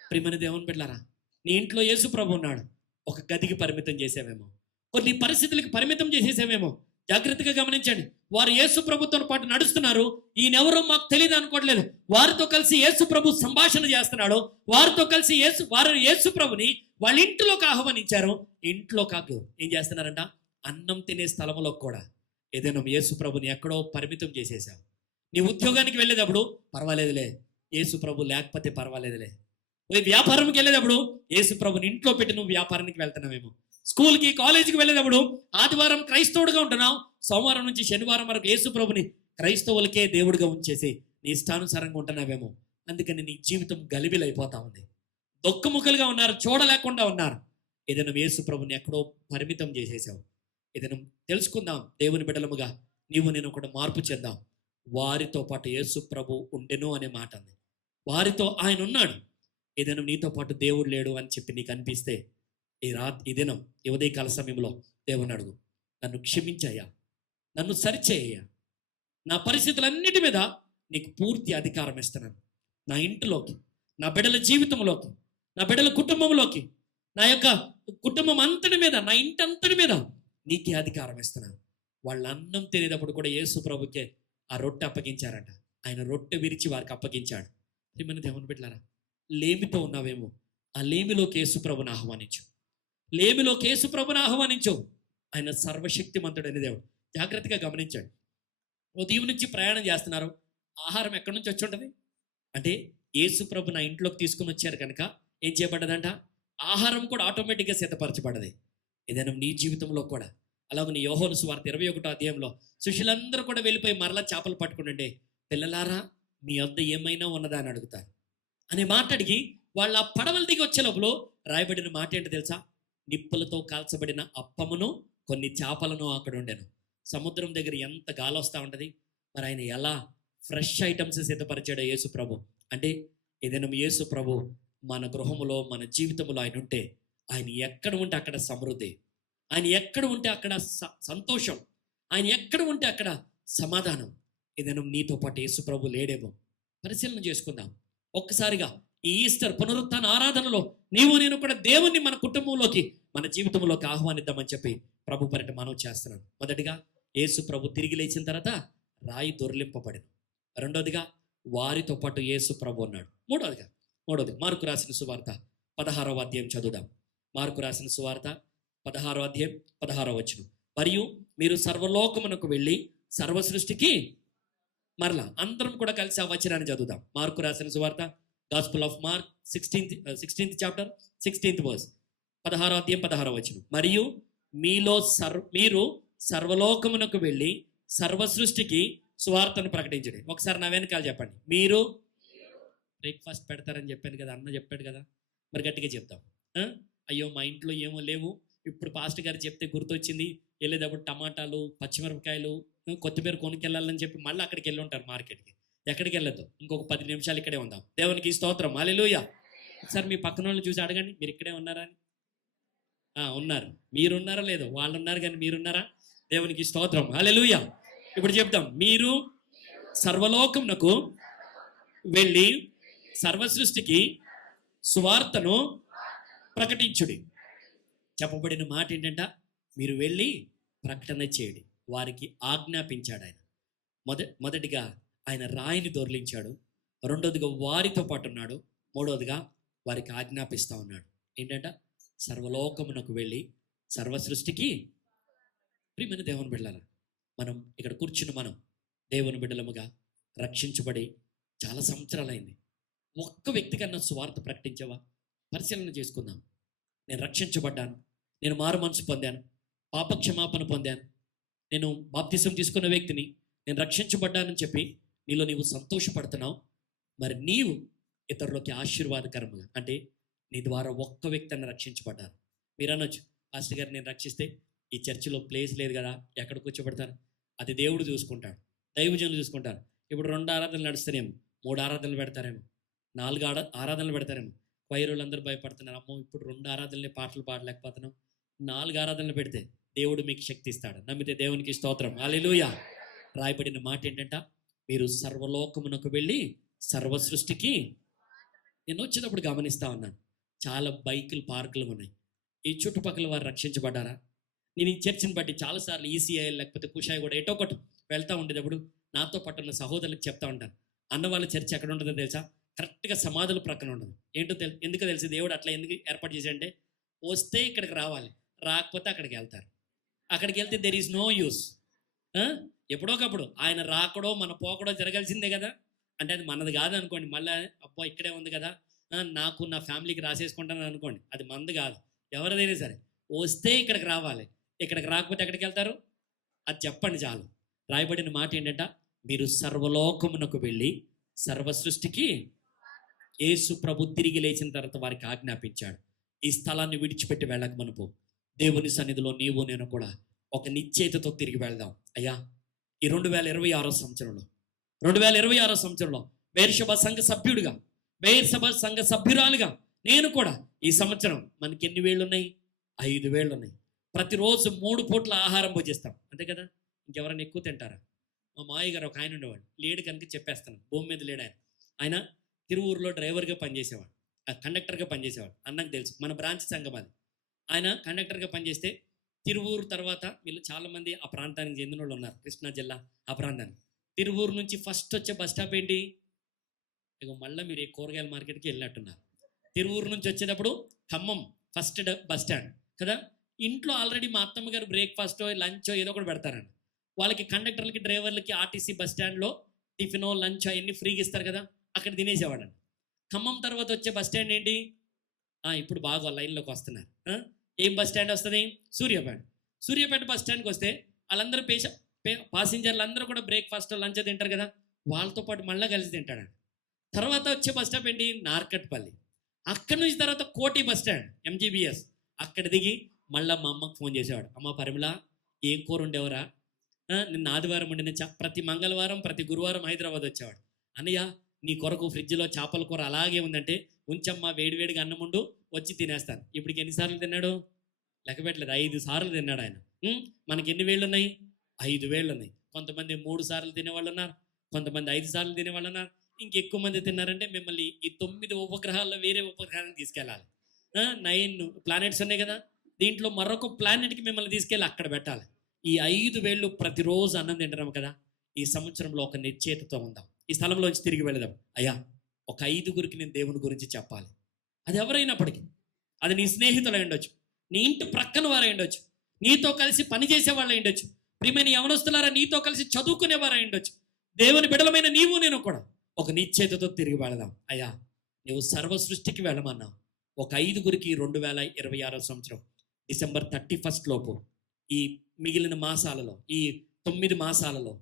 ప్రియమైన దేవుని బిడ్డలారా, నీ ఇంట్లో యేసుప్రభు ఉన్నాడు. ఒక గదికి పరిమితం చేసేవేమో, కొన్ని పరిస్థితులకి పరిమితం చేసేసేవేమో. జాగ్రత్తగా గమనించండి. వారు యేసు ప్రభుతో పాటు నడుస్తున్నారు, ఈయనెవరో మాకు తెలియదు అనుకోవట్లేదు. వారితో కలిసి యేసు ప్రభు సంభాషణ చేస్తున్నాడు. వారితో కలిసి యేసు ప్రభుని వాళ్ళ ఇంట్లోకి ఆహ్వానించారు. ఇంట్లో కాదు, ఏం చేస్తున్నారంట, అన్నం తినే స్థలంలో కూడా ఏదైనా యేసు ప్రభుని ఎక్కడో పరిమితం చేసేసావు. నీ ఉద్యోగానికి వెళ్ళేటప్పుడు పర్వాలేదులే, యేసు ప్రభు లేకపోతే పర్వాలేదులే. వ్యాపారంకి వెళ్ళేటప్పుడు యేసు ప్రభుని ఇంట్లో పెట్టి నువ్వు వ్యాపారానికి వెళ్తున్నావేమో. స్కూల్కి కాలేజీకి వెళ్ళేటప్పుడు ఆదివారం క్రైస్తవుడిగా ఉంటున్నావు, సోమవారం నుంచి శనివారం వరకు యేసు ప్రభుని క్రైస్తవులకే దేవుడిగా ఉంచేసి నీ ఇష్టానుసారంగా ఉంటున్నావేమో. అందుకని నీ జీవితం గలిబిలైపోతా ఉంది. దొక్కుముక్కలుగా ఉన్నారు, చూడలేకుండా ఉన్నారు. ఏదైనా యేసు ప్రభుని ఎక్కడో పరిమితం చేసేసావు. ఏదైనా తెలుసుకుందాం, దేవుని బిడ్డలముగా నీవు నేను కూడా మార్పు చెందాం. వారితో పాటు యేసు ప్రభు ఉండెను అనే మాట ఉంది. వారితో ఆయన ఉన్నాడు. ఏదైనా నీతో పాటు దేవుడు లేడు అని చెప్పి నీకు అనిపిస్తే ఈ దినం ఈ ఉదయకాల సమయంలో దేవుని అడుగు, నన్ను క్షమించయ్యా, నన్ను సరిచేయ్యా, నా పరిస్థితులన్నిటి మీద నీకు పూర్తి అధికారం ఇస్తున్నాను. నా ఇంటిలోకి, నా బిడ్డల జీవితంలోకి, నా బిడ్డల కుటుంబంలోకి, నా యొక్క కుటుంబం అంతటి మీద, నా ఇంటి అంతటి మీద నీకే అధికారం ఇస్తున్నాను. వాళ్ళ అన్నం తినేటప్పుడు కూడా యేసు ప్రభుకే ఆ రొట్టె అప్పగించారంట. ఆయన రొట్టె విరిచి వారికి అప్పగించాడు. మన దేవుని బిడ్డలారా, లేమితో ఉన్నావేమో, ఆ లేమిలోకి యేసు ప్రభుని ఆహ్వానించు. లేమిలోకి యేసు ప్రభుని ఆహ్వానించు. ఆయన సర్వశక్తిమంతుడైన దేవుడు. జాగ్రత్తగా గమనించండి. ఉదయం నుంచి ప్రయాణం చేస్తున్నారు, ఆహారం ఎక్కడి నుంచి వచ్చి ఉంటుంది అంటే యేసు ప్రభు నా ఇంట్లోకి తీసుకుని వచ్చారు కనుక ఏం చేయబడ్డదంట, ఆహారం కూడా ఆటోమేటిక్గా సిద్ధపరచబడ్డది. ఏదైనా నీ జీవితంలో కూడా అలాగే నీ యోహాను సువార్త 21వ అధ్యాయంలో శిష్యులందరూ కూడా వెళ్ళిపోయి మరలా చేపలు పట్టుకుంటుండే, పిల్లలారా మీ వద్ద ఏమైనా ఉన్నదా అని అడుగుతారు అనే మాట అడిగి వాళ్ళ ఆ పడవల దిగి వచ్చే లోపల రాయబడిన మాట ఏంటో తెలుసా? నిప్పులతో కాల్చబడిన అప్పమును కొన్ని చేపలను అక్కడ ఉండెను. సముద్రం దగ్గర ఎంత గాలి వస్తూ ఉంటుంది, మరి ఆయన ఎలా ఫ్రెష్ ఐటమ్స్ సిద్ధపరిచాడు యేసు ప్రభు. అంటే ఏదైనా యేసు ప్రభు మన గృహములో, మన జీవితంలో ఆయన ఉంటే, ఆయన ఎక్కడ ఉంటే అక్కడ సమృద్ధి, ఆయన ఎక్కడ ఉంటే అక్కడ సంతోషం, ఆయన ఎక్కడ ఉంటే అక్కడ సమాధానం. ఏదైనా నీతో పాటు యేసు ప్రభు లేడేమో పరిశీలన చేసుకుందాం. ఒక్కసారిగా ఈ ఈస్టర్ పునరుత్థాన ఆరాధనలో నీవు నేను కూడా దేవుణ్ణి మన కుటుంబంలోకి, మన జీవితంలోకి ఆహ్వానిద్దామని చెప్పి ప్రభు పరిట మనవి చేస్తున్నాను. మొదటిగా యేసు ప్రభు తిరిగి లేచిన తర్వాత రాయి దొర్లింపబడింది. రెండోదిగా వారితో పాటు యేసు ప్రభు ఉన్నాడు. మూడోది మార్కు రాసిన సువార్త 16వ అధ్యాయం చదువుదాం. మార్కు రాసిన సువార్త 16వ అధ్యాయం 16వ వచనం. మరియు మీరు సర్వలోకమునకు వెళ్ళి సర్వ సృష్టికి, మరలా అందరం కూడా కలిసి ఆ వచనాన్ని చదువుదాం. మార్కు రాసిన సువార్త gospel of Mark 16th chapter 16th verse, 16వ అధ్యాయం 16వ వచనం. మరియు మీరు సర్వలోకమునకు వెళ్ళి సర్వ సృష్టికి సువార్తను ప్రకటించండి. ఒకసారి నా వెనకాల చెప్పండి. మీరు బ్రేక్ఫాస్ట్ పెడతారని చెప్పాను కదా, అన్న చెప్పాడు కదా, మరి గట్టిగా చెప్తాం. అయ్యో మా ఇంట్లో ఏమో లేవు, ఇప్పుడు పాస్టర్ గారు చెప్తే గుర్తొచ్చింది, వెళ్ళేటప్పుడు టమాటాలు, పచ్చిమిరపకాయలు, కొత్తిమీర కొనుక్కెళ్ళాలని చెప్పి మళ్ళీ అక్కడికి వెళ్ళి ఉంటారు మార్కెట్కి. ఎక్కడికి వెళ్ళొద్దు, ఇంకొక 10 నిమిషాలు ఇక్కడే ఉందాం. దేవునికి స్తోత్రం, హల్లెలూయా. ఒకసారి మీ పక్కన వాళ్ళని చూసి అడగండి, మీరు ఇక్కడే ఉన్నారా అని. ఉన్నారు. మీరున్నారా లేదో, వాళ్ళు ఉన్నారు కానీ మీరున్నారా? దేవునికి స్తోత్రం, హల్లెలూయా. ఇప్పుడు చెప్తాం, మీరు సర్వలోకమునకు వెళ్ళి సర్వ సృష్టికి సువార్తను ప్రకటించుడి. చెప్పబడిన మాట ఏంటంట, మీరు వెళ్ళి ప్రకటన చేయడి. వారికి ఆజ్ఞాపించాడు ఆయన. మొదటిగా ఆయన రాయిని దొర్లించాడు. రెండోదిగా వారితో పాటు ఉన్నాడు. మూడవదిగా వారికి ఆజ్ఞాపిస్తూ ఉన్నాడు. ఏంటంట? సర్వలోకమునకు వెళ్ళి సర్వ సృష్టికి. ప్రియమైన దేవుని బిడ్డలారా, మనం ఇక్కడ కూర్చుని మనం దేవుని బిడ్డలముగా రక్షించబడి చాలా సంవత్సరాలైంది. ఒక్క వ్యక్తి కన్నా సువార్త ప్రకటించావా? పరిశీలన చేసుకుందాం. నేను రక్షించబడ్డాను, నేను మారు మనసు పొందాను, పాప క్షమాపణ పొందాను, నేను బాప్తిసం తీసుకున్న వ్యక్తిని, నేను రక్షించబడ్డానని చెప్పి నీలో నీవు సంతోషపడుతున్నావు. మరి నీవు ఇతరులకి ఆశీర్వాదకరంగా, అంటే నీ ద్వారా ఒక్క వ్యక్తి అన్న రక్షించబడ్డారు. మీరు అనొచ్చు, పాస్టర్ గారు నేను రక్షిస్తే ఈ చర్చిలో ప్లేస్ లేదు కదా, ఎక్కడ కూర్చోబెడతారు? అది దేవుడు చూసుకుంటాడు, దైవజనులు చూసుకుంటారు. ఇప్పుడు 2 ఆరాధనలు నడుస్తారేమో, 3 ఆరాధనలు పెడతారేమో, 4 ఆరాధనలు పెడతారేమో. వైరులందరూ భయపడుతున్నారు, అమ్మో ఇప్పుడు 2 ఆరాధనలే పాటలు పాడలేకపోతున్నాం, 4 ఆరాధనలు పెడితే దేవుడు మీకు శక్తి ఇస్తాడు. నమ్మితే దేవునికి స్తోత్రం, హల్లెలూయా. రాయబడిన మాట ఏంటంట? మీరు సర్వలోకమునకు వెళ్ళి సర్వ సృష్టికి. నేను వచ్చేటప్పుడు గమనిస్తా ఉన్నాను, చాలా బైకులు పార్కులు ఉన్నాయి. ఈ చుట్టుపక్కల వారు రక్షించబడ్డారా? నేను ఈ చర్చిని బట్టి చాలాసార్లు ఈసీఐ లేకపోతే కుషాయి కూడా ఎటో ఒకటి వెళ్తూ ఉండేటప్పుడు నాతో పాటు ఉన్న సహోదరులకు చెప్తా ఉంటాను, అన్న వాళ్ళ చర్చ్ ఎక్కడ ఉంటుందో తెలుసా? కరెక్ట్గా సమాధుల ప్రక్కన ఉండదు. ఏంటో ఎందుకు తెలిసి దేవుడు అట్లా ఎందుకు ఏర్పాటు చేశాడంటే, వస్తే ఇక్కడికి రావాలి, రాకపోతే అక్కడికి వెళ్తారు. అక్కడికి వెళ్తే దెర్ ఈజ్ నో యూస్. ఎప్పుడోకప్పుడు ఆయన రాకడో మన పోకడో జరగాల్సిందే కదా. అంటే అది మనది కాదు అనుకోండి, మళ్ళీ అబ్బో ఇక్కడే ఉంది కదా, నాకు నా ఫ్యామిలీకి రాసేసుకుంటాను అనుకోండి, అది మనది కాదు, ఎవరిదైనా సరే. వస్తే ఇక్కడికి రావాలి, ఇక్కడికి రాకపోతే ఎక్కడికి వెళ్తారు? అది చెప్పండి చాలు. రాయబడిన మాట ఏంటంట? మీరు సర్వలోకమునకు వెళ్ళి సర్వ సృష్టికి. యేసు ప్రభు తిరిగి లేచిన తర్వాత వారికి ఆజ్ఞాపించాడు, ఈ స్థలాన్ని విడిచిపెట్టి వెళ్ళక మనపు దేవుని సన్నిధిలో నీవు నేను కూడా ఒక నిశ్చయితతో తిరిగి వెళ్దాం. అయ్యా, ఈ 2026 సంవత్సరంలో 2026 సంవత్సరంలో బెయేర్షెబా సంఘ సభ్యుడిగా, బెయేర్షెబా సంఘ సభ్యురాలుగా నేను కూడా ఈ సంవత్సరం, మనకి ఎన్ని వేళ్ళు ఉన్నాయి? 5 వేళ్ళు ఉన్నాయి. ప్రతిరోజు 3 పూట్ల ఆహారం భోజిస్తాం, అంతే కదా. ఇంకెవరైనా ఎక్కువ తింటారా? మా మావయ్య గారు ఒక ఆయన ఉండేవాడు, లేడు కనుక చెప్పేస్తాను, భూమి మీద లేడు ఆయన. ఆయన తిరువూరులో డ్రైవర్గా పనిచేసేవాడు, కండక్టర్గా పనిచేసేవాడు. అన్నకు తెలుసు, మన బ్రాంచ్ సంఘం అది. ఆయన కండక్టర్గా పనిచేస్తే తిరువూరు తర్వాత వీళ్ళు చాలామంది ఆ ప్రాంతానికి చెందిన వాళ్ళు ఉన్నారు, కృష్ణా జిల్లా ఆ ప్రాంతానికి. తిరువూరు నుంచి ఫస్ట్ వచ్చే బస్ స్టాప్ ఏంటి? ఇక మళ్ళీ మీరు ఈ కూరగాయల మార్కెట్కి వెళ్ళినట్టున్నారు. తిరువూరు నుంచి వచ్చేటప్పుడు ఖమ్మం ఫస్ట్ బస్ స్టాండ్ కదా. ఇంట్లో ఆల్రెడీ మా అత్తమ్మ గారు బ్రేక్ఫాస్టో లంచో ఏదో ఒకటి పెడతారండి. వాళ్ళకి కండక్టర్లకి డ్రైవర్లకి ఆర్టీసీ బస్ స్టాండ్లో టిఫినో లంచో అవన్నీ ఫ్రీగా ఇస్తారు కదా, అక్కడ తినేసేవాడండి. ఖమ్మం తర్వాత వచ్చే బస్ స్టాండ్ ఏంటి? ఇప్పుడు బాగా లైన్లోకి వస్తున్నారు. ఏం బస్ స్టాండ్ వస్తుంది? సూర్యాపేట. సూర్యాపేట బస్ స్టాండ్కి వస్తే వాళ్ళందరూ పాసింజర్లు అందరూ కూడా బ్రేక్ఫాస్ట్ లంచ్ తింటారు కదా, వాళ్ళతో పాటు మళ్ళీ కలిసి తింటాడండి. తర్వాత వచ్చే బస్ స్టాప్ ఏంటి? నార్కట్పల్లి. అక్కడి నుంచి తర్వాత కోటి బస్ స్టాండ్ MGBS. అక్కడ దిగి మళ్ళీ మా అమ్మకు ఫోన్ చేసేవాడు, అమ్మ పరిమళ ఏం కూర ఉండేవరా, నిన్న ఆదివారం ఉండిన ప్రతి మంగళవారం ప్రతి గురువారం హైదరాబాద్ వచ్చేవాడు. అన్నయ్య నీ కొరకు ఫ్రిడ్జ్లో చేపల కూర అలాగే ఉందంటే ఉంచమ్మా, వేడివేడిగా అన్నం ఉండు, వచ్చి తినేస్తాను. ఇప్పటికి ఎన్నిసార్లు తిన్నాడు? లెక్క పెట్టలేదు, 5 సార్లు తిన్నాడు ఆయన. మనకి ఎన్ని వేళ్ళు ఉన్నాయి? 5 వేళ్ళు ఉన్నాయి. కొంతమంది 3 సార్లు తినేవాళ్ళు ఉన్నారు, కొంతమంది 5 సార్లు తినేవాళ్ళు ఉన్నారు. ఇంకెక్కువ మంది తిన్నారంటే మిమ్మల్ని ఈ 9 ఉపగ్రహాల్లో వేరే ఉపగ్రహానికి తీసుకెళ్ళాలి. 9 ప్లానెట్స్ ఉన్నాయి కదా, దీంట్లో మరొక ప్లానెట్కి మిమ్మల్ని తీసుకెళ్ళి అక్కడ పెట్టాలి. ఈ 5 వేళ్ళు ప్రతిరోజు అన్నం తింటున్నాం కదా. ఈ సంవత్సరంలో ఒక నిశ్చయితతో ఉందాం, ఈ స్థలంలోంచి తిరిగి వెళదాం. అయ్యా, ఒక 5గురికి నేను దేవుని గురించి చెప్పాలి. అది ఎవరైనప్పటికీ, అది నీ స్నేహితులు ఉండొచ్చు, నీ ఇంటి ప్రక్కన వారు ఉండొచ్చు, నీతో కలిసి పనిచేసే వాళ్ళు ఉండొచ్చు, ప్రియమైన యవనస్తులారా నీతో కలిసి చదువుకునేవారు ఉండొచ్చు. దేవుని బిడ్డలమైన నీవు నేను కూడా ఒక నిశ్చయితతో తిరిగి వెళదాం. అయ్యా, నువ్వు సర్వ సృష్టికి వెళ్ళమన్నావు. ఒక 5గురికి 2026 సంవత్సరం డిసెంబర్ 31 లోపు, ఈ మిగిలిన మాసాలలో, ఈ 9 మాసాలలో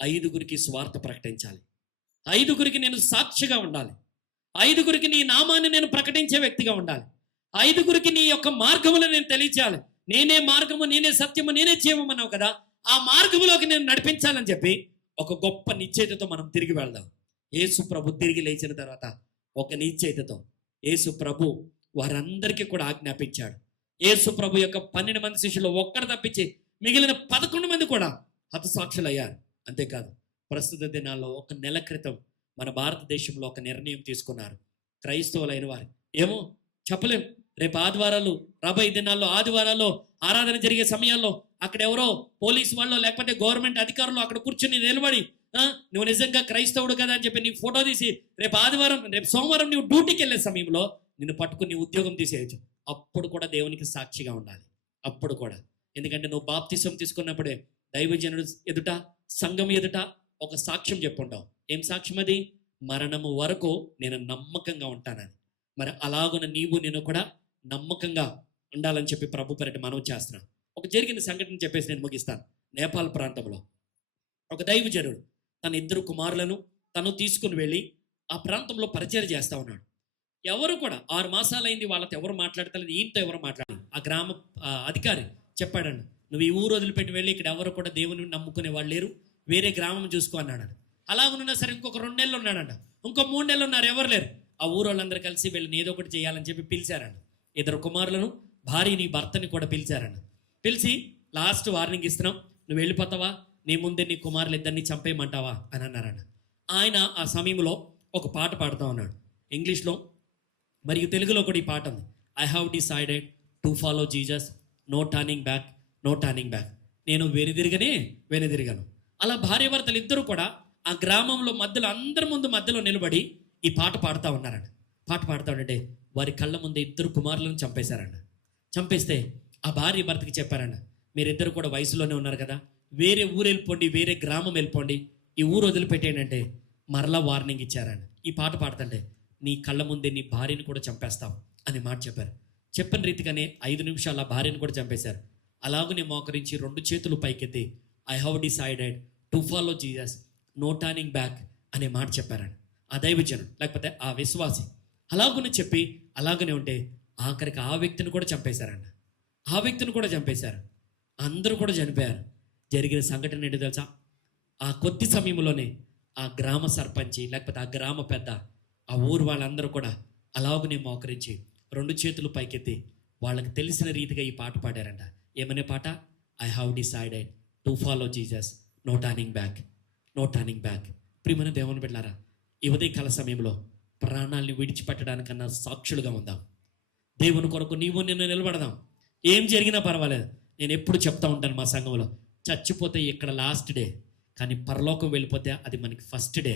5గురికి స్వార్థ ప్రకటించాలి. 5గురికి నేను సాక్షిగా ఉండాలి. 5గురికి నీ నామాన్ని నేను ప్రకటించే వ్యక్తిగా ఉండాలి. 5గురికి నీ యొక్క మార్గములు నేను తెలియచేయాలి. నేనే మార్గము, నేనే సత్యము, నేనే జీవమన్నావు కదా, ఆ మార్గములోకి నేను నడిపించాలని చెప్పి ఒక గొప్ప నిశ్చయితతో మనం తిరిగి వెళ్దాం. యేసు ప్రభు తిరిగి లేచిన తర్వాత ఒక నిశ్చయితతో యేసు ప్రభు వారందరికీ కూడా ఆజ్ఞాపించాడు. యేసు ప్రభు యొక్క 12 మంది శిష్యులు ఒక్కరు తప్పించి మిగిలిన 11 మంది కూడా హతసాక్షులు అయ్యారు. అంతేకాదు, ప్రస్తుత దినాల్లో 1 నెల క్రితం మన భారతదేశంలో ఒక నిర్ణయం తీసుకున్నారు. క్రైస్తవులైన వారు ఏమో చెప్పలేం, రేపు ఆదివారాలు, రాబోయే దినాల్లో ఆదివారాల్లో ఆరాధన జరిగే సమయాల్లో అక్కడ ఎవరో పోలీసు వాళ్ళు లేకపోతే గవర్నమెంట్ అధికారులు అక్కడ కూర్చుని నిలబడి నువ్వు నిజంగా క్రైస్తవుడు కదా అని చెప్పి నీ ఫోటో తీసి రేపు సోమవారం నువ్వు డ్యూటీకి వెళ్ళే సమయంలో నిన్ను పట్టుకుని నీ ఉద్యోగం తీసేయచ్చు. అప్పుడు కూడా దేవునికి సాక్షిగా ఉండాలి. అప్పుడు కూడా, ఎందుకంటే నువ్వు బాప్తిసం తీసుకున్నప్పుడే దైవజనుడు ఎదుట, సంఘం ఎదుట ఒక సాక్ష్యం చెప్పుంటావు. ఏం సాక్ష్యం అది? మరణము వరకు నేను నమ్మకంగా ఉంటానని. మరి అలాగున నీవు నేను కూడా నమ్మకంగా ఉండాలని చెప్పి ప్రభు పేరిట మనవి చేస్తున్నాను. ఒక జరిగిన సంఘటన చెప్పేసి నేను ముగిస్తాను. నేపాల్ ప్రాంతంలో ఒక దైవజనుడు తన 2 కుమారులను తను తీసుకుని వెళ్ళి ఆ ప్రాంతంలో పరిచయం చేస్తూ ఉన్నాడు. ఎవరు కూడా 6 మాసాలైంది, వాళ్ళతో ఎవరు మాట్లాడతలేదు, ఈయనతో ఎవరు మాట్లాడాలి. ఆ గ్రామ అధికారి చెప్పాడండి, నువ్వు ఈ ఊరు వదిలిపెట్టి వెళ్ళి ఇక్కడ ఎవరు కూడా దేవుని నమ్ముకునే వాళ్ళు లేరు, వేరే గ్రామం చూసుకో అన్నాడు. అలాగున్నా సరే ఇంకొక 2 నెలలు ఉన్నాడంట, ఇంకో 3 నెలలు ఉన్నారు, ఎవరు లేరు. ఆ ఊరు వాళ్ళందరూ కలిసి వీళ్ళని ఏదో ఒకటి చేయాలని చెప్పి పిలిచారండి. 2 కుమారులను, భార్యని, భర్తని కూడా పిలిచారండి. పిలిచి లాస్ట్ వార్నింగ్ ఇస్తున్నాం, నువ్వు వెళ్ళిపోతావా, నీ ముందే నీ కుమారులు 2 చంపేయమంటావా అని అన్నారంట. ఆయన ఆ సమయంలో ఒక పాట పాడుతూ ఉన్నాడు, ఇంగ్లీష్లో మరియు తెలుగులో కూడా ఈ పాట ఉంది. I have decided to follow Jesus, no turning back, no turning back. నేను వెనుదిరిగాను. అలా భార్యాభర్తలు ఇద్దరు కూడా ఆ గ్రామంలో మధ్యలో, అందరి ముందు మధ్యలో నిలబడి ఈ పాట పాడుతూ ఉన్నారండి. పాట పాడుతూ ఉంటే వారి కళ్ళ ముందే 2 కుమారులను చంపేశారండి. చంపేస్తే ఆ భార్య భర్తకి చెప్పారండి, మీరిద్దరు కూడా వయసులోనే ఉన్నారు కదా, వేరే ఊరు వెళ్ళిపోండి, వేరే గ్రామం వెళ్ళిపోండి, ఈ ఊరు వదిలిపెట్టేయండి. మరలా వార్నింగ్ ఇచ్చారండి. ఈ పాట పాడుతుంటే నీ కళ్ళ ముందే నీ భార్యను కూడా చంపేస్తాం అని మాట చెప్పారు. చెప్పిన రీతిగానే 5 నిమిషాలు ఆ భార్యను కూడా చంపేశారు. అలాగనే మోకరించి 2 చేతులు పైకెత్తి I have decided to follow Jesus, no turning back అనే మాట చెప్పారండి. ఆ దైవజనుడు లేకపోతే ఆ విశ్వాసి అలాగనే చెప్పి అలాగనే ఉంటే ఆఖరికి ఆ వ్యక్తిని కూడా చంపేశారండి. ఆ వ్యక్తిని కూడా చంపేశారు. అందరూ కూడా చనిపోయారు. జరిగిన సంఘటన ఏంటి తెలుసా? ఆ కొద్ది సమయంలోనే ఆ గ్రామ సర్పంచి లేకపోతే ఆ గ్రామ పెద్ద, ఆ ఊరు వాళ్ళందరూ కూడా అలాగనే మోకరించి 2 చేతులు పైకెత్తి వాళ్ళకి తెలిసిన రీతిగా ఈ పాట పాడారంట. ఏమనే పాట? I have decided to follow Jesus, no turning back, no turning back. ప్రియమైన దేవుని బిడ్డలారా, ఈ ఉదయకాల సమయంలో ప్రాణాలను విడిచిపెట్టడానికన్నా సాక్షులుగా ఉందాం. దేవుని కొరకు నీవు నిన్ను నిలబడదాం. ఏం జరిగినా పర్వాలేదు. నేను ఎప్పుడు చెప్తా ఉంటాను మా సంఘంలో, చచ్చిపోతే ఇక్కడ లాస్ట్ డే, కానీ పరలోకం వెళ్ళిపోతే అది మనకి ఫస్ట్ డే.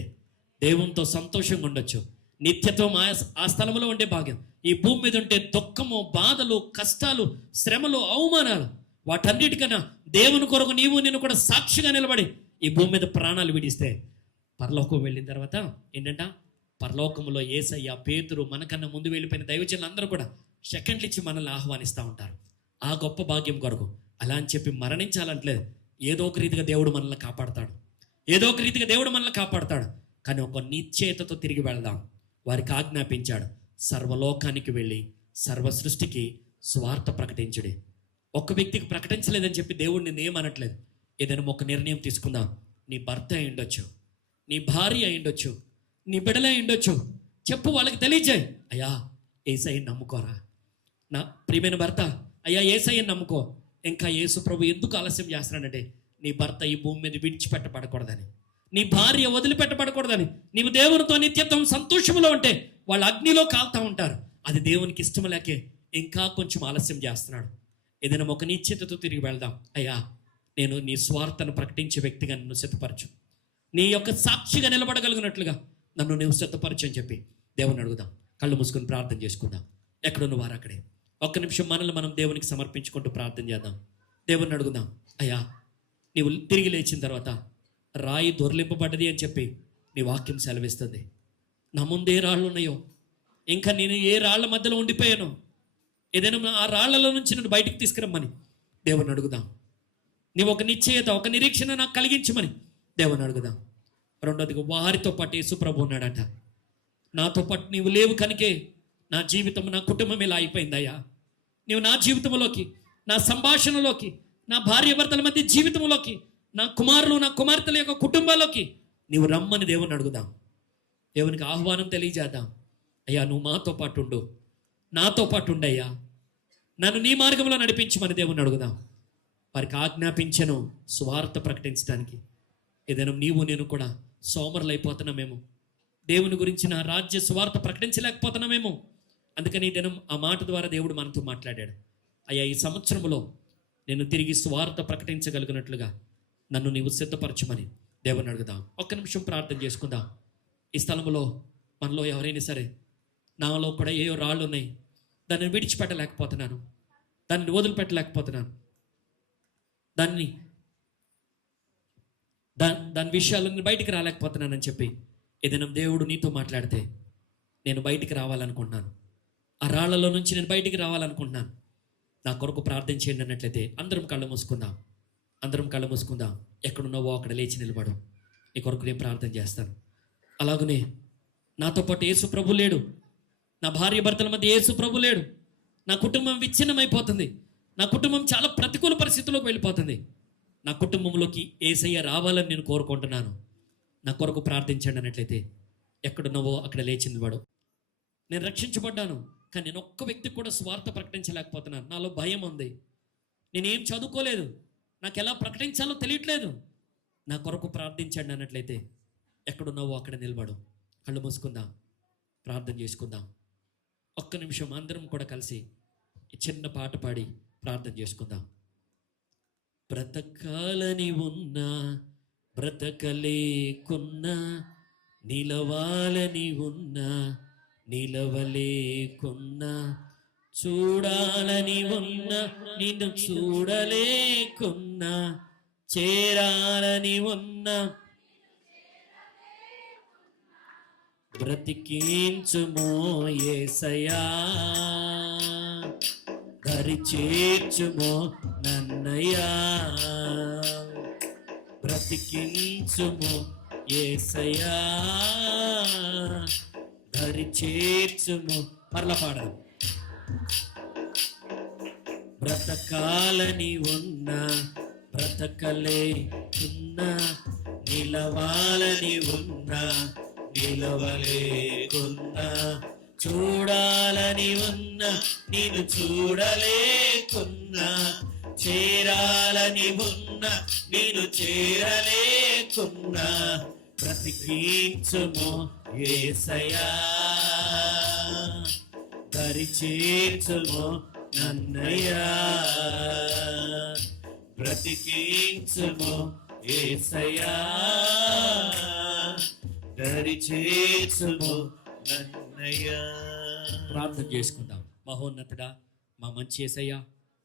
దేవునితో సంతోషంగా ఉండొచ్చు, నిత్యత్వం ఆ స్థలంలో ఉండే భాగ్యం. ఈ భూమి మీద ఉంటే దుఃఖము, బాధలు, కష్టాలు, శ్రమలు, అవమానాలు, వాటన్నిటికన్నా దేవుని కొరకు నీవు నేను కూడా సాక్షిగా నిలబడి ఈ భూమి మీద ప్రాణాలు విడిస్తే పరలోకం వెళ్ళిన తర్వాత ఏంటంట, పరలోకంలో యేసయ్య, పేతురు, మనకన్నా ముందు వెళ్ళిపోయిన దైవజనులు అందరూ కూడా సెకండ్లు ఇచ్చి మనల్ని ఆహ్వానిస్తూ ఉంటారు. ఆ గొప్ప భాగ్యం కొరకు అలా అని చెప్పి మరణించాలంటలేదు. ఏదో ఒక రీతిగా దేవుడు మనల్ని కాపాడతాడు, ఏదో ఒక రీతిగా దేవుడు మనల్ని కాపాడతాడు. కానీ ఒక నిశ్చయతతో తిరిగి వెళ్దాం. వారికి ఆజ్ఞాపించాడు, సర్వలోకానికి వెళ్ళి సర్వ సృష్టికి స్వార్థ ప్రకటించుడి. ఒక్క వ్యక్తికి ప్రకటించలేదని చెప్పి దేవుడిని నేమనట్లేదు. ఏదైనా ఒక నిర్ణయం తీసుకుందాం. నీ భర్త అయి ఉండొచ్చు, నీ భార్య అయి ఉండొచ్చు, నీ బిడ్డలే అయి ఉండొచ్చు. చెప్పు, వాళ్ళకి తెలియజేయి, అయ్యా యేసయ్యని నమ్ముకోరా. నా ప్రియమైన భర్త, అయ్యా యేసయ్యని నమ్ముకో. ఇంకా యేసు ప్రభు ఎందుకు ఆలస్యం చేస్తున్నాడంటే, నీ భర్త ఈ భూమి మీద విడిచిపెట్టబడకూడదని, నీ భార్య వదిలిపెట్టబడకూడదని. నీవు దేవునితో నిత్యత్వం సంతోషంలో ఉంటే వాళ్ళు అగ్నిలో కాలుతూ ఉంటారు. అది దేవునికి ఇష్టం లేకే ఇంకా కొంచెం ఆలస్యం చేస్తున్నాడు. ఏదైనా ఒక నిశ్చితతో తిరిగి వెళ్దాం. అయ్యా నేను నీ స్వార్థను ప్రకటించే వ్యక్తిగా నన్ను సిద్ధపరచు, నీ యొక్క సాక్షిగా నిలబడగలిగినట్లుగా నన్ను నీవు సిద్ధపరచు అని చెప్పి దేవుని అడుగుదాం. కళ్ళు మూసుకొని ప్రార్థన చేసుకుందాం. ఎక్కడున్న వారు అక్కడే 1 నిమిషం మనల్ని మనం దేవునికి సమర్పించుకుంటూ ప్రార్థన చేద్దాం. దేవుని అడుగుదాం, అయ్యా నీవు తిరిగి లేచిన తర్వాత రాయి దొర్లింపబడ్డది అని చెప్పి నీ వాక్యం సెలవిస్తుంది. నా ముందు ఏ రాళ్ళు ఉన్నాయో, ఇంకా నేను ఏ రాళ్ల మధ్యలో ఉండిపోయానో, ఏదైనా ఆ రాళ్లలో నుంచి నన్ను బయటికి తీసుకురమ్మని దేవుని అడుగుదాం. నీవు ఒక నిశ్చయత, ఒక నిరీక్షణ నాకు కలిగించమని దేవుని అడుగుదాం. రెండోదిగా వారితో పాటు యేసు ప్రభు ఉన్నాడట. నాతో పాటు నీవు లేవు కనుకే నా జీవితం, నా కుటుంబం ఇలా అయిపోయిందయ్యా. నీవు నా జీవితంలోకి, నా సంభాషణలోకి, నా భార్య భర్తల మధ్య జీవితంలోకి, నా కుమారులు, నా కుమార్తెల యొక్క కుటుంబాల్లోకి నీవు రమ్మని దేవుని అడుగుదాం. దేవునికి ఆహ్వానం తెలియజేద్దాం. అయ్యా నువ్వు మాతో పాటు ఉండు, నాతో పాటు ఉండయ్యా, నన్ను నీ మార్గంలో నడిపించమని దేవుని అడుగుదాం. వారికి ఆజ్ఞాపించను స్వార్థ ప్రకటించడానికి. ఏదైనా నీవు నేను కూడా సోమరులైపోతున్నామేమో, దేవుని గురించి నా రాజ్య స్వార్థ ప్రకటించలేకపోతున్నామేమో. అందుకని ఈ దినం ఆ మాట ద్వారా దేవుడు మనతో మాట్లాడాడు. అయ్యా ఈ సంవత్సరంలో నేను తిరిగి స్వార్థ ప్రకటించగలిగినట్లుగా నన్ను నీవు సిద్ధపరచమని దేవుని అడుగుదాం. ఒక్క నిమిషం ప్రార్థన చేసుకుందాం. ఈ స్థలంలో మనలో ఎవరైనా సరే, నాలో కూడా ఏవో రాళ్ళు ఉన్నాయి, దాన్ని విడిచిపెట్టలేకపోతున్నాను, దాన్ని వదిలిపెట్టలేకపోతున్నాను, దాని విషయాలన్నీ బయటికి రాలేకపోతున్నానని చెప్పి ఏదైనా దేవుడు నీతో మాట్లాడితే, నేను బయటికి రావాలనుకుంటున్నాను, ఆ రాళ్లలో నుంచి నేను బయటికి రావాలనుకుంటున్నాను, నా కొరకు ప్రార్థన చేయండి అన్నట్లయితే అందరం కళ్ళు మూసుకుందాం. ఎక్కడున్నావో అక్కడ లేచి నిలబడు. నీ కొరకు నేను ప్రార్థన చేస్తాను. అలాగనే నాతో పాటు యేసు ప్రభు లేడు, నా భార్య భర్తల మధ్య యేసు ప్రభు లేడు, నా కుటుంబం విచ్ఛిన్నమైపోతుంది, నా కుటుంబం చాలా ప్రతికూల పరిస్థితుల్లోకి వెళ్ళిపోతుంది, నా కుటుంబంలోకి యేసయ్య రావాలని నేను కోరుకుంటున్నాను, నా కొరకు ప్రార్థించండి అన్నట్లయితే ఎక్కడున్నావో అక్కడ లేచి నిలబడు. నేను రక్షించబడ్డాను, కానీ నేను ఒక్క వ్యక్తికి కూడా స్వార్థ ప్రకటించలేకపోతున్నాను, నాలో భయం ఉంది, నేనేం చదువుకోలేదు, నాకు ఎలా ప్రకటించాలో తెలియట్లేదు, నా కొరకు ప్రార్థించండి అన్నట్లయితే ఎక్కడున్నావో అక్కడ నిలబడు. కళ్ళు మూసుకుందాం, ప్రార్థన చేసుకుందాం. ఒక్క నిమిషం అందరం కూడా కలిసి ఈ చిన్న పాట పాడి ప్రార్థన చేసుకుందాం. బ్రతకాలని ఉన్నా బ్రతకలేకున్నా, నిలవాలని ఉన్నా నిలవలేకున్నా, చూడాలని ఉన్నా నిన్ను చూడలేకున్నా, చేరాలని ఉన్నా బ్రతికించుమో యేసయ్యా, దరి చేర్చుమో నన్నయ్యా, బ్రతికించుమో యేసయ్యా, దరి చేర్చుమో. మరలా పాడదు. బ్రతకాలని ఉన్నా బ్రతకలేకున్నా, నిలవాలని ఉన్నా నిలవలేకున్నా, చూడాలని ఉన్నా నేను చూడలేకున్నా, చేరాలని ఉన్నా నేను చేరలేకున్నా, బ్రతికించుమో యేసయ్యా, దరి చేర్చుమో నన్నయ్యా, బ్రతికించుమో యేసయ్యా, దరి చేర్చుమో నన్నయ్యా. ప్రార్థన చేసుకుందాం. మహోన్నతుడా, మా మంచి యేసయ్యా,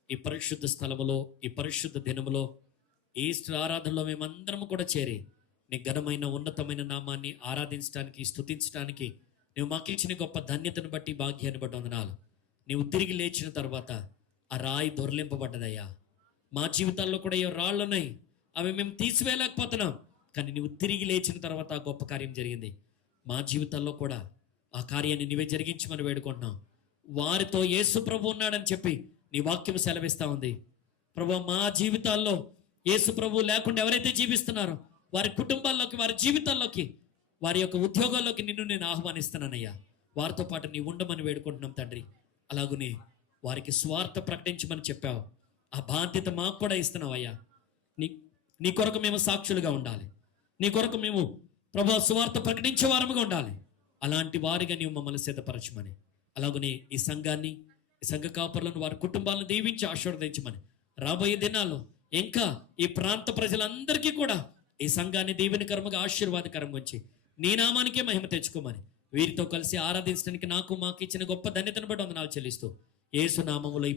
ఈ పరిశుద్ధ స్థలములో, ఈ పరిశుద్ధ దినములో, ఈ ఆరాధనలో మేమందరము కూడా చేరి నీ ఘనమైన ఉన్నతమైన నామాన్ని ఆరాధించడానికి, స్తుతించడానికి నువ్వు మాకు ఇచ్చిన గొప్ప ధన్యతను బట్టి, భాగ్యాన్ని బట్టి వందనాలు. నీవు తిరిగి లేచిన తర్వాత ఆ రాయి దొర్లింపబడ్డదయ్యా. మా జీవితాల్లో కూడా ఏ రాళ్ళు ఉన్నాయి, అవి మేము తీసివేయలేకపోతున్నాం, కానీ నువ్వు తిరిగి లేచిన తర్వాత ఆ గొప్ప కార్యం జరిగింది. మా జీవితాల్లో కూడా ఆ కార్యాన్ని నీవే జరిగించమని వేడుకుంటున్నాం. వారితో యేసు ప్రభు ఉన్నాడని చెప్పి నీ వాక్యం సెలవిస్తూ ఉంది. ప్రభు, మా జీవితాల్లో యేసు ప్రభు లేకుండా ఎవరైతే జీవిస్తున్నారో వారి కుటుంబాల్లోకి, వారి జీవితాల్లోకి, వారి యొక్క ఉద్యోగాల్లోకి నిన్ను నేను ఆహ్వానిస్తున్నానయ్యా. వారితో పాటు నీ ఉండమని వేడుకుంటున్నాం తండ్రి. అలాగనే వారికి స్వార్థ ప్రకటించమని చెప్పావు, ఆ బాధ్యత మాకు కూడా ఇస్తున్నావు అయ్యా. నీ కొరకు మేము సాక్షులుగా ఉండాలి, నీ కొరకు మేము ప్రభు స్వార్థ ప్రకటించే వారముగా ఉండాలి. అలాంటి వారిగా నీవు మమ్మల్ని సిద్ధపరచమని, అలాగనే ఈ సంఘాన్ని, ఈ సంఘ కాపరులను, వారి కుటుంబాలను దీవించి ఆశీర్వదించమని, రాబోయే దినాల్లో ఇంకా ఈ ప్రాంత ప్రజలందరికీ కూడా ఈ సంఘాన్ని దీవెనకరముగా, ఆశీర్వాదకరంగా ఉంచి నీ నామానికే మహిమ తెచ్చుకోమని, వీరితో కలిసి ఆరాధించడానికి నాకు మాకు ఇచ్చిన గొప్ప ధన్యతను బట్టి వందనాలు చెల్లిస్తూ యేసు నామములో ఈ